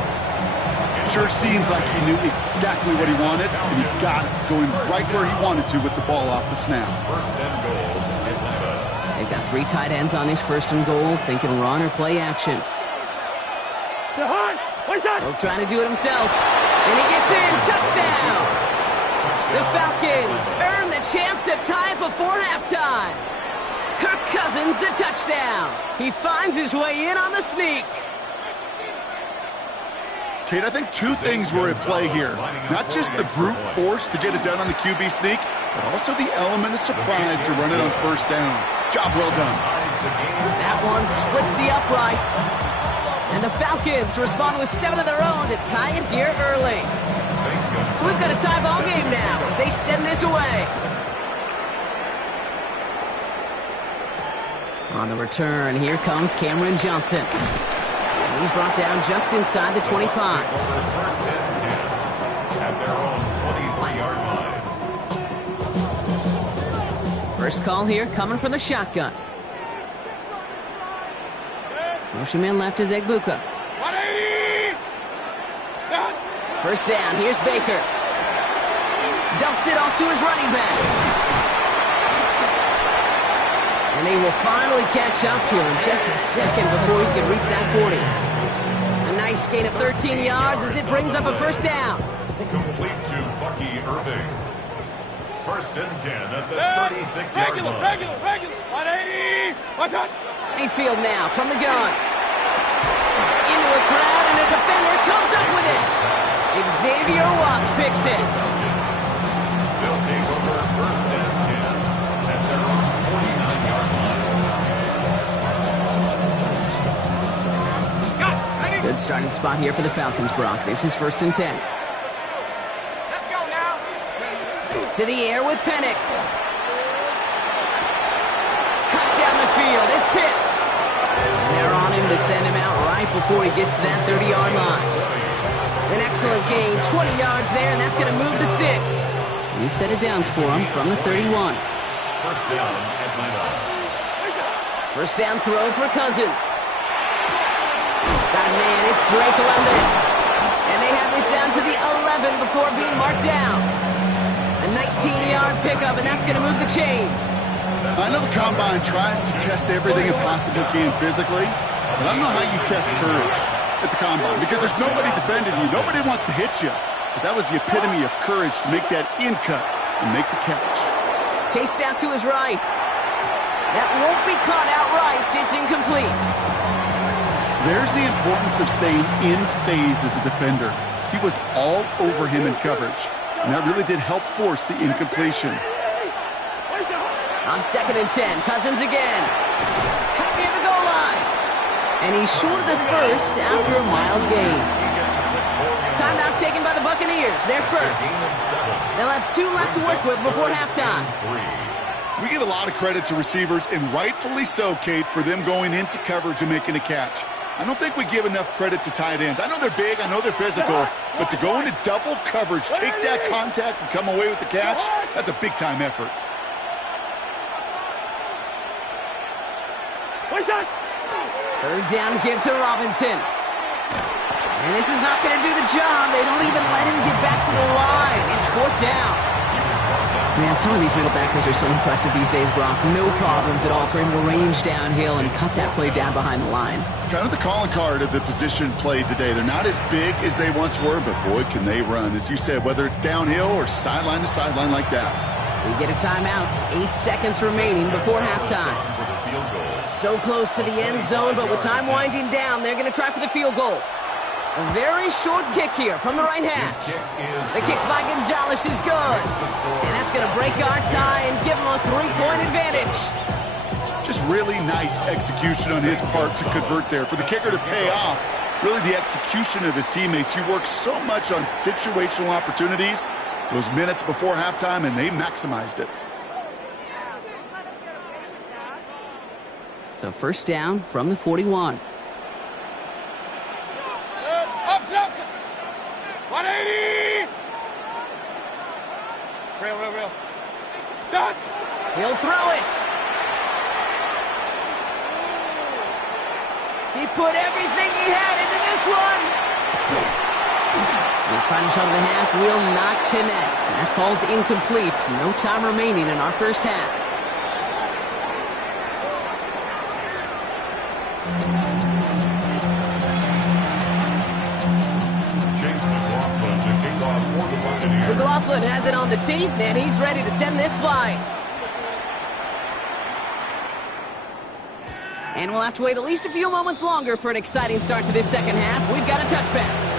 Sure seems like he knew exactly what he wanted, and he got it going right where he wanted to with the ball off the snap. 1st and goal, Atlanta. They've got 3 tight ends on this 1st and goal, thinking run or play action. Hope trying to do it himself, and he gets in. Touchdown! The Falcons earn the chance to tie it before halftime. Kirk Cousins, the touchdown. He finds his way in on the sneak. Kate, I think 2 things were at play here. Not just the brute force to get it done on the QB sneak, but also the element of surprise to run it on 1st down. Job well done. That one splits the uprights. And the Falcons respond with 7 of their own to tie it here early. We've got a tie ball game now as they send this away. On the return, here comes Cameron Johnson. He's brought down just inside the 25. 1st and 10 at their own 23-yard line. First call here coming from the shotgun. Motion man left is Egbuka. 1st down, here's Baker. Dumps it off to his running back. And they will finally catch up to him just a second before he can reach that 40. A nice gain of 13 yards as it brings up a 1st down. Complete to Bucky Irving. 1st and 10 at the 36-yard line. Regular. 180. Watch out. Mayfield now from the gun. Into a crowd, and the defender comes up with it. Xavier Watts picks it. They'll take over 1st and 10 at their own 49-yard line. Good starting spot here for the Falcons, Brock. This is 1st and 10. Let's go now. To the air with Penix. Cut down the field. It's Pitts. And they're on him to send him out right before he gets to that 30-yard line. An excellent gain, 20 yards there, and that's going to move the sticks. We've set it down for him from the 31. 1st down, Atlanta. 1st down throw for Cousins. Got a man, it's Drake London. And they have this down to the 11 before being marked down. A 19-yard pickup, and that's going to move the chains. I know the Combine tries to test everything it possibly can physically, but I don't know how you test courage at the Combine because there's nobody defending you. Nobody wants to hit you. But that was the epitome of courage to make that in cut and make the catch. Chased out to his right. That won't be caught outright. It's incomplete. There's the importance of staying in phase as a defender. He was all over him in coverage, and that really did help force the incompletion. On 2nd and 10, Cousins again. Cut near the goal line. And he's short of the first after a mild gain. Timeout taken by the Buccaneers. They're first. They'll have 2 left to work with before halftime. We give a lot of credit to receivers, and rightfully so, Kate, for them going into coverage and making a catch. I don't think we give enough credit to tight ends. I know they're big, I know they're physical, but to go into double coverage, take that contact, and come away with the catch, that's a big-time effort. Third down, give to Robinson. And this is not going to do the job. They don't even let him get back to the line. It's 4th down. Man, some of these middle backers are so impressive these days, Brock. No problems at all for him to range downhill and cut that play down behind the line. Kind of the calling card of the position played today. They're not as big as they once were, but boy, can they run. As you said, whether it's downhill or sideline to sideline like that. We get a timeout. 8 seconds remaining before halftime. So close to the end zone, but with time winding down, they're going to try for the field goal. A very short kick here from the right hash. The kick by Gonzalez is good. And that's going to break our tie and give them a 3-point advantage. Just really nice execution on his part to convert there. For the kicker to pay off, really the execution of his teammates. He works so much on situational opportunities those minutes before halftime, and they maximized it. So first down from the 41. 180! Real. Stop! He'll throw it. He put everything he had into this one. His final shot of the half will not connect. That falls incomplete. No time remaining in our first half. McLaughlin has it on the tee, and he's ready to send this flying. And we'll have to wait at least a few moments longer for an exciting start to this second half. We've got a touchback.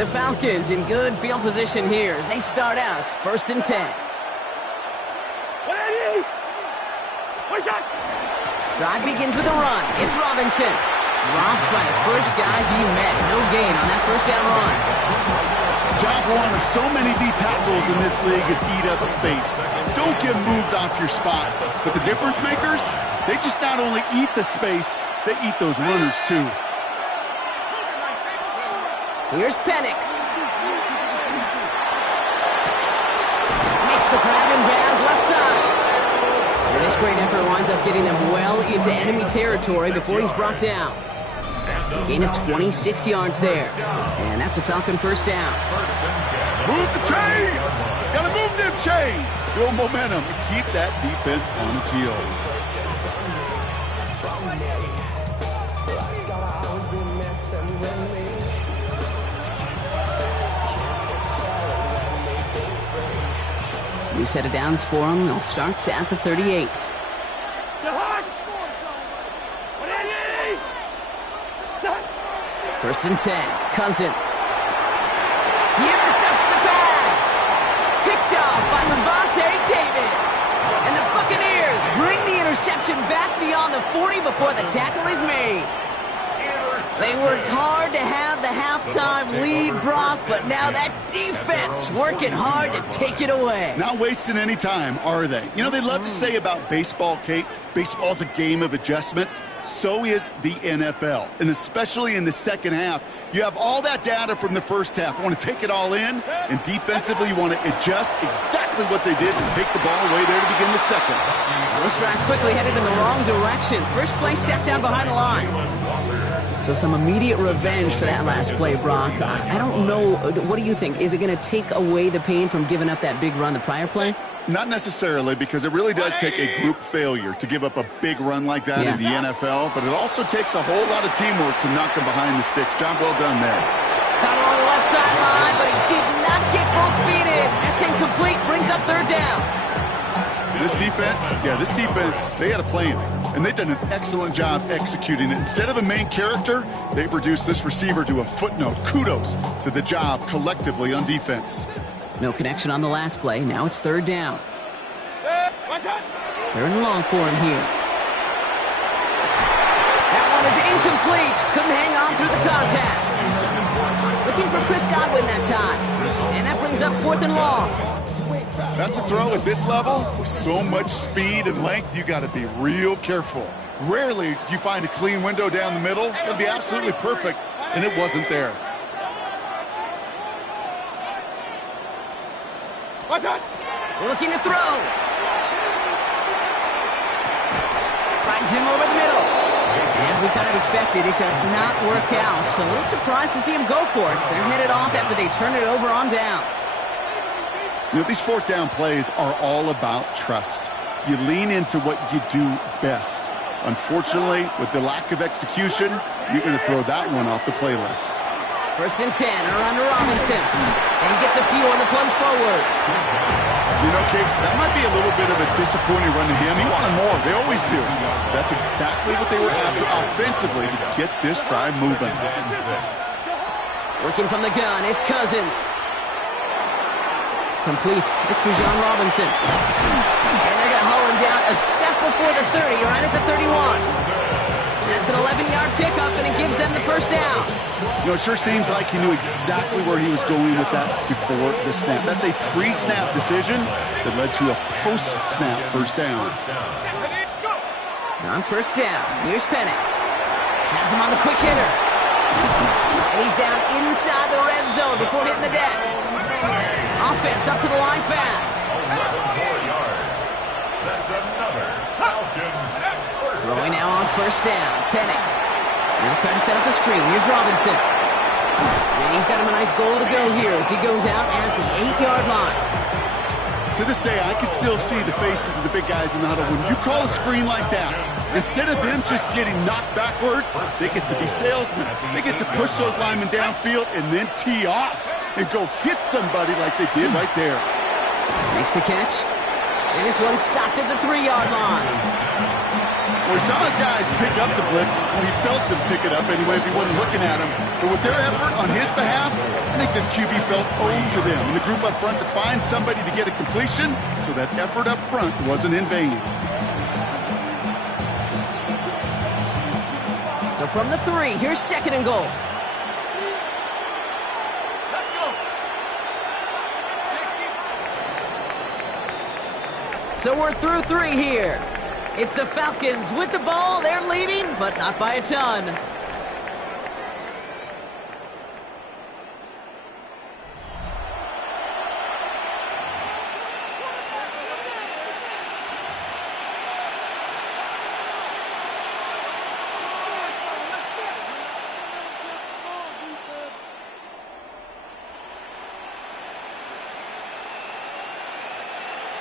The Falcons in good field position here as they start out 1st and 10. Drive begins with a run. It's Robinson. Dropped by the first guy he met. No gain on that first down run. Job one of so many D tackles in this league is eat up space. Don't get moved off your spot. But the difference makers, they just not only eat the space, they eat those runners too. Here's Penix. Makes the grab in bounds left side. And this great effort winds up getting them well into enemy territory before he's brought down. A gain of 26 yards there. And that's a Falcon first down. Move the chains! Gotta move them chains! Build momentum and keep that defense on its heels. New set of downs for them. They'll start at the 38. First and 10. Cousins. He intercepts the pass. Picked off by Levante David. And the Buccaneers bring the interception back beyond the 40 before the tackle is made. They worked hard to have the halftime lead, Brock, but now that defense working hard to take it away. Not wasting any time, are they? You know, they love to say about baseball, Kate, baseball's a game of adjustments. So is the NFL. And especially in the second half, you have all that data from the first half. You want to take it all in, and defensively you want to adjust exactly what they did and take the ball away there to begin the second. This drive's quickly headed in the wrong direction. First play set down behind the line. So some immediate revenge for that last play, Brock. I don't know. What do you think? Is it going to take away the pain from giving up that big run the prior play? Not necessarily, because it really does take a group failure to give up a big run like that in the NFL, but it also takes a whole lot of teamwork to knock them behind the sticks. Job well done there. Caught along the left sideline, but he did not get both feet in. That's incomplete. Brings up third down. This defense, they had a plan, and they've done an excellent job executing it. Instead of a main character, they've reduced this receiver to a footnote. Kudos to the job collectively on defense. No connection on the last play. Now it's third down. Third and long for him here. That one is incomplete. Couldn't hang on through the contact. Looking for Chris Godwin that time. And that brings up fourth and long. That's a throw at this level. With so much speed and length, you got to be real careful. Rarely do you find a clean window down the middle. It'll be absolutely perfect, and it wasn't there. Looking to throw. Finds him over the middle. And as we kind of expected, it does not work out. So a little surprised to see him go for it. So they're headed off after they turn it over on downs. You know, these fourth down plays are all about trust. You lean into what you do best. Unfortunately, with the lack of execution, you're going to throw that one off the playlist. First and 10, around to Robinson. And he gets a few on the plunge forward. You know, Kate, that might be a little bit of a disappointing run to him. He wanted more. They always do. That's exactly what they were after offensively to get this drive moving. Working from the gun, it's Cousins. Complete. It's Bijan Robinson. And they're going to haul him down a step before the 30, right at the 31. That's an 11-yard pickup, and it gives them the first down. You know, it sure seems like he knew exactly where he was going with that before the snap. That's a pre-snap decision that led to a post-snap first down. On first down, here's Penix. Has him on the quick hitter. And he's down inside the red zone before hitting the deck. Offense up to the line fast. 11 more yards. That's another Falcons first Throwing now on first down. Penix. Now trying to set up the screen. Here's Robinson. And he's got him a nice goal to go here as he goes out at the 8-yard line. To this day, I can still see the faces of the big guys in the huddle. When you call a screen like that, instead of them just getting knocked backwards, they get to be salesmen. They get to push those linemen downfield and then tee off and go hit somebody like they did right there. Makes the catch. And this one stopped at the 3-yard line. Well, we saw his guys pick up the blitz. Well, he felt them pick it up anyway if he wasn't looking at him. But with their effort on his behalf, I think this QB felt owed to them and the group up front to find somebody to get a completion, so that effort up front wasn't in vain. So from the 3, here's second and goal. Let's go. 60. So we're through 3 here. It's the Falcons with the ball. They're leading, but not by a ton.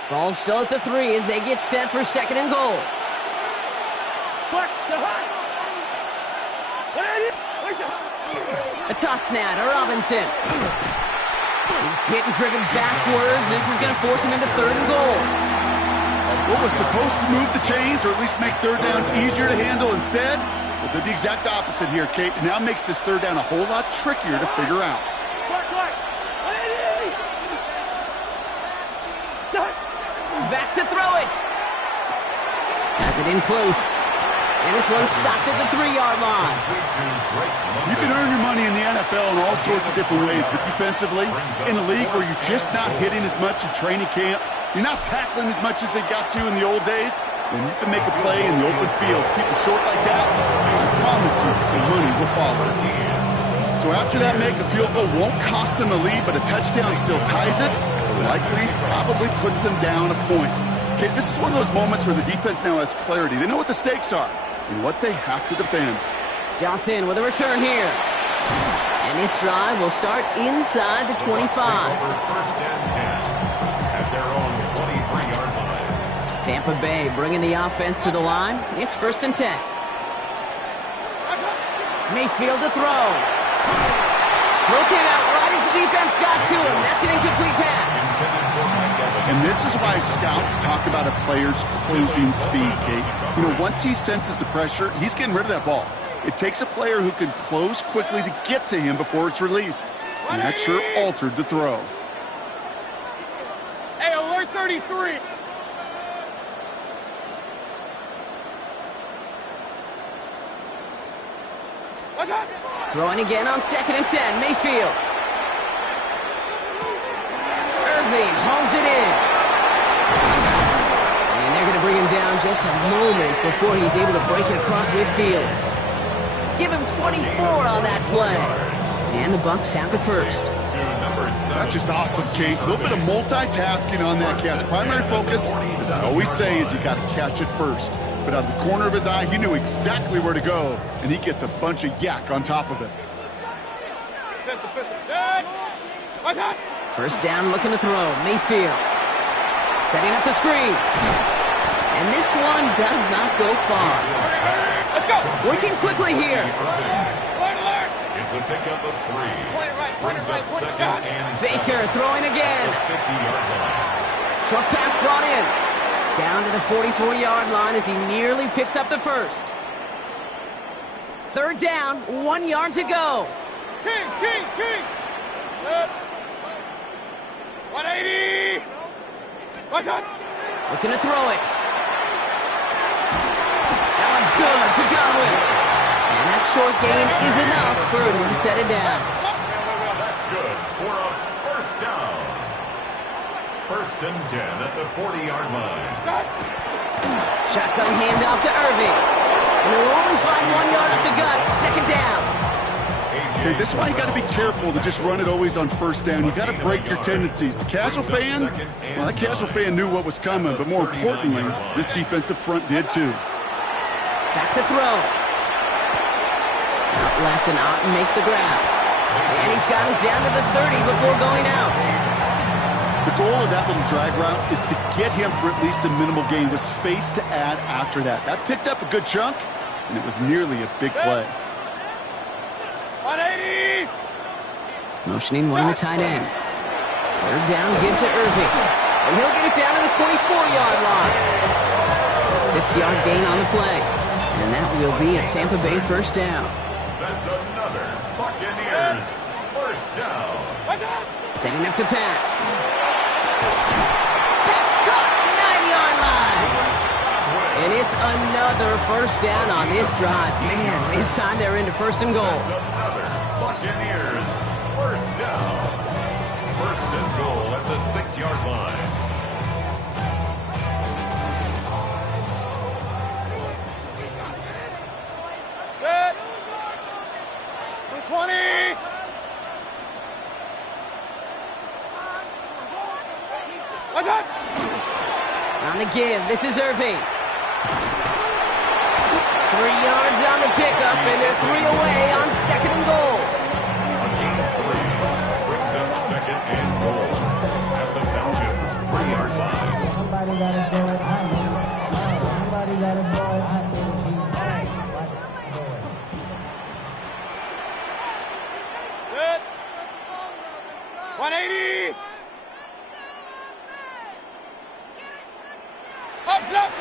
Ball still at the 3 as they get set for second and goal. A toss now to Robinson. He's hit and driven backwards. This is going to force him into third and goal. What was supposed to move the chains or at least make third down easier to handle instead? Well, did the exact opposite here, Kate. It now makes this third down a whole lot trickier to figure out. Back to throw it. Has it in close. And this one's stopped at the 3-yard line. You can earn your money in the NFL in all sorts of different ways, but defensively, in a league where you're just not hitting as much in training camp, you're not tackling as much as they got to in the old days, when you can make a play in the open field, keep it short like that, I promise you some money will follow. So after that make, a field goal won't cost them a lead, but a touchdown still ties it, likely probably puts them down a point. Okay, this is one of those moments where the defense now has clarity. They know what the stakes are and what they have to defend. Johnson with a return here. And this drive will start inside the 25. First and 10 at their own 23-yard line. Tampa Bay bringing the offense to the line. It's first and 10. Mayfield to throw. Throw came out right as the defense got to him. That's an incomplete pass. And this is why scouts talk about a player's closing speed, Kate. You know, once he senses the pressure, he's getting rid of that ball. It takes a player who can close quickly to get to him before it's released. And that sure altered the throw. Hey, alert 33. What's up? Throwing again on 2nd and 10. Mayfield. Irving hauls it in. And they're going to bring him down just a moment before he's able to break it across midfield. Give him 24 on that play. And the Bucs have the first. That's just awesome, Kate. A little bit of multitasking on that catch. Primary focus, as I always say, is you got to catch it first. But out of the corner of his eye, he knew exactly where to go, and he gets a bunch of yak on top of it. First down, looking to throw. Mayfield setting up the screen. And this one does not go far. Working quickly here. It's a pickup of 3. Brings up 2nd and 7. Baker throwing again. Short pass brought in. Down to the 44-yard line as he nearly picks up the first. 3rd down, 1 yard to go. Kings. 180. What's up? Looking to throw it. That one's good to Godwin. And that short gain is enough for a new set of downs. That's good for a first down. 1st and 10 at the 40-yard line. Shotgun handoff to Irving. And he'll only find 1 yard up the gut. 2nd down. Okay, this is why you got to be careful to just run it always on 1st down. You got to break your tendencies. The casual fan, well, that casual fan knew what was coming, but more importantly, this defensive front did too. Back to throw. Out left, and Otten makes the grab. And he's got it down to the 30 before going out. The goal of that little drag route is to get him for at least a minimal gain with space to add after that. That picked up a good chunk, and it was nearly a big play. 180. Motioning one of the tight ends. 3rd down, give to Irving. And he'll get it down to the 24-yard line. 6-yard gain on the play. And that will be a Tampa Bay first down. That's another Buccaneers first down. Setting up to pass. Pass caught, 9-yard line. And it's another first down on this drive. Man, this time they're into 1st and goal. That's another Buccaneers first down. 1st and goal at the 6-yard line. Good. 220. What's up? On the give, this is Irving. 3 yards on the pickup, and they're 3 away on 2nd and goal. Brings up 2nd and goal at the Falcons 3-yard line. Somebody let it go. Somebody let it go. Good. 180. Up.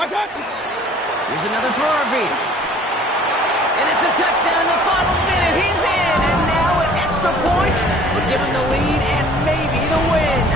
What's up? Here's another for Irving. And it's a touchdown in the final minute. He's in, and now an extra point will give him the lead and maybe the win.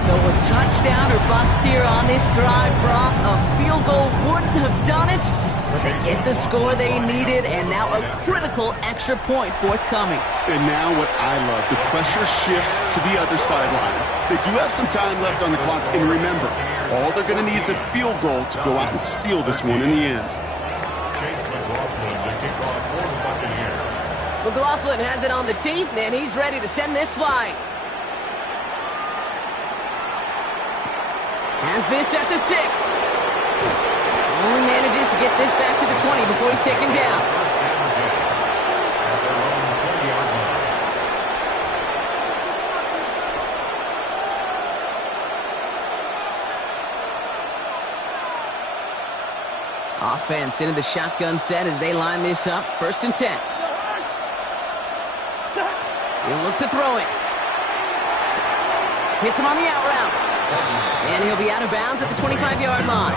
So it was touchdown or bust here on this drive, Brock. A field goal wouldn't have done it, but they get the score they needed, and now a critical extra point forthcoming. And now what I love, the pressure shifts to the other sideline. They do have some time left on the clock, and remember, all they're going to need is a field goal to go out and steal this one in the end. Chase McLaughlin to kick off for the Buccaneers. McLaughlin has it on the tee, and he's ready to send this flying. Has this at the 6. Only manages to get this back to the 20 before he's taken down. Offense into the shotgun set as they line this up. 1st and 10. He'll look to throw it. Hits him on the out route. And he'll be out of bounds at the 25-yard line.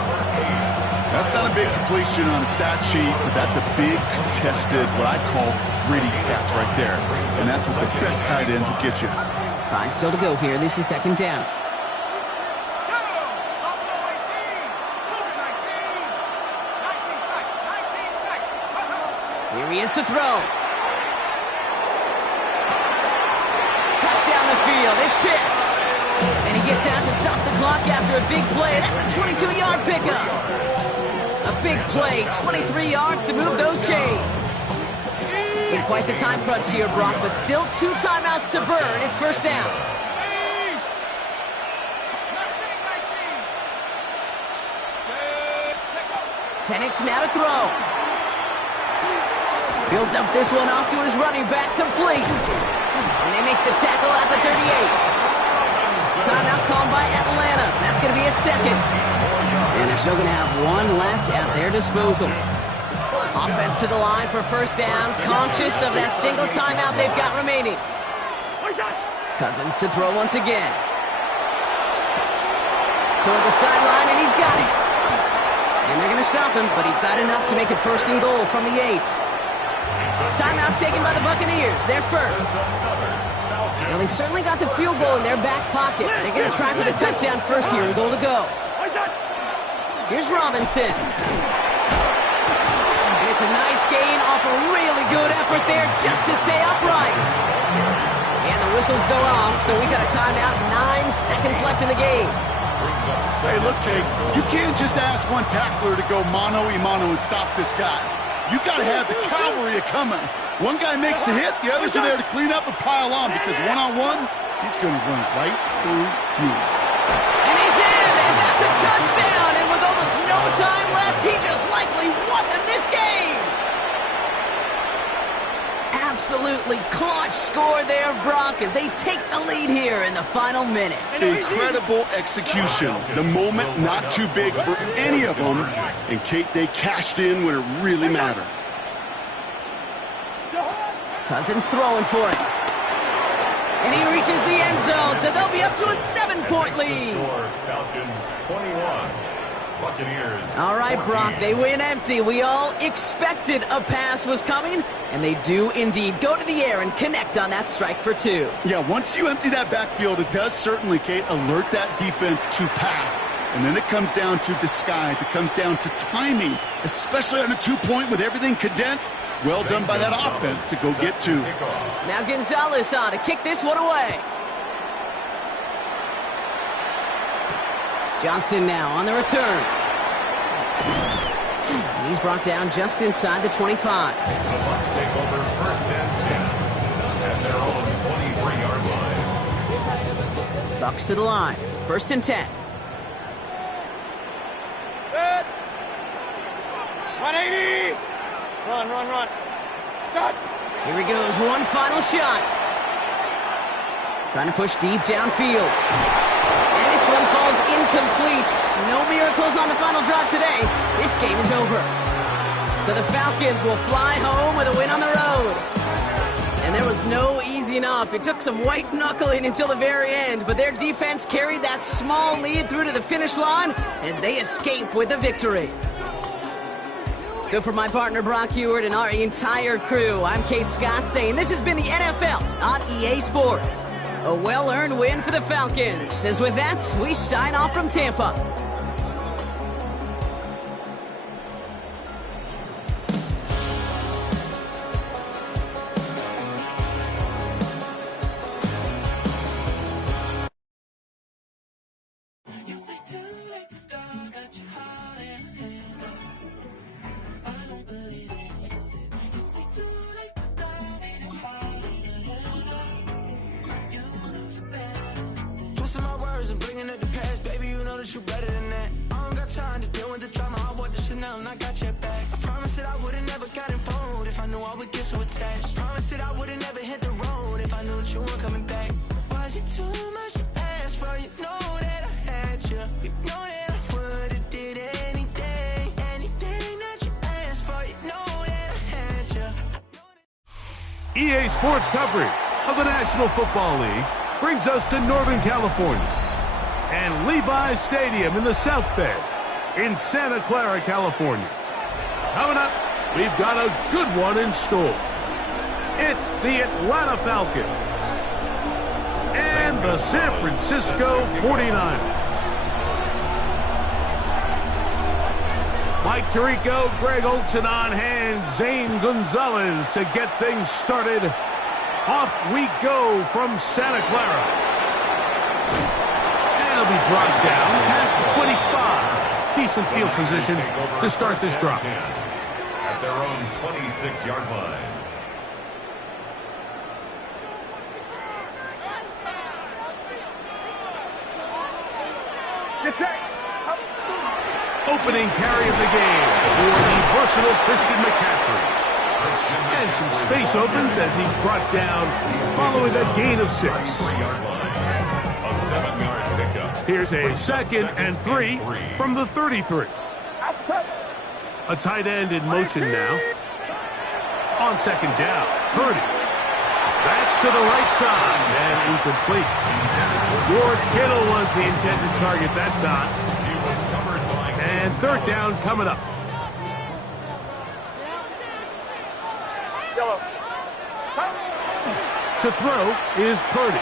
That's not a big completion on a stat sheet, but that's a big contested, what I call gritty catch right there. And that's what the best tight ends will get you. 5 still to go here. This is 2nd down. Here he is to throw. Cut down the field. It's Pitts. And he gets out to stop the clock after a big play. That's a 22-yard pickup. A big play, 23 yards to move those chains. Been quite the time crunch here, Brock, but still 2 timeouts to burn. It's 1st down. Penix now to throw. He'll dump this one off to his running back, complete. And they make the tackle at the 38. Timeout called by Atlanta. That's going to be its 2nd. And they're still going to have 1 left at their disposal. Offense to the line for 1st down, conscious of that single timeout they've got remaining. Cousins to throw once again. Toward the sideline, and he's got it. And they're going to stop him, but he got enough to make it 1st and goal from the 8. Timeout taken by the Buccaneers. They're first. Well, they've certainly got the field goal in their back pocket. They're going to try for the touchdown first here and goal to go. Here's Robinson. And it's a nice gain off a really good effort there just to stay upright. And the whistles go off, so we got a timeout, 9 seconds left in the game. Hey, look, Kate, you can't just ask one tackler to go mano-a-mano and stop this guy. You got to have the cavalry coming. One guy makes a hit, the others are there to clean up and pile on, because one-on-one, he's going to run right through you. And he's in, and that's a touchdown. And with almost no time left, he just likely won them this game. Absolutely clutch score there, Brock, as they take the lead here in the final minutes. Incredible execution. The moment not too big for any of them. And, Kate, they cashed in when it really mattered. Cousins throwing for it. And he reaches the end zone, so they'll be up to a 7-point lead. Falcons 21. Buccaneers. All right, Brock, they win empty. We all expected a pass was coming, and they do indeed go to the air and connect on that strike for 2. Yeah, once you empty that backfield, it does certainly, Kate, alert that defense to pass. And then it comes down to disguise. It comes down to timing, especially on a 2-point with everything condensed. Well done by that offense to go get 2. Now Gonzalez on to kick this one away. Johnson now on the return. And he's brought down just inside the 25. The Bucs take over 1st and 10 at their own 23-yard line. Bucs to the line. 1st and 10. Good. 180. Run. Stop. Here he goes. One final shot. Trying to push deep downfield. And this one falls incomplete. No miracles on the final drive today. This game is over. So the Falcons will fly home with a win on the road. And there was no easing off. It took some white knuckling until the very end, but their defense carried that small lead through to the finish line as they escape with a victory. So for my partner Brock Huard and our entire crew, I'm Kate Scott saying this has been the NFL on EA Sports. A well-earned win for the Falcons. As with that, we sign off from Tampa. EA Sports coverage of the National Football League brings us to Northern California and Levi's Stadium in the South Bay in Santa Clara, California. Coming up, we've got a good one in store. It's the Atlanta Falcons and the San Francisco 49ers. Mike Tirico, Greg Olson on hand, Zane Gonzalez to get things started. Off we go from Santa Clara. And it'll be brought down past the 25. Decent field position to start this drive. At their own 26-yard line. Opening carry of the game for the versatile Christian McCaffrey. And some space opens as he's brought down following a gain of 6. A 7-yard pickup. Here's a 2nd and 3 from the 33. A tight end in motion now. On 2nd down, Purdy. That's to the right side and incomplete. George Kittle was the intended target that time. And 3rd down coming up. To throw is Purdy.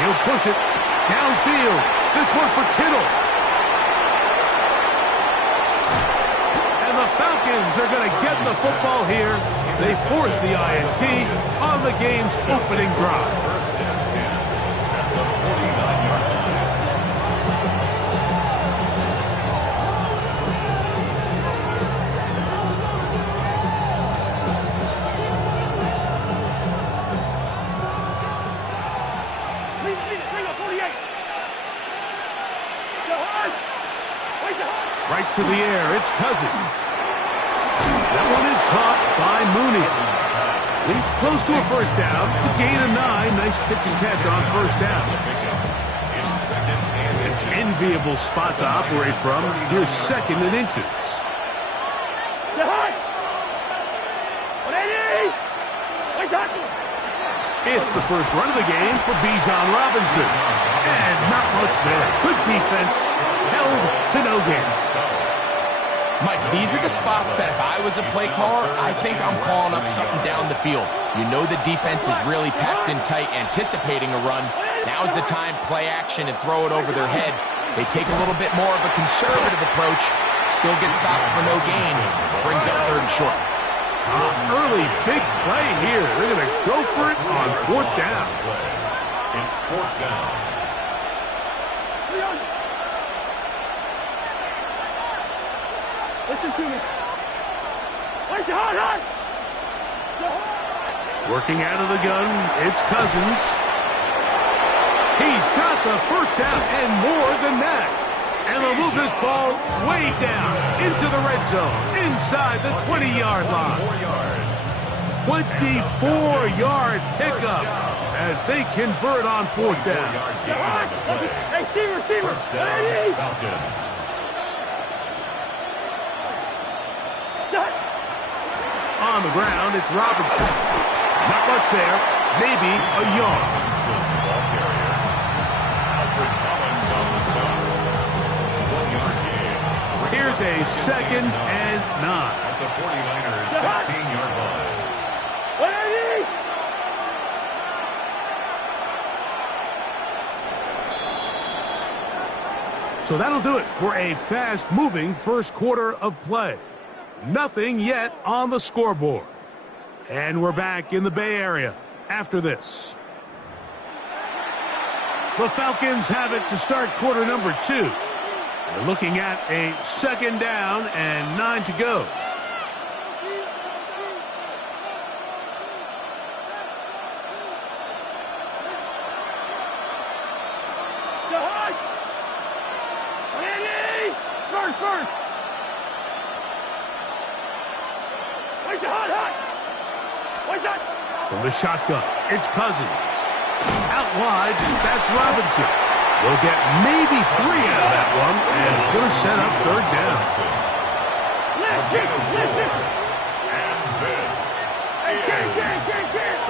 He'll push it downfield. This one for Kittle. And the Falcons are going to get the football here. They force the INT on the game's opening drive. Right to the air, it's Cousins. That one is caught by Mooney. He's close to a 1st down to gain a 9. Nice pitch and catch on 1st down. An enviable spot to operate from. Here's 2nd and inches. It's the first run of the game for Bijan Robinson. And not much there. Good defense. Held to no gain. Mike, these are the spots that if I was a play caller, I think I'm calling up something down the field. You know the defense is really packed in tight, anticipating a run. Now's the time, play action and throw it over their head. They take a little bit more of a conservative approach, still get stopped for no gain, brings up 3rd and short. Early big play here. They're going to go for it on 4th down. It's 4th down. Listen to me. Working out of the gun, it's Cousins. He's got the 1st down and more than that. And they'll move this ball way down into the red zone, inside the 20-yard line. 24-yard pickup as they convert on 4th down. Hey, Steve. On the ground, it's Robinson. Not much there. Maybe a yard. Here's a 2nd and 9. At the 49ers 16-yard line. So that'll do it for a fast-moving first quarter of play. Nothing yet on the scoreboard. And we're back in the Bay Area after this. The Falcons have it to start quarter number 2. They're looking at a 2nd down and 9 to go. From the shotgun, it's Cousins. Out wide, that's Robinson. They'll get maybe 3 out of that one, and it's going to set up 3rd down. And this is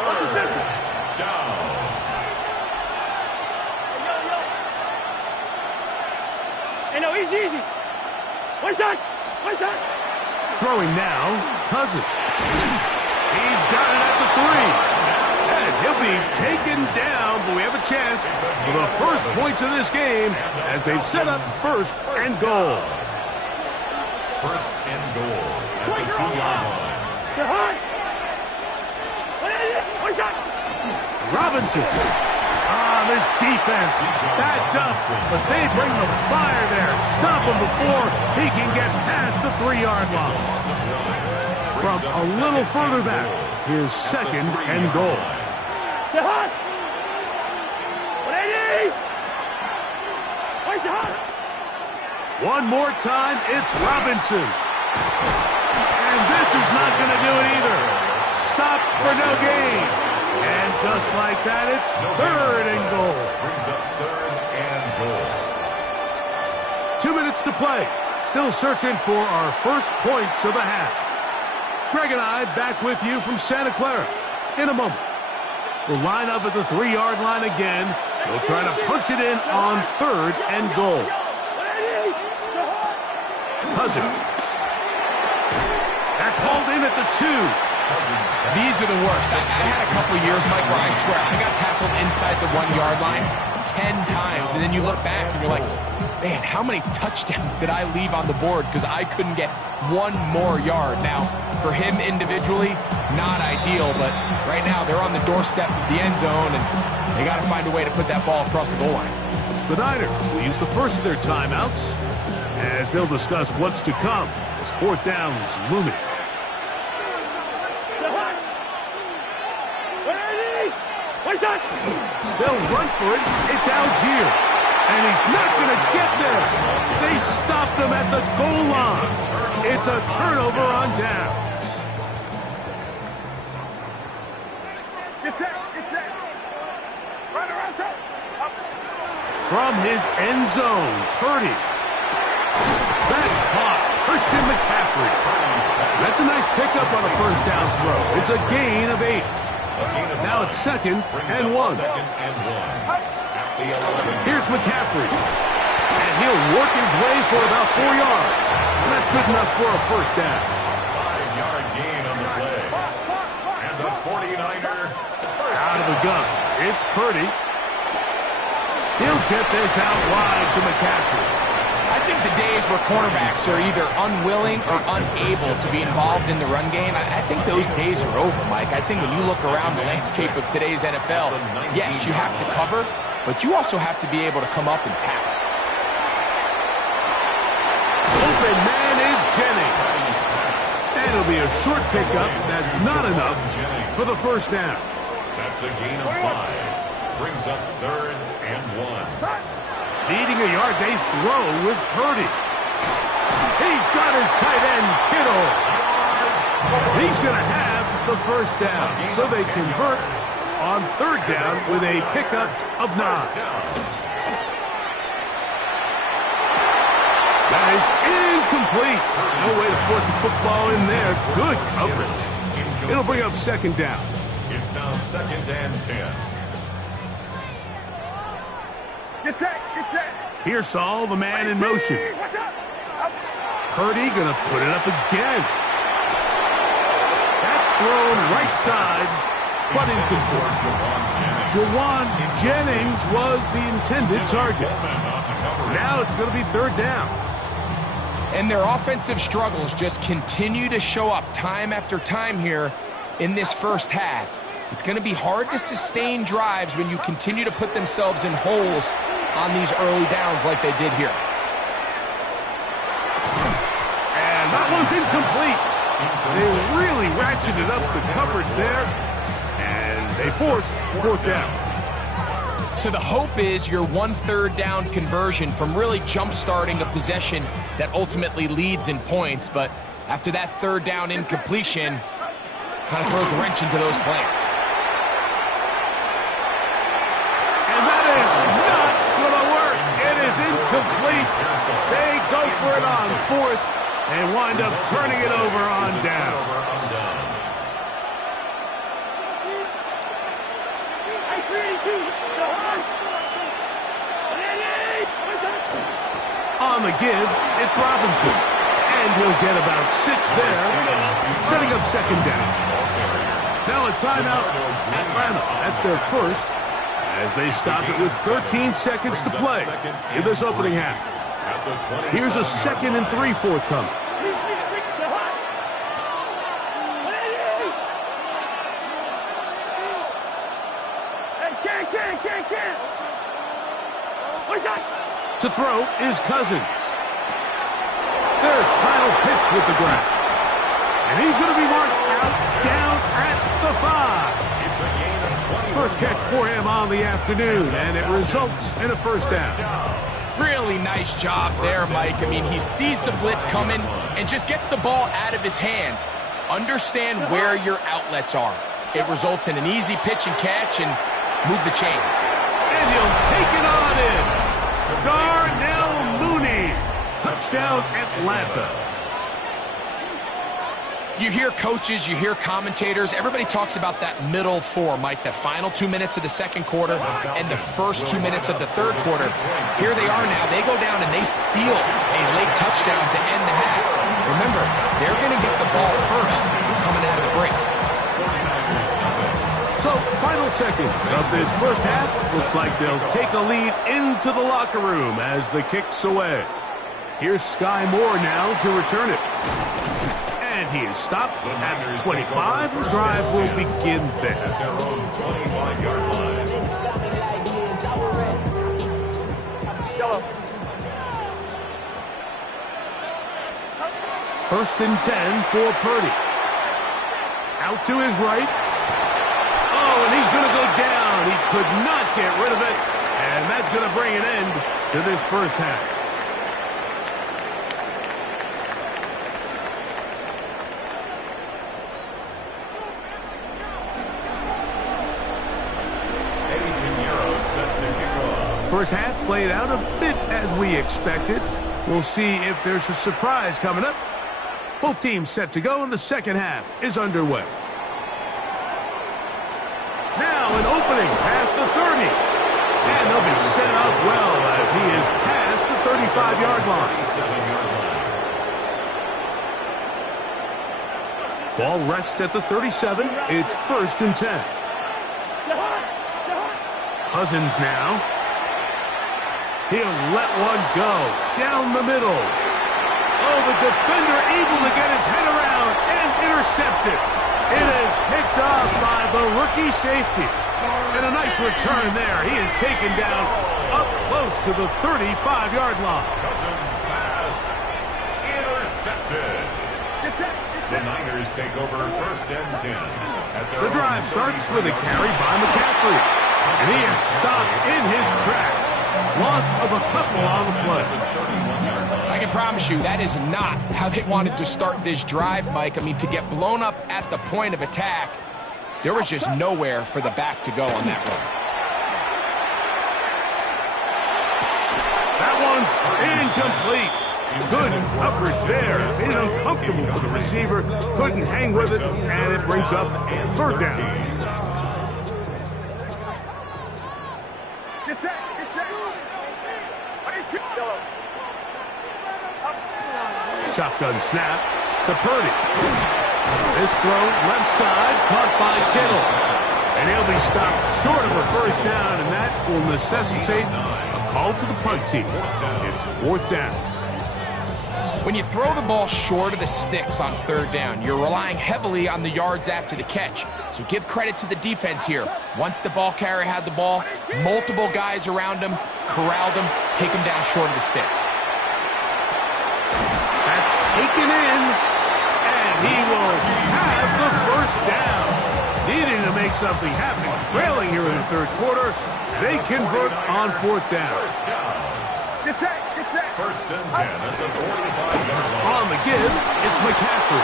throwing now, Cousins. He's got it at the 3. And he'll be taken down, but we have a chance for the first points of this game as they've set up first and goal. First and goal at the 2-yard line. Robinson. This defense backed up, but they bring the fire there. Stop him before he can get past the 3-yard line. From a little further back, here's second and goal. One more time, it's Robinson. And this is not going to do it either. Stop for no gain. And just like that, it's third and goal. Brings up third and goal. 2 minutes to play. Still searching for our first points of the half. Greg and I back with you from Santa Clara in a moment. We'll line up at the 3-yard line again. We'll try to punch it in on third and goal. Cousins. That's hauled in at the 2. These are the worst. I had a couple years, Mike, where I swear I got tackled inside the 1-yard line 10 times, and then you look back and you're like, man, how many touchdowns did I leave on the board because I couldn't get one more yard? Now, for him individually, not ideal, but right now they're on the doorstep of the end zone, and they got to find a way to put that ball across the goal line. The Niners will use the first of their timeouts as they'll discuss what's to come as fourth down is looming. They'll run for it. It's Algier. And he's not going to get there. They stopped him at the goal line. It's a turnover on downs. Get set. Run around, set. From his end zone, Purdy. That's caught. Christian McCaffrey. That's a nice pickup on a first down throw. It's a gain of 8. Now it's second and 1. Here's McCaffrey. And he'll work his way for about 4 yards. And that's good enough for a first down. 5-yard gain on the play. And the 49er out of the gun. It's Purdy. He'll get this out wide to McCaffrey. I think the days where cornerbacks are either unwilling or unable to be involved in the run game, I think those days are over, Mike. I think when you look around the landscape of today's NFL, yes, you have to cover, but you also have to be able to come up and tackle. Open man is Jennings. And it'll be a short pickup. That's not enough for the first down. That's a gain of 5. Brings up third and 1. Needing a yard, they throw with Purdy. He's got his tight end, Kittle. He's going to have the first down. So they convert on third down with a pickup of 9. That is incomplete. No way to force the football in there. Good coverage. It'll bring up second down. It's now second and 10. Get set. Pearsall, the man in motion. Purdy going to put it up again. That's thrown right side, but incomplete. Jawan Jennings was the intended target. Now it's going to be third down. And their offensive struggles just continue to show up time after time here in this first half. It's going to be hard to sustain drives when you continue to put themselves in holes on these early downs like they did here. And that one's incomplete. They really ratcheted up the coverage there, and they force fourth down. So the hope is your 1/3 down conversion from really jump-starting a possession that ultimately leads in points, but after that third down incompletion, kind of throws a wrench into those plans. Incomplete. They go for it on fourth and wind up turning it over on down. On the give, it's Robinson. And And he'll get about 6 there, setting up second down. Now a timeout, Atlanta. That's their first, as they stop it with 13 seconds to play in this opening half. Here's a 2nd and 3 forthcoming. To throw is Cousins. There's Kyle Pitts with the grab. And he's going to be marked out down at the 5. First catch for him on the afternoon, and it results in a first down. Really nice job there, Mike. I mean, he sees the blitz coming and just gets the ball out of his hands. Understand where your outlets are. It results in an easy pitch and catch and move the chains. And he'll take it on in. Darnell Mooney. Touchdown, Atlanta. You hear coaches, you hear commentators, everybody talks about that middle 4, Mike, the final 2 minutes of the second quarter and the first 2 minutes of the third quarter. Here they are now. They go down and they steal a late touchdown to end the half. Remember, they're going to get the ball first coming out of the break. So, final seconds of this first half. Looks like they'll take a lead into the locker room as the kick's away. Here's Sky Moore now to return it. And he is stopped at 25. The drive will begin there. At their own 25-yard line. First and 10 for Purdy. Out to his right. Oh, and he's going to go down. He could not get rid of it. And that's going to bring an end to this first half. First half played out a bit as we expected. We'll see if there's a surprise coming up. Both teams set to go, and the second half is underway. Now an opening past the 30. And they'll be set up well as he is past the 35-yard line. Ball rests at the 37. It's first and 10. Cousins now. He'll let one go down the middle. Oh, the defender able to get his head around and intercept it. It is picked off by the rookie safety. And a nice return there. He is taken down up close to the 35-yard line. Cousins pass intercepted. The Niners take over first and 10. The drive starts with a carry by McCaffrey. And he is stopped in his tracks. Loss of a couple on the play. I can promise you that is not how they wanted to start this drive, Mike. I mean, to get blown up at the point of attack, there was just nowhere for the back to go on that run. That one's incomplete. Good coverage there. Made it uncomfortable for the receiver. Couldn't hang with it, and it brings up third down. Shotgun snap to Purdy. This throw left side caught by Kittle. And he'll be stopped short of a first down, and that will necessitate a call to the punt team. It's fourth down. When you throw the ball short of the sticks on third down, you're relying heavily on the yards after the catch. So give credit to the defense here. Once the ball carrier had the ball, multiple guys around him, corralled him, take him down short of the sticks. That's taken in, and he will have the first down. Needing to make something happen, trailing here in the third quarter, they convert on fourth down. First and 10 at the 45-yard line. On the give, it's McCaffrey.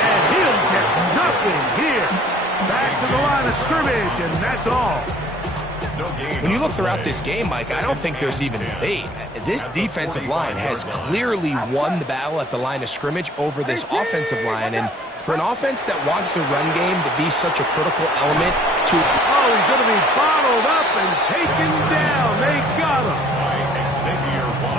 And he'll get nothing here. Back to the line of scrimmage, and that's all. When you look throughout this game, Mike, I don't think there's even a debate. This defensive line has clearly won the battle at the line of scrimmage over this offensive line. And for an offense that wants the run game to be such a critical element to... Oh, he's going to be bottled up and taken down. They got him.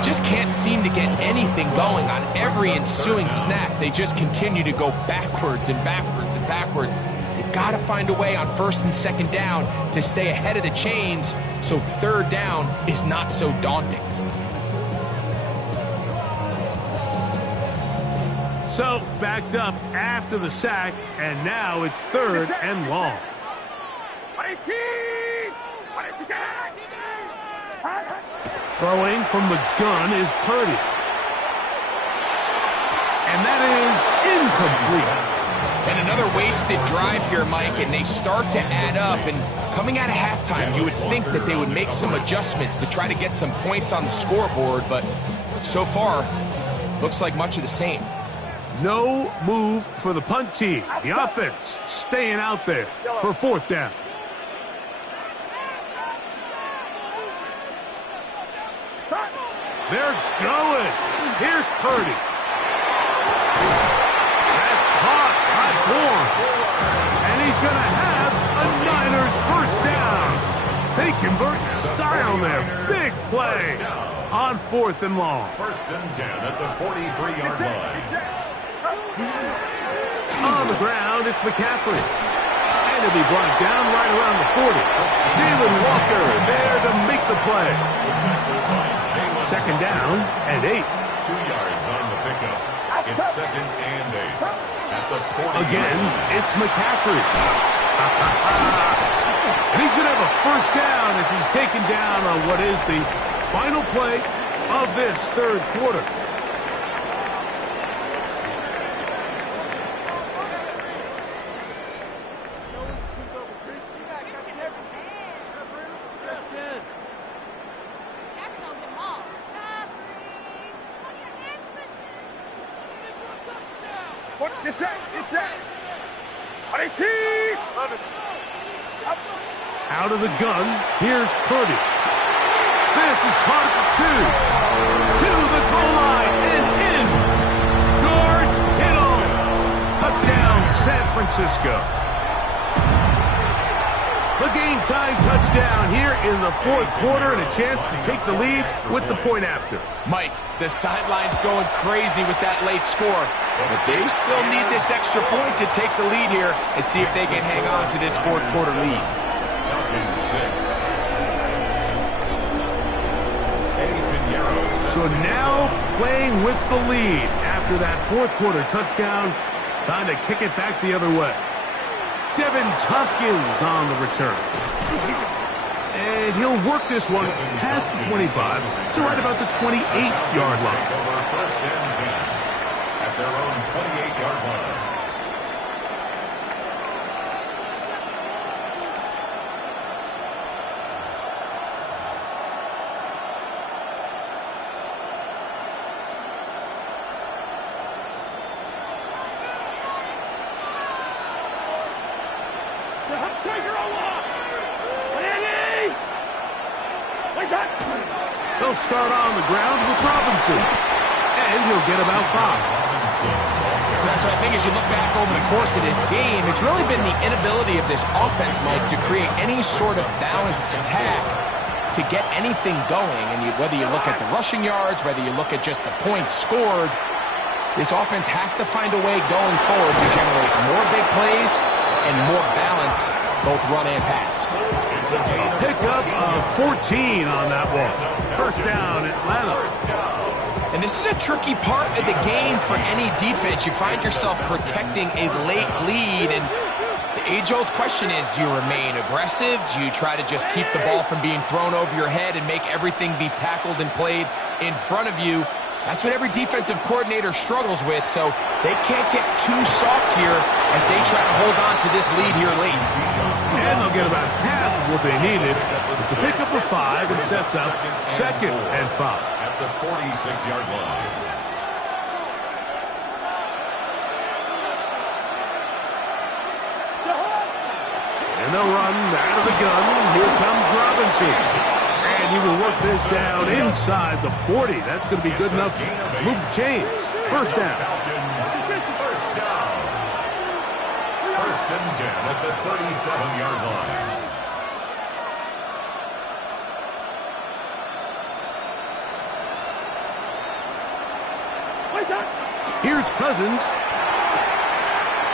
Just can't seem to get anything going on every ensuing snap. They just continue to go backwards and backwards and backwards. They've got to find a way on 1st and 2nd down to stay ahead of the chains so 3rd down is not so daunting. So, backed up after the sack, and now it's 3rd and long. Throwing from the gun is Purdy. And that is incomplete. And another wasted drive here, Mike, and they start to add up. And coming out of halftime, you would think that they would make some adjustments to try to get some points on the scoreboard, but so far, looks like much of the same. No move for the punt team. The offense staying out there for 4th down. They're going. Here's Purdy. That's caught by Bourne. And he's going to have a Niners 1st down. They convert in style there. Big play on 4th and long. 1st and 10 at the 43-yard line. On the ground, it's McCaffrey. And he'll be brought down right around the 40. Jalen Walker there to make the play. 2nd down and 8. 2 yards on the pickup. It's 2nd and 8. At the 40. Again, it's McCaffrey. And he's going to have a 1st down as he's taken down on what is the final play of this 3rd quarter. Out of the gun, here's Purdy. This is caught at the 2. To the goal line and in. George Kittle. Touchdown, San Francisco. The game-time touchdown here in the 4th quarter and a chance to take the lead with the point after. Mike, the sideline's going crazy with that late score, but they still need this extra point to take the lead here and see if they can hang on to this 4th quarter lead. So now playing with the lead after that 4th quarter touchdown, time to kick it back the other way. Devin Tompkins on the return. And he'll work this one past the 25 to right about the 28-yard line. 1st and 10 at their own 28-yard line. They'll start on the ground with Robinson, and he'll get about 5. So I think as you look back over the course of this game, it's really been the inability of this offense, Mike, to create any sort of balanced attack to get anything going. And whether you look at the rushing yards, whether you look at just the points scored, this offense has to find a way going forward to generate more big plays and more balance, both run and pass. Pickup of 14 on that one. 1st down, Atlanta. And this is a tricky part of the game for any defense. You find yourself protecting a late lead, and the age-old question is, do you remain aggressive? Do you try to just keep the ball from being thrown over your head and make everything be tackled and played in front of you? That's what every defensive coordinator struggles with, so they can't get too soft here as they try to hold on to this lead here late. And they'll get about half of what they needed. It's a pickup of 5 and sets up 2nd and 5. At the 46-yard line. And they'll run out of the gun. Here comes Robinson. And he will work this down inside the 40. That's going to be good enough to move the chains. 1st down. 1st down. 1st and 10 at the 37-yard line. Here's Cousins.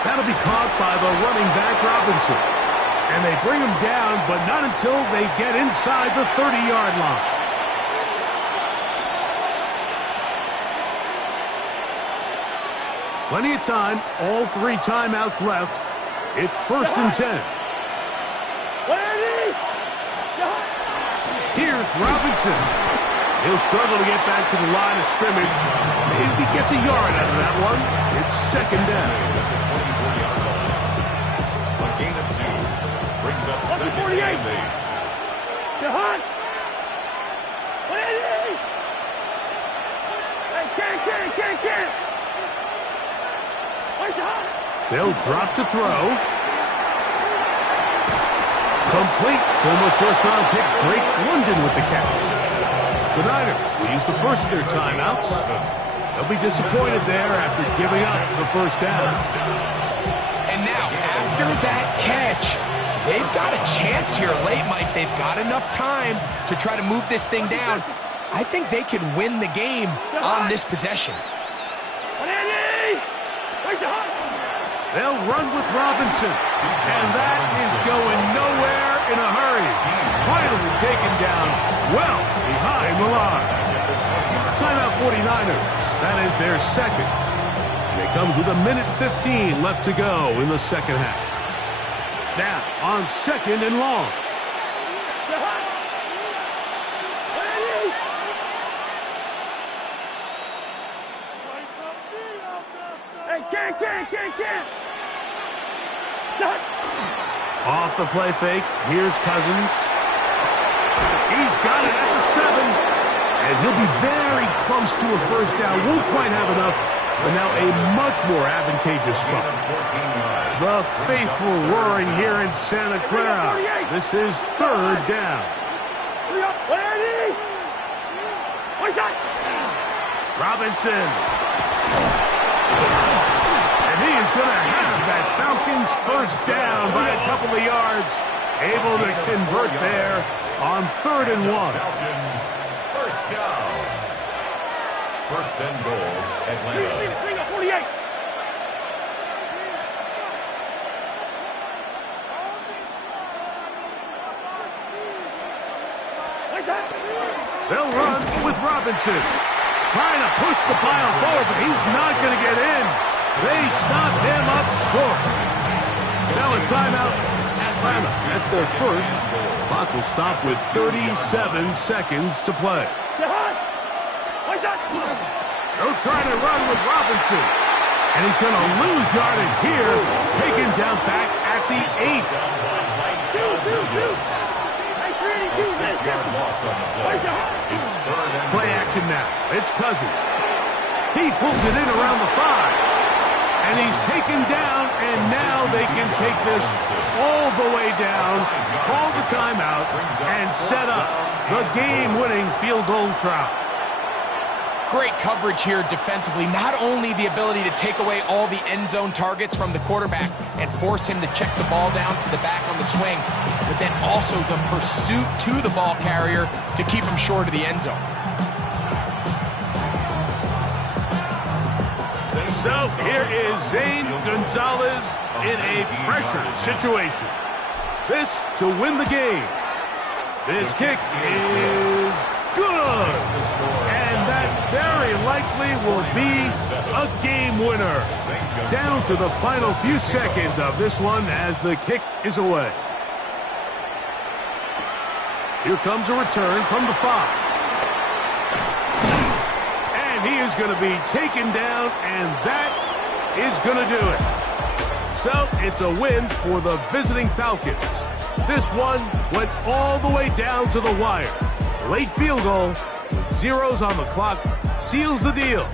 That'll be caught by the running back, Robinson. And they bring him down, but not until they get inside the 30-yard line. Plenty of time, all 3 timeouts left. It's 1st and 10. Here's Robinson. He'll struggle to get back to the line of scrimmage. Maybe he gets a yard out of that one. It's 2nd down. A gain of 2 brings up 2nd and 8. Jahan! Can't! They'll drop to throw. Complete. Former first-round pick Drake London with the catch. The Niners will use the first of their timeouts. They'll be disappointed there after giving up the first down. And now, after that catch, they've got a chance here late, Mike. They've got enough time to try to move this thing down. I think they can win the game on this possession. They'll run with Robinson, and that is going nowhere in a hurry. Finally taken down well behind the line. Timeout 49ers. That is their 2nd. And it comes with 1:15 left to go in the second half. Now on 2nd and long. Can't! Off the play fake, here's Cousins. He's got it at the 7. And he'll be very close to a first down. Won't quite have enough, but now a much more advantageous spot. The faithful roaring here in Santa Clara. This is 3rd down. Robinson. He is going to have that Falcons first down by a couple of yards. Able to convert there on 3rd and 1. Falcons first down. 1st and goal, Atlanta. Bring up 48. They'll run with Robinson. Trying to push the pile forward, but he's not going to get in. They stop him up short. Now a timeout, Atlanta. That's their first. Clock will stop with 37 seconds to play. They'll try to run with Robinson. And he's going to lose yardage here. Taken down back at the 8. 6-yard loss on the play. It's 3rd and play action now. It's Cousins. He pulls it in around the 5. And he's taken down, and now they can take this all the way down, call the timeout, and set up the game-winning field goal try. Great coverage here defensively. Not only the ability to take away all the end zone targets from the quarterback and force him to check the ball down to the back on the swing, but then also the pursuit to the ball carrier to keep him short of the end zone. So here is Zane Gonzalez in a pressure situation. This to win the game. This kick is good. And that very likely will be a game winner. Down to the final few seconds of this one as the kick is away. Here comes a return from the 5. He is going to be taken down, and that is going to do it. So it's a win for the visiting Falcons. This one went all the way down to the wire. Late field goal with zeros on the clock seals the deal.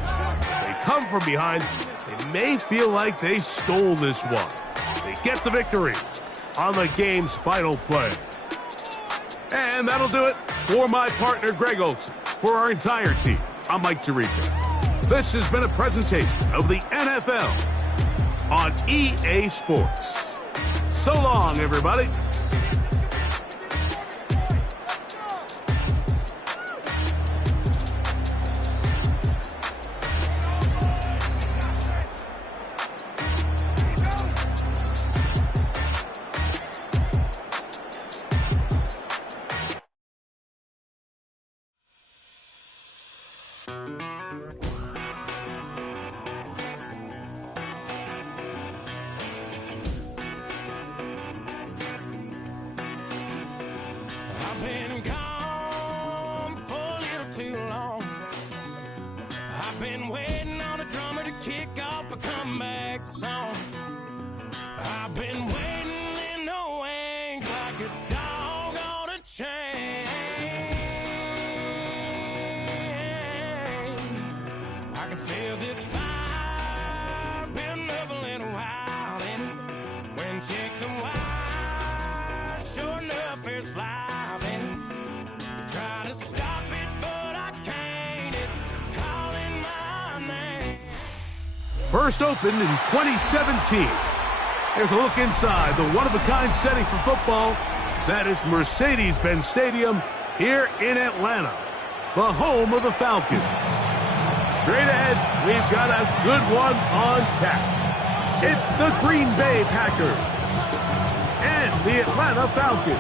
They come from behind. They may feel like they stole this one. They get the victory on the game's final play. And that'll do it for my partner, Greg Olson. For our entire team, I'm Mike Tirico. This has been a presentation of the NFL on EA Sports. So long, everybody. I've been gone for a little too long. I've been waiting on a drummer to kick off a comeback song. I've been waiting in the wings like a dog on a chain. I can feel this fire building up a little while, and when chicken wire, sure enough, it's live, and try to stop it, but I can't. It's calling my name. First opened in 2017. Here's a look inside the one-of-a-kind setting for football. That is Mercedes-Benz Stadium here in Atlanta, the home of the Falcons. Straight ahead, we've got a good one on tap. It's the Green Bay Packers and the Atlanta Falcons.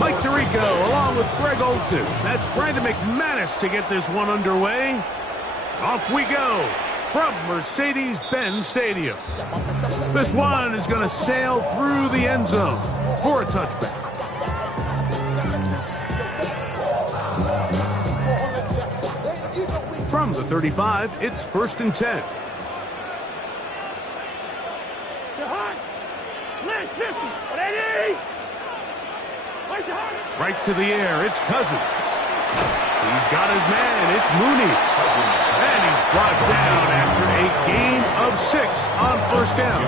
Mike Tirico along with Greg Olsen. That's Brandon McManus to get this one underway. Off we go from Mercedes-Benz Stadium. This one is going to sail through the end zone for a touchback. From the 35, it's 1st and 10. Right to the air, it's Cousins. He's got his man, it's Mooney. And he's brought down after a gain of 6 on 1st down.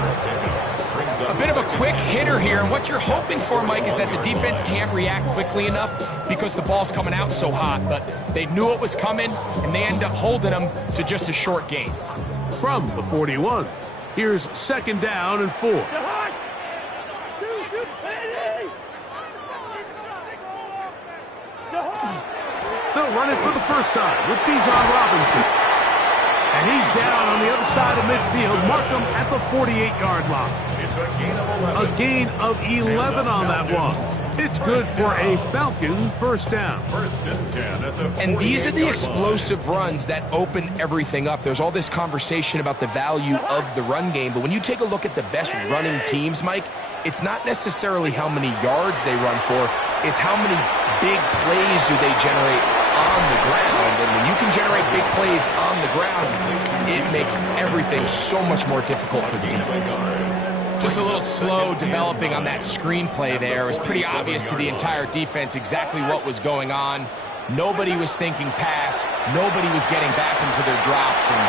A bit of a quick hitter here, and what you're hoping for, Mike, is that the defense can't react quickly enough because the ball's coming out so hot. But they knew it was coming, and they end up holding them to just a short gain. From the 41, here's 2nd down and 4. They'll run it for the first time with Bijan Robinson. And he's down on the other side of midfield. Mark him at the 48-yard line. It's a gain of 11. A gain of 11 on that one. It's good for a Falcon 1st down. 1st and 10 at the 48-yard line. And these are the explosive runs that open everything up. There's all this conversation about the value of the run game, but when you take a look at the best running teams, Mike, it's not necessarily how many yards they run for, it's how many big plays do they generate on the ground. And when you can generate big plays on the ground, it makes everything so much more difficult for the defense. Just a little slow developing on that screenplay there. It was pretty obvious to the entire defense exactly what was going on. Nobody was thinking pass. Nobody was getting back into their drops, and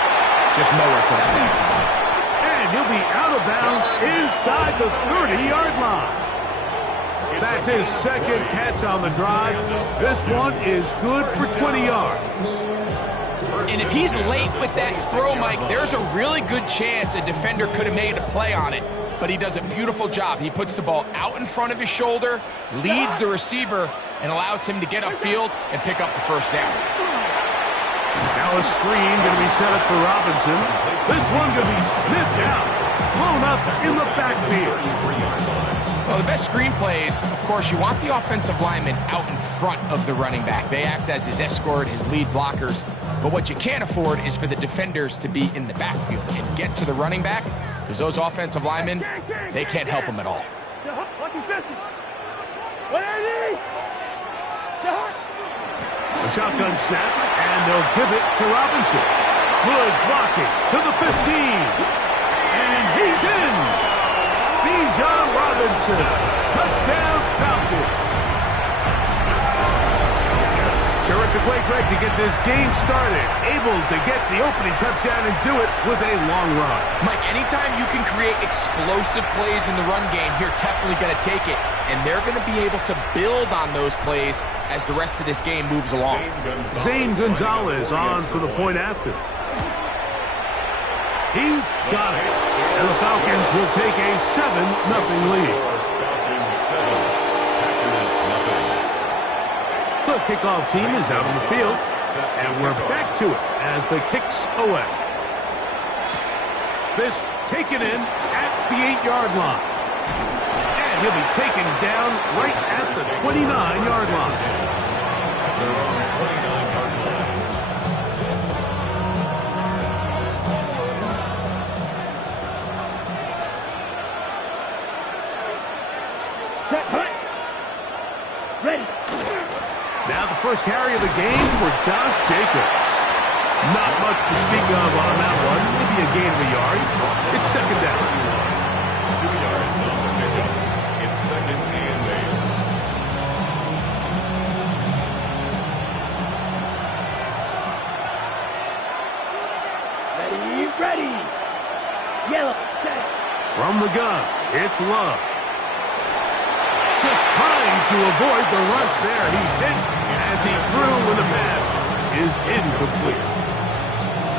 just nowhere for that to happen. And he'll be out of bounds inside the 30-yard line. That's his 2nd catch on the drive. This one is good for 20 yards. And if he's late with that throw, Mike, there's a really good chance a defender could have made a play on it. But he does a beautiful job. He puts the ball out in front of his shoulder, leads the receiver, and allows him to get upfield and pick up the 1st down. Now a screen going to be set up for Robinson. This one's going to be missed out. Blown up in the backfield. Well, the best screen plays, of course, you want the offensive lineman out in front of the running back. They act as his escort, his lead blockers. But what you can't afford is for the defenders to be in the backfield and get to the running back, because those offensive linemen, they can't help him at all. A shotgun snap, and they'll give it to Robinson. Good blocking to the 15. And he's in. Bijan Robinson. Touchdown, Falcons. Terrific way, Greg, to get this game started. Able to get the opening touchdown and do it with a long run. Mike, anytime you can create explosive plays in the run game, you're definitely going to take it. And they're going to be able to build on those plays as the rest of this game moves along. Zane Gonzalez on for the point after. He's got it. And the Falcons will take a 7-0 lead. The kickoff team is out on the field, and we're back to it as the kick's away. This taken in at the 8-yard line. And he'll be taken down right at the 29-yard line. Their own 29-yard line. Set, hut. Ready. Now the first carry of the game for Josh Jacobs. Not much to speak of on that one. Maybe a gain of a yard. It's second down. 2 yards on the pickup. It's second and 8. Ready. Yellow, set. From the gun, it's Love. Just trying to avoid the rush there. He's hit as he threw when the pass is incomplete.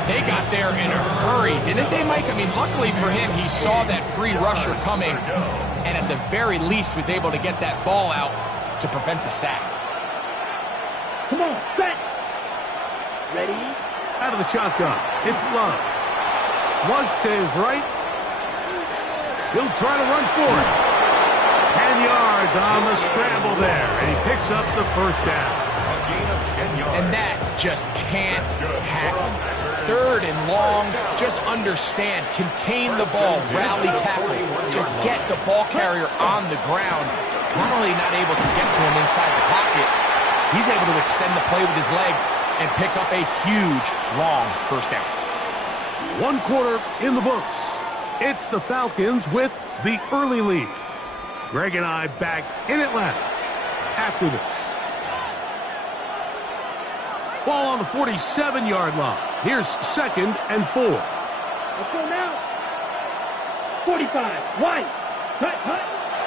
They got there in a hurry, didn't they, Mike? I mean, luckily for him, he saw that free rusher coming and at the very least was able to get that ball out to prevent the sack. Come on, set. Ready. Out of the shotgun, it's Love. Flush to his right. He'll try to run for it. 10 yards on the scramble there, and he picks up the first down. A gain of 10 yards. And that just can't happen. Third and long, just understand, contain the ball, rally tackle, just get the ball carrier on the ground. Not only not able to get to him inside the pocket, he's able to extend the play with his legs and pick up a huge, long first down. 1 quarter in the books. It's the Falcons with the early lead. Greg and I back in Atlanta after this. Ball on the 47-yard line. Here's second and 4. Let's go now. 45. White. Hut, hut.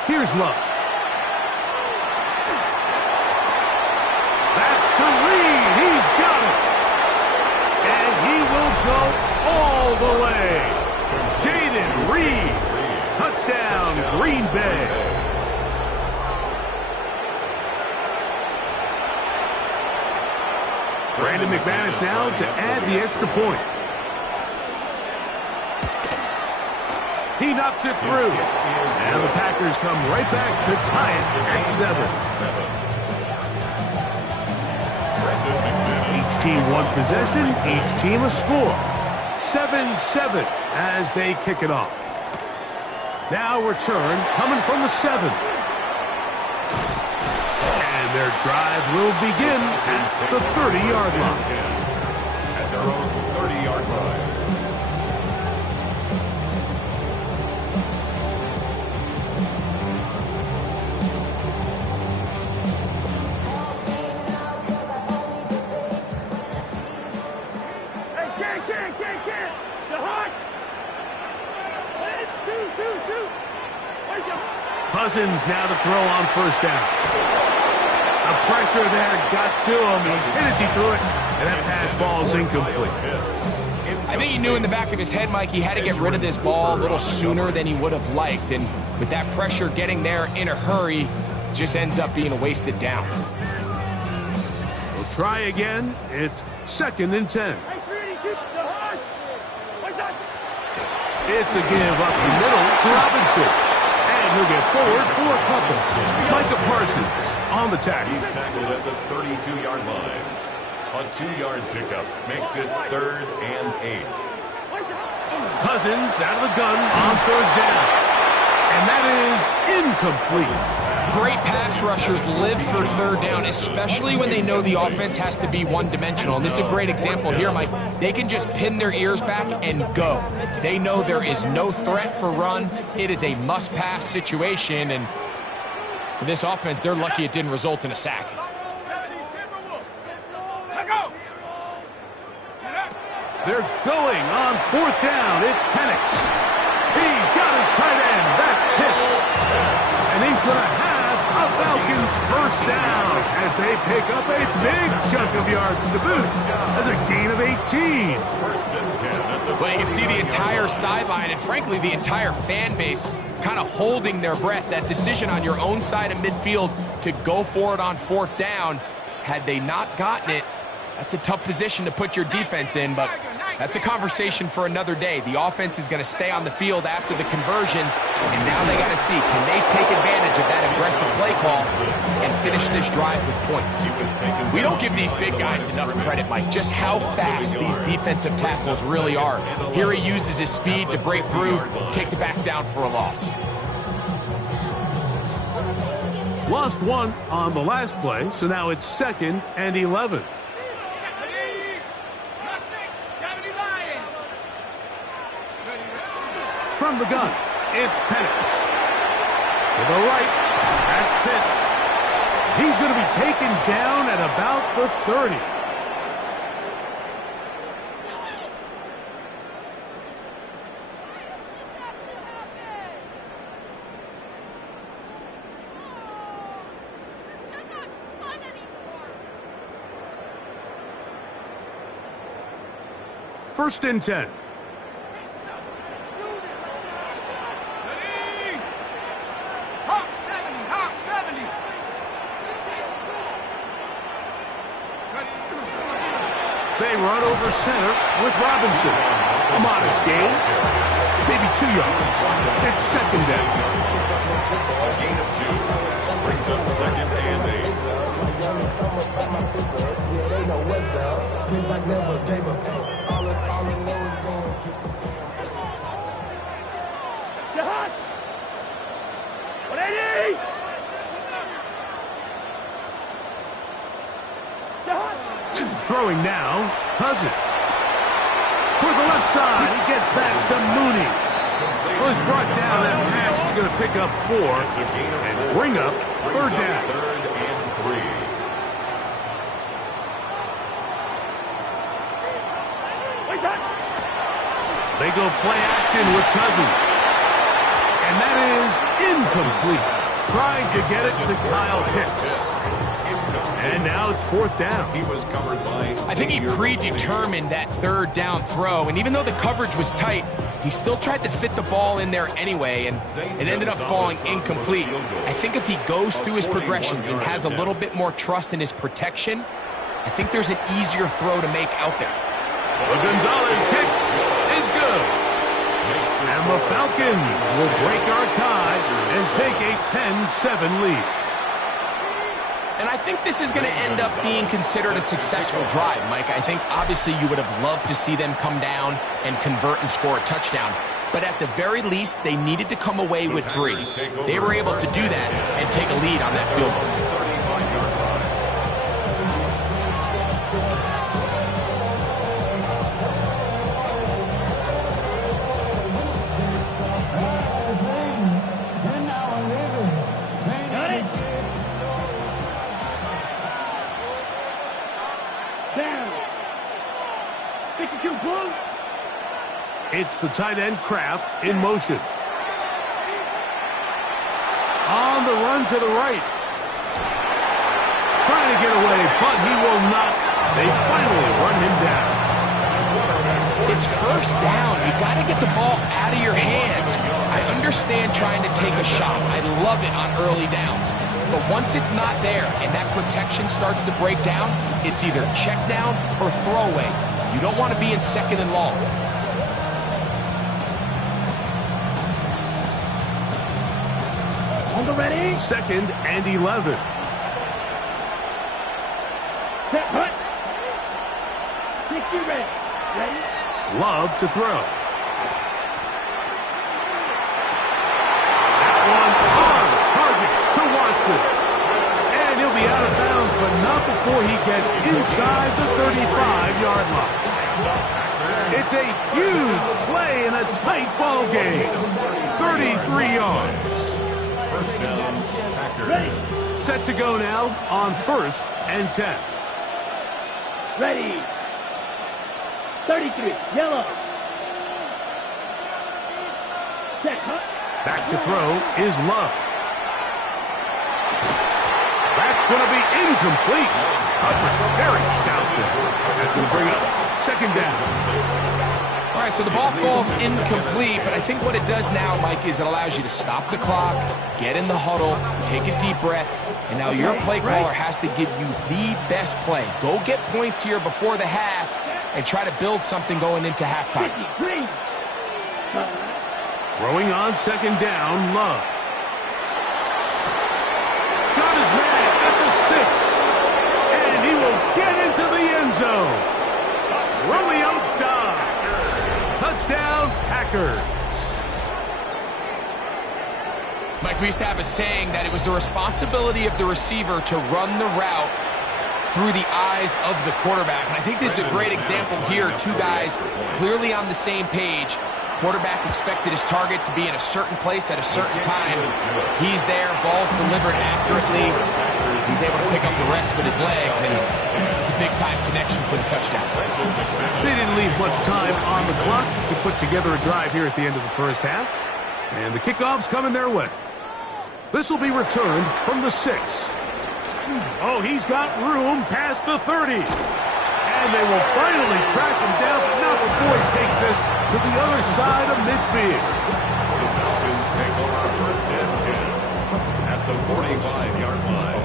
Here's Love. That's to Reed. He's got it. And he will go all the way. Jaden Reed. Touchdown, Green Bay. Brandon McManus now to add the extra point. He knocks it through. And the Packers come right back to tie it at 7. Each team one possession, each team a score. 7-7 as they kick it off. Now return coming from the 7. And their drive will begin at the 30-yard line. At their own 30-yard line. Can't. Shahad. Two. Cousins now to throw on first down. The pressure there got to him. He's hit as he threw it, and that pass ball's incomplete. I think he knew in the back of his head, Mike, he had to get rid of this ball a little sooner than he would have liked. And with that pressure getting there in a hurry, just ends up being a wasted down. We'll try again. It's second and 10. It's a give up the middle to Robinson. And he'll get forward for a couple. Micah Parsons on the tackle. He's tackled at the 32-yard line. A 2-yard pickup makes it 3rd and 8. Cousins out of the gun on third down. And that is incomplete. Great pass rushers live for third down, especially when they know the offense has to be one-dimensional. And this is a great example here, Mike. They can just pin their ears back and go. They know there is no threat for run. It is a must-pass situation, and for this offense, they're lucky it didn't result in a sack. They're going on fourth down. It's Penix. He's got his tight end. That's Pitts. And he's going to have a Falcons first down as they pick up a big chunk of yards to boot. That's a gain of 18. Well, you can see the entire sideline and, frankly, the entire fan base kind of holding their breath. That decision on your own side of midfield to go for it on fourth down, had they not gotten it, that's a tough position to put your defense in, but That's a conversation for another day. The offense is going to stay on the field after the conversion, and now they got to see, can they take advantage of that aggressive play call and finish this drive with points? We don't give these big guys enough credit, Mike, just how fast these defensive tackles really are. Here he uses his speed to break through, take the back down for a loss. Lost one on the last play, so now it's 2nd and 11. From the gun, it's Penix. To the right, that's Pitts. He's going to be taken down at about the 30. First and 10. They run over center with Robinson. A modest gain, maybe 2 yards. It's 2nd down. A gain of 2 brings up 2nd and 8. Throwing now, Cousins. Toward the left side, he gets that to Mooney. Well, he's brought down. That pass is going to pick up 4 and bring up 3rd down. 3rd and 3. They go play action with Cousins. And that is incomplete. Trying to get it to Kyle Pitts. And now it's 4th down. He was covered by... I think he predetermined that 3rd down throw, and even though the coverage was tight, he still tried to fit the ball in there anyway, and it ended up falling incomplete. I think if he goes through his progressions and has a little bit more trust in his protection, I think there's an easier throw to make out there. The Gonzalez kick is good. And the Falcons will break our tie and take a 10-7 lead. And I think this is going to end up being considered a successful drive, Mike. I think obviously you would have loved to see them come down and convert and score a touchdown. But at the very least, they needed to come away with 3. They were able to do that and take a lead on that field goal. It's the tight end Kraft in motion. On the run to the right. Trying to get away, but he will not. They finally run him down. It's 1st down. You got to get the ball out of your hands. I understand trying to take a shot. I love it on early downs. But once it's not there and that protection starts to break down, it's either check down or throwaway. You don't want to be in 2nd and long. Ready? 2nd and 11. Set, hut. 60 ready. Ready? Love to throw. That one on target to Watson. And he'll be out of bounds, but not before he gets inside the 35-yard line. It's a huge play in a tight ball game. 33 yards. First down, Packers. Set to go now on 1st and 10. Ready. 33, yellow. Check, huh? Back to throw is Love. That's going to be incomplete. Coverage very stout there. That's going to bring up 2nd down. All right, so the ball falls incomplete, but I think what it does now, Mike, is it allows you to stop the clock, get in the huddle, take a deep breath, and now your play caller has to give you the best play. Go get points here before the half, and try to build something going into halftime. Throwing on second down, Love. Got his man at the 6. And he will get into the end zone. Romeo Doubs. Touchdown, Packers. Mike, we used to have a saying that it was the responsibility of the receiver to run the route through the eyes of the quarterback. And I think this is a great example here. Two guys clearly on the same page. Quarterback expected his target to be in a certain place at a certain time. He's there, ball's delivered accurately. He's able to pick up the rest with his legs, and it's a big-time connection for the touchdown. They didn't leave much time on the clock to put together a drive here at the end of the first half. And the kickoff's coming their way. This will be returned from the 6. Oh, he's got room past the 30. And they will finally track him down, but not before he takes this to the other side of midfield. The Falcons take over first and 10 at the 45-yard line.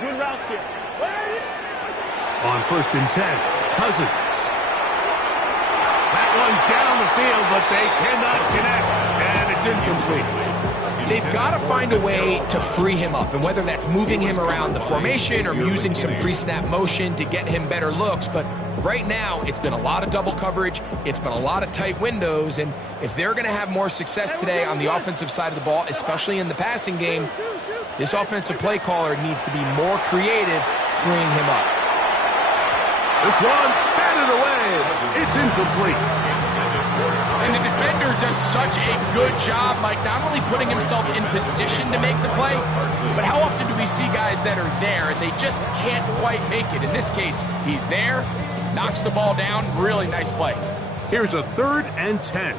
Good route here. On first and 10, Cousins. That one down the field, but they cannot connect, and it's incomplete. They've got to find a way to free him up, and whether that's moving him around the formation or using some pre-snap motion to get him better looks, but right now it's been a lot of double coverage, it's been a lot of tight windows, and if they're going to have more success today on the offensive side of the ball, especially in the passing game, this offensive play caller needs to be more creative freeing him up. This one, batted away. It's incomplete. And the defender does such a good job, Mike, not only putting himself in position to make the play, but how often do we see guys that are there and they just can't quite make it? In this case, he's there, knocks the ball down, really nice play. Here's a 3rd and 10.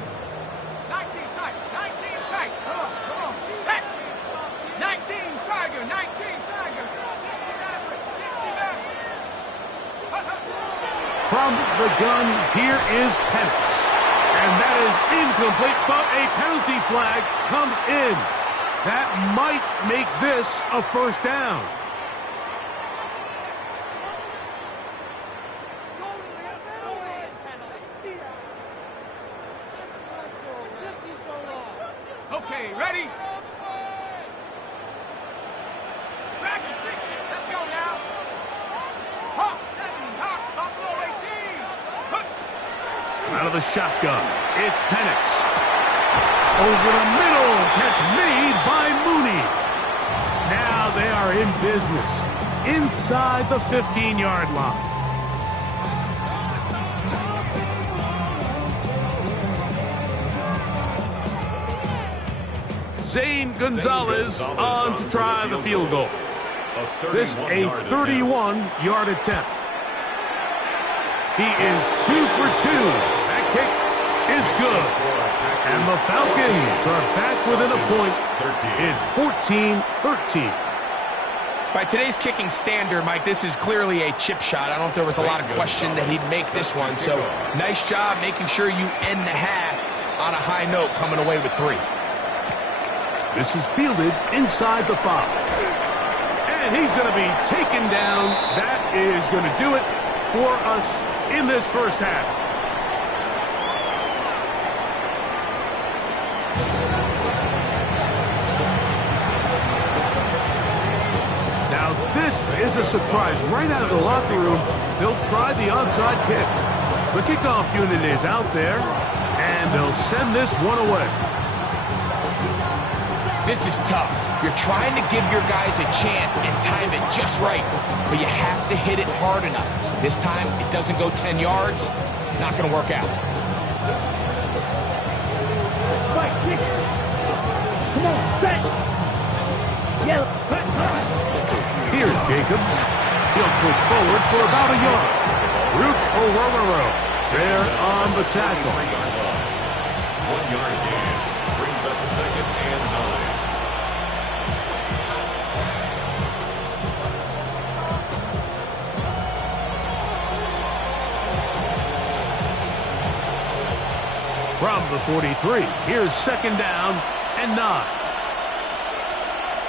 19 tight, 19 tight. Come on, set. 19 Tiger, 19 Tiger. 60 back. From the gun, here is Penix. And that is incomplete, but a penalty flag comes in. That might make this a first down. Okay, ready? Dragon 60, let's go now. Hawk 7, Hawk, Buffalo 18. Out of the shotgun, it's Penix. Over the middle, catch made by Mooney. Now they are in business, inside the 15-yard line. Zane Gonzalez on to try the field goal. This a 31-yard attempt. He is 2 for 2. That kick is good. And the Falcons are back within a point. It's 14-13. By today's kicking standard, Mike, this is clearly a chip shot. I don't know if there was a lot of question that he'd make this one. So nice job making sure you end the half on a high note, coming away with 3. This is fielded inside the 5. And he's going to be taken down. That is going to do it for us in this first half. Now this is a surprise. Right out of the locker room, they'll try the onside kick. The kickoff unit is out there, and they'll send this one away. This is tough. You're trying to give your guys a chance and time it just right, but you have to hit it hard enough. This time, it doesn't go 10 yards. Not going to work out. Right, kick. Come on, set. Yeah. Here's Jacobs. He'll push forward for about a yard. Ruth Orolero there on the tackle. 1-yard gain brings up 2nd and 9. From the 43, here's 2nd down and 9.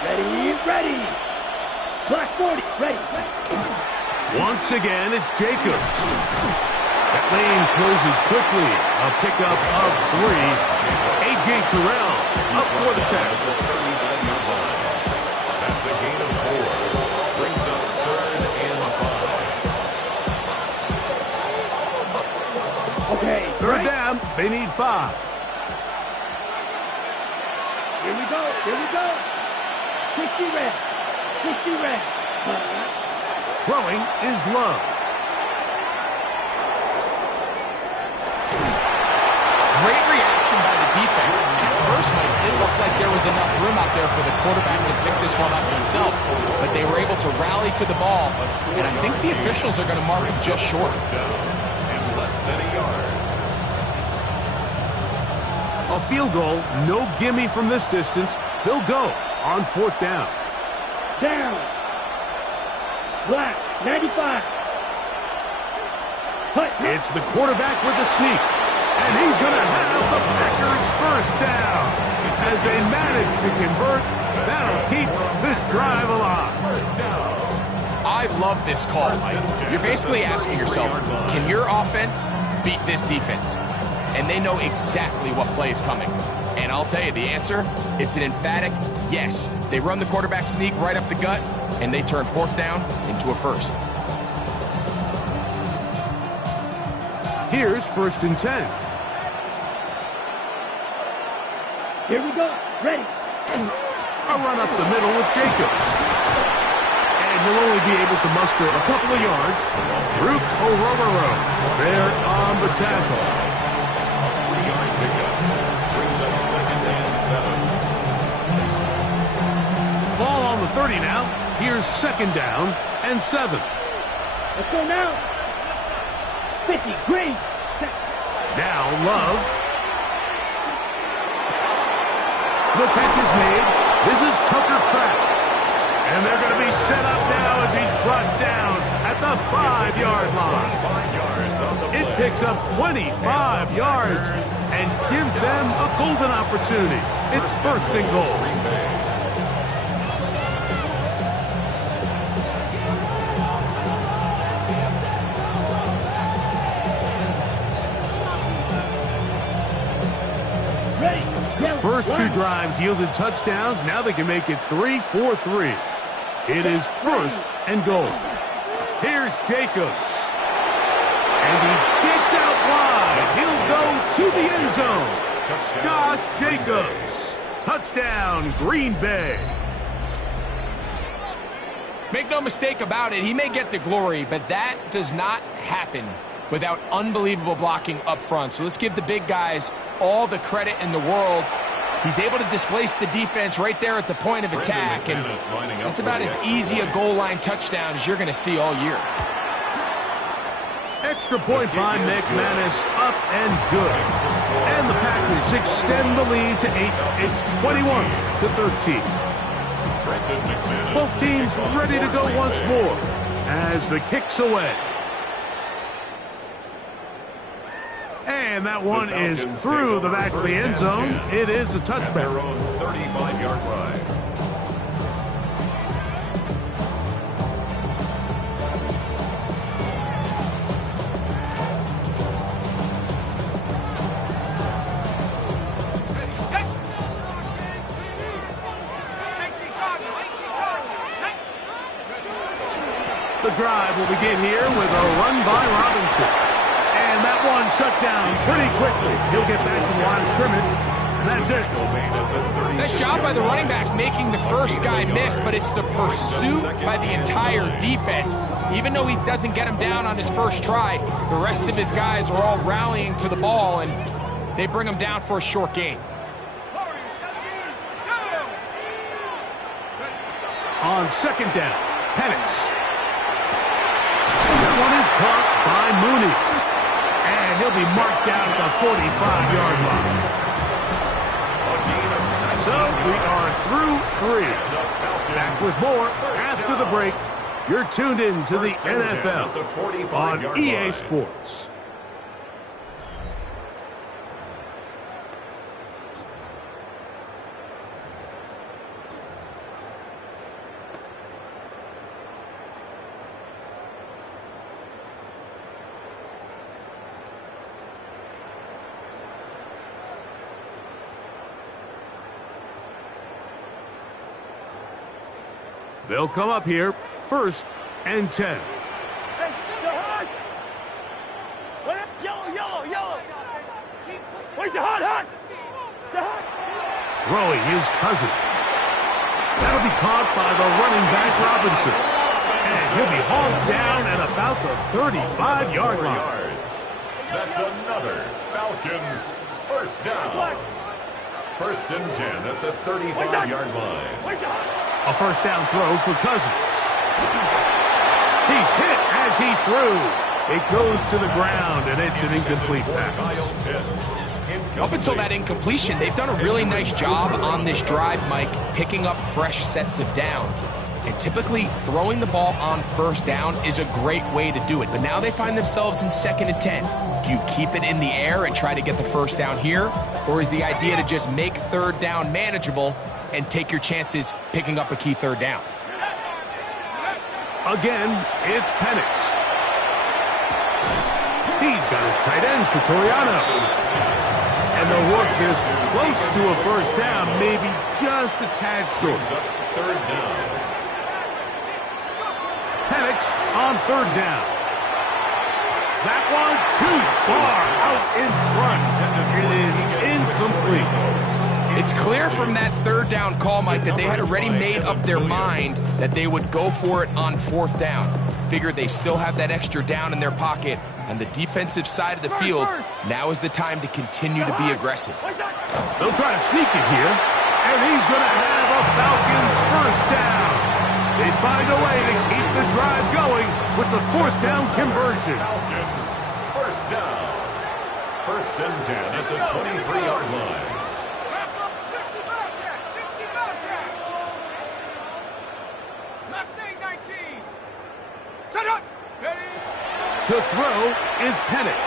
Ready. Black 40, ready. Once again, it's Jacobs. That lane closes quickly. A pickup of 3. A.J. Terrell up for the tackle. That's a gain of 4. Brings up 3rd and 5. Okay. 3rd down. They need 5. Here we go. 60 red. Throwing is Love. Great reaction by the defense. At first, it looked like there was enough room out there for the quarterback to pick this one up himself, but they were able to rally to the ball, and I think the officials are going to mark him just short. And less than a yard. A field goal, no gimme from this distance. They'll go on 4th down. Down. Black, 95. It's the quarterback with the sneak. And he's going to have the Packers 1st down. As they manage to convert, that'll keep this drive alive. I love this call, Mike. You're basically asking yourself, can your offense beat this defense? And they know exactly what play is coming. And I'll tell you the answer, it's an emphatic yes. They run the quarterback sneak right up the gut, and they turn 4th down into a 1st. Here's 1st and 10. Here we go. Ready. A run up the middle with Jacobs. And he'll only be able to muster a couple of yards. Rook Oromoro there on the tackle. 3-yard pickup. Brings up 2nd and 7. Ball on the 30 now. Here's 2nd down and 7. Let's go now. 50, green. Now Love. The catch is made. This is Tucker Kraft. And they're going to be set up now as he's brought down at the 5-yard line. It picks up 25 yards and gives them a golden opportunity. It's 1st and goal. First 2 drives yielded touchdowns. Now they can make it 3-4-3. It is 1st and goal. Here's Jacobs. And he gets out wide. He'll go to the end zone. Josh Jacobs. Touchdown, Green Bay. Make no mistake about it, he may get the glory, but that does not happen without unbelievable blocking up front. So let's give the big guys all the credit in the world. He's able to displace the defense right there at the point of attack, and it's about as easy a goal line touchdown as you're going to see all year. Extra point by McManus, up and good. And the Packers extend the lead to 8. It's 21-13. Both teams ready to go once more as the kick's away. And that one is through the back of the end zone. It is a touchback. 35-yard line. The drive will begin here with a run by Robinson. And that one shut down pretty quickly. He'll get back to the line of scrimmage, and that's it. Nice job by the running back making the first guy miss, but it's the pursuit by the entire defense. Even though he doesn't get him down on his first try, the rest of his guys are all rallying to the ball, and they bring him down for a short gain. On 2nd down, Penix. That one is caught by Mooney. And he'll be marked down at the 45-yard line. So we are through 3. Back with more after the break. You're tuned in to the NFL on EA Sports. They'll come up here, 1st and 10. Throwing is Cousins. That'll be caught by the running back Robinson. And he'll be hauled down at about the 35-yard line. That's another Falcons first down. 1st and 10 at the 35-yard line. A first down throw for Cousins. He's hit as he threw. It goes to the ground, and it's an incomplete pass. Up until that incompletion, they've done a really nice job on this drive, Mike, picking up fresh sets of downs. And typically, throwing the ball on 1st down is a great way to do it. But now they find themselves in 2nd and 10. Do you keep it in the air and try to get the 1st down here? Or is the idea to just make 3rd down manageable and take your chances picking up a key 3rd down? Again, it's Penix. He's got his tight end, Pretoriano. And they'll work this close to a 1st down, maybe just a tad short. 3rd down. Penix on 3rd down. That one too far out in front. It is incomplete. It's clear from that 3rd down call, Mike, that they had already made up their mind that they would go for it on 4th down. Figured they still have that extra down in their pocket. On the defensive side of the field, now is the time to continue to be aggressive. They'll try to sneak it here, and he's going to have a Falcons 1st down. They find a way to keep the drive going with the 4th down conversion. Falcons 1st down. 1st and 10 at the 23-yard line. To throw is Penix.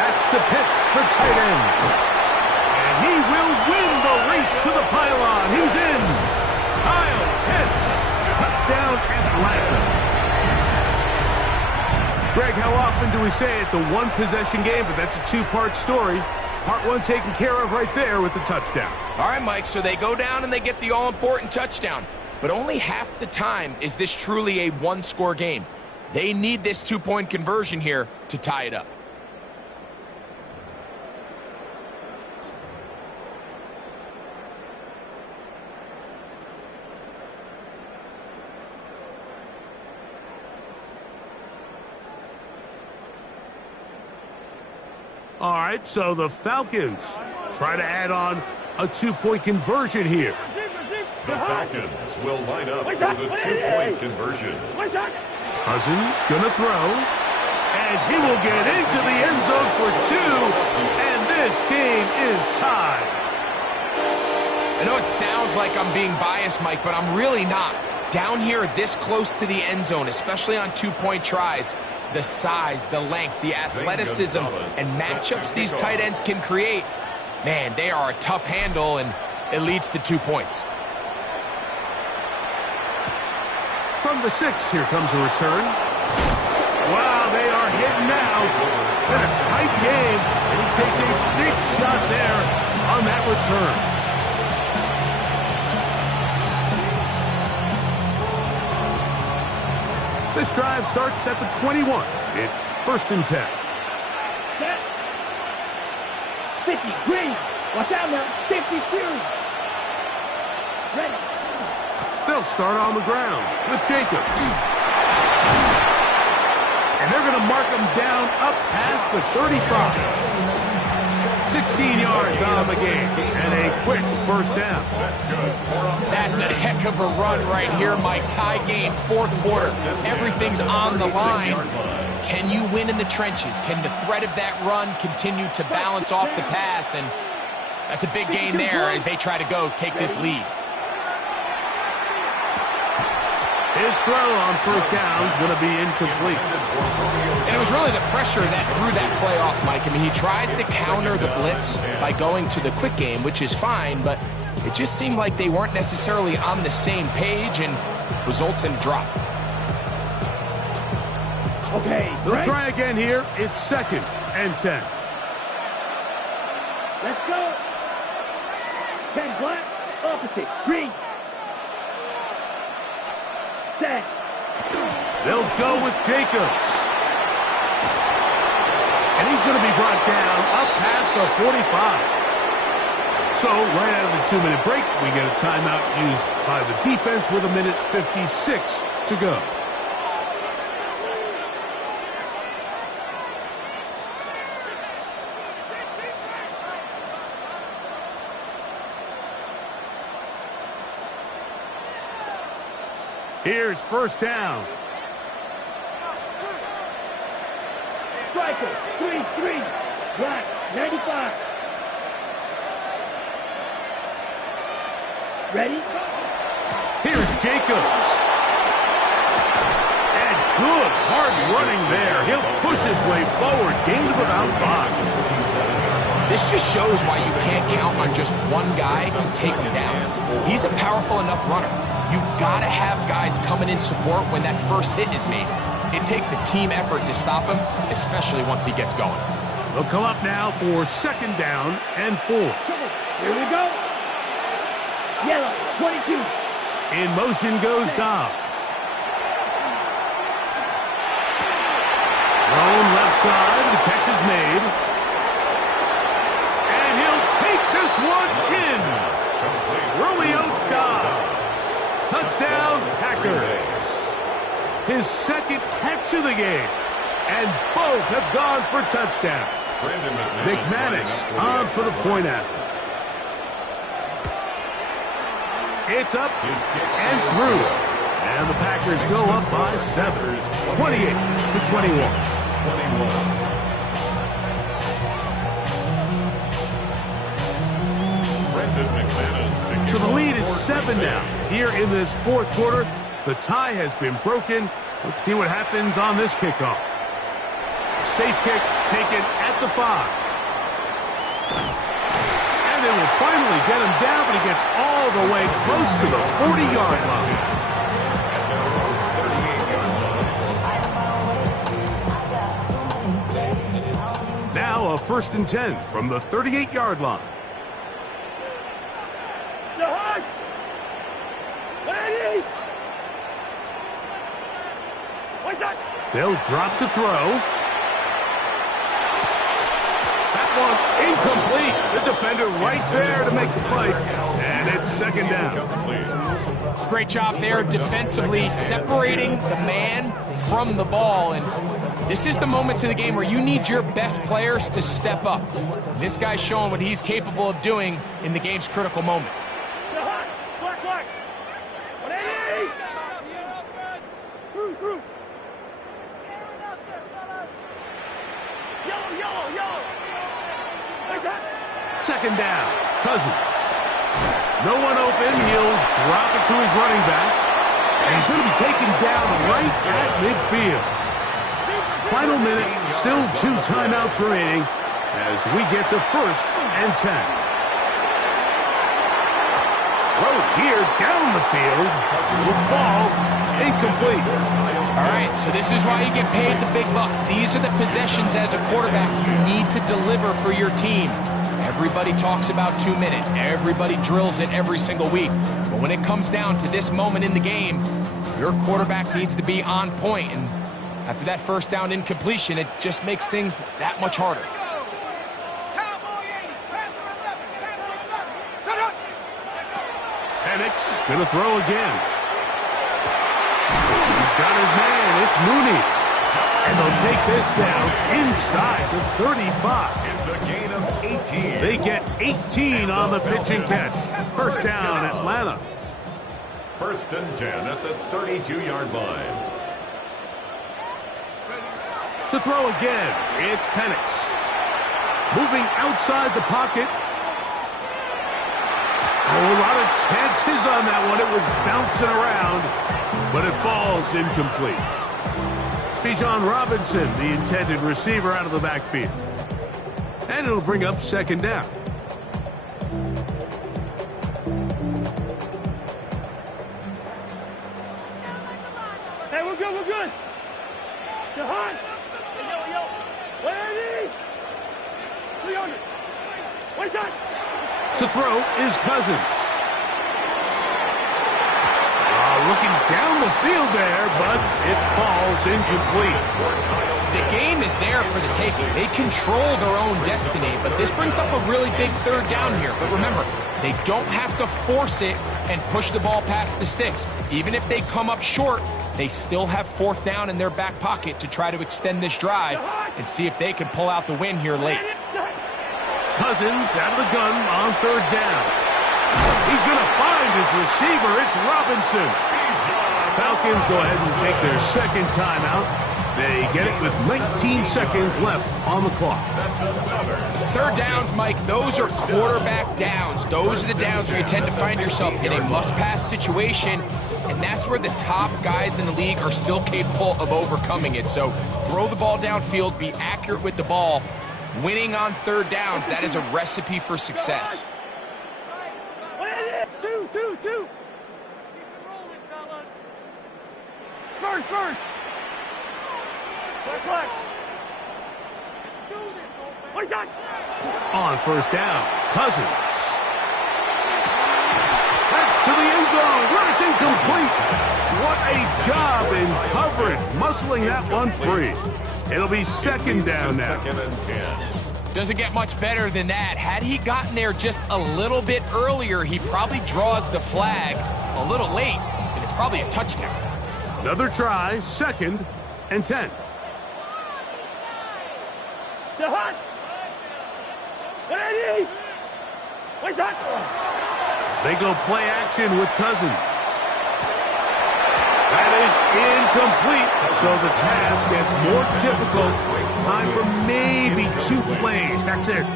That's to Pitts, the tight end. And he will win the race to the pylon. He's in. Kyle Pitts. Touchdown, Atlanta. Greg, how often do we say it's a one-possession game, but that's a two-part story? Part 1 taken care of right there with the touchdown. All right, Mike, so they go down and they get the all-important touchdown. But only half the time is this truly a one-score game. They need this 2-point conversion here to tie it up. All right, so the Falcons try to add on a 2-point conversion here. The Falcons will line up for the 2-point conversion. Cousins gonna throw, and he will get into the end zone for 2, and this game is tied. I know it sounds like I'm being biased, Mike, but I'm really not. Down here this close to the end zone, especially on 2-point tries, the size, the length, the athleticism, and matchups these tight ends can create, man, they are a tough handle, and it leads to 2 points. From the 6, here comes a return. Wow, they are hitting now. Been a tight game, and he takes a big shot there on that return. This drive starts at the 21. It's 1st and 10. Set. 50, green. Watch out now. 52. Ready. They'll start on the ground with Jacobs. And they're going to mark him down up past the 35. 16 yards on the game and a quick 1st down. That's good. That's a heck of a run right here, Mike. Tie game, 4th quarter. Everything's on the line. Can you win in the trenches? Can the threat of that run continue to balance off the pass? And that's a big gain there as they try to go take this lead. His throw on 1st down is going to be incomplete. And it was really the pressure that threw that play off, Mike. I mean, he tries to counter the blitz by going to the quick game, which is fine, but it just seemed like they weren't necessarily on the same page and results in a drop. Okay, They'll try again here. It's 2nd and 10. Let's go. 10 black, opposite, green. Set. They'll go with Jacobs. And he's going to be brought down up past the 45. So, right out of the 2-minute break, we get a timeout used by the defense with 1:56 to go. Here's first down. Striker, 3-3. Black, 95. Ready? Here's Jacobs. And good, hard running there. He'll push his way forward. Gain of about 5. This just shows why you can't count on just one guy to take him down. He's a powerful enough runner. You gotta have guys coming in support when that first hit is made. It takes a team effort to stop him, especially once he gets going. They'll come up now for second down and 4. Here we go. Yellow, 22. In motion goes Dobbs. Thrown left side, the catch is made. And he'll take this one in. Romeo Dobbs. Touchdown, Packers. His second catch of the game. And both have gone for touchdowns. McManus on for the point after. It's up and through. And the Packers go up by 7. 28-21. So the lead is 7 now. Here in this fourth quarter, the tie has been broken. Let's see what happens on this kickoff. Safe kick taken at the 5. And they will finally get him down, but he gets all the way close to the 40-yard line. Now a 1st and 10 from the 38-yard line. They'll drop to throw. That one incomplete. The defender right there to make the play. And it's second down. Great job there defensively, separating the man from the ball. And this is the moments of the game where you need your best players to step up. This guy's showing what he's capable of doing in the game's critical moment. Second down, Cousins. No one open. He'll drop it to his running back. And he's going to be taken down right at midfield. Final minute, still 2 timeouts remaining as we get to 1st and 10. Throw here down the field. With fall, incomplete. All right, so this is why you get paid the big bucks. These are the possessions as a quarterback you need to deliver for your team. Everybody talks about 2 minutes. Everybody drills it every single week. But when it comes down to this moment in the game, your quarterback needs to be on point. And after that first down incompletion, it just makes things that much harder. Penix going to throw again. He's got his man. It's Mooney. And they'll take this down inside the 35. It's a gain of 18. They get 18 on the pitch and catch. First down, Atlanta. 1st and 10 at the 32-yard line. To throw again, it's Penix. Moving outside the pocket. Oh, a lot of chances on that one. It was bouncing around, but it falls incomplete. Bijan Robinson, the intended receiver, out of the backfield. And it'll bring up second down. Hey, we're good, we're good. Jahan. Yo. 180. 300. One time. To throw is Cousins. looking down the field there, but it falls incomplete. The game is there for the taking. They control their own destiny, but this brings up a really big third down here. But remember, they don't have to force it and push the ball past the sticks. Even if they come up short, they still have fourth down in their back pocket to try to extend this drive and see if they can pull out the win here late. Cousins out of the gun on third down. He's going to find his receiver. It's Robinson. Falcons go ahead and take their second timeout. They get it with 19 seconds left on the clock. Third downs, Mike, those are quarterback downs. Those are the downs where you tend to find yourself in a must-pass situation, and that's where the top guys in the league are still capable of overcoming it. So throw the ball downfield, be accurate with the ball. Winning on third downs, that is a recipe for success. Two. First. On first down, Cousins. That's to the end zone where it's incomplete. What a job in coverage, muscling that one free. It'll be second down now. Second and 10. Doesn't get much better than that. Had he gotten there just a little bit earlier, he probably draws the flag a little late, and it's probably a touchdown. Another try, second and 10. They go play action with Cousins. That is incomplete, so the task gets more difficult. Time for maybe 2 plays. That's it.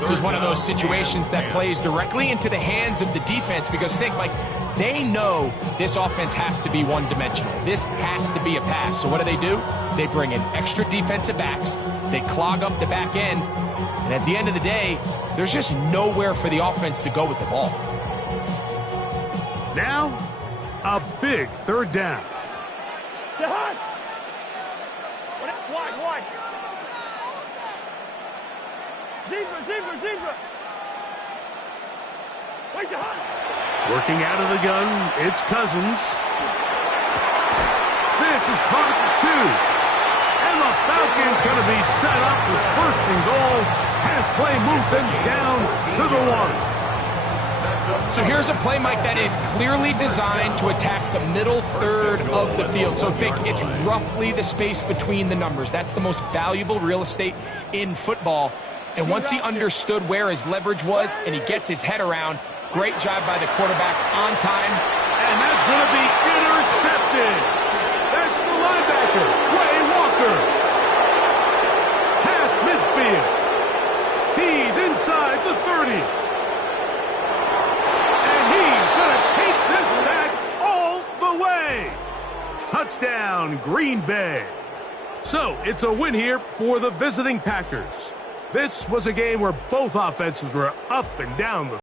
This is one of those situations that plays directly into the hands of the defense because think, like, they know this offense has to be one-dimensional. This has to be a pass. So what do? They bring in extra defensive backs. They clog up the back end. And at the end of the day, there's just nowhere for the offense to go with the ball. Now, a big third down. Wide. Zebra. Working out of the gun, it's Cousins. This is caught at the 2. And the Falcons going to be set up with first and goal. Pass play moves them down to the 1s. So here's a play, Mike, that is clearly designed to attack the middle third of the field. So think it's roughly the space between the numbers. That's the most valuable real estate in football. And once he understood where his leverage was and he gets his head around, great job by the quarterback on time. And that's going to be intercepted. That's the linebacker, Quay Walker. Past midfield. He's inside the 30. And he's going to take this back all the way. Touchdown, Green Bay. So it's a win here for the visiting Packers. This was a game where both offenses were up and down the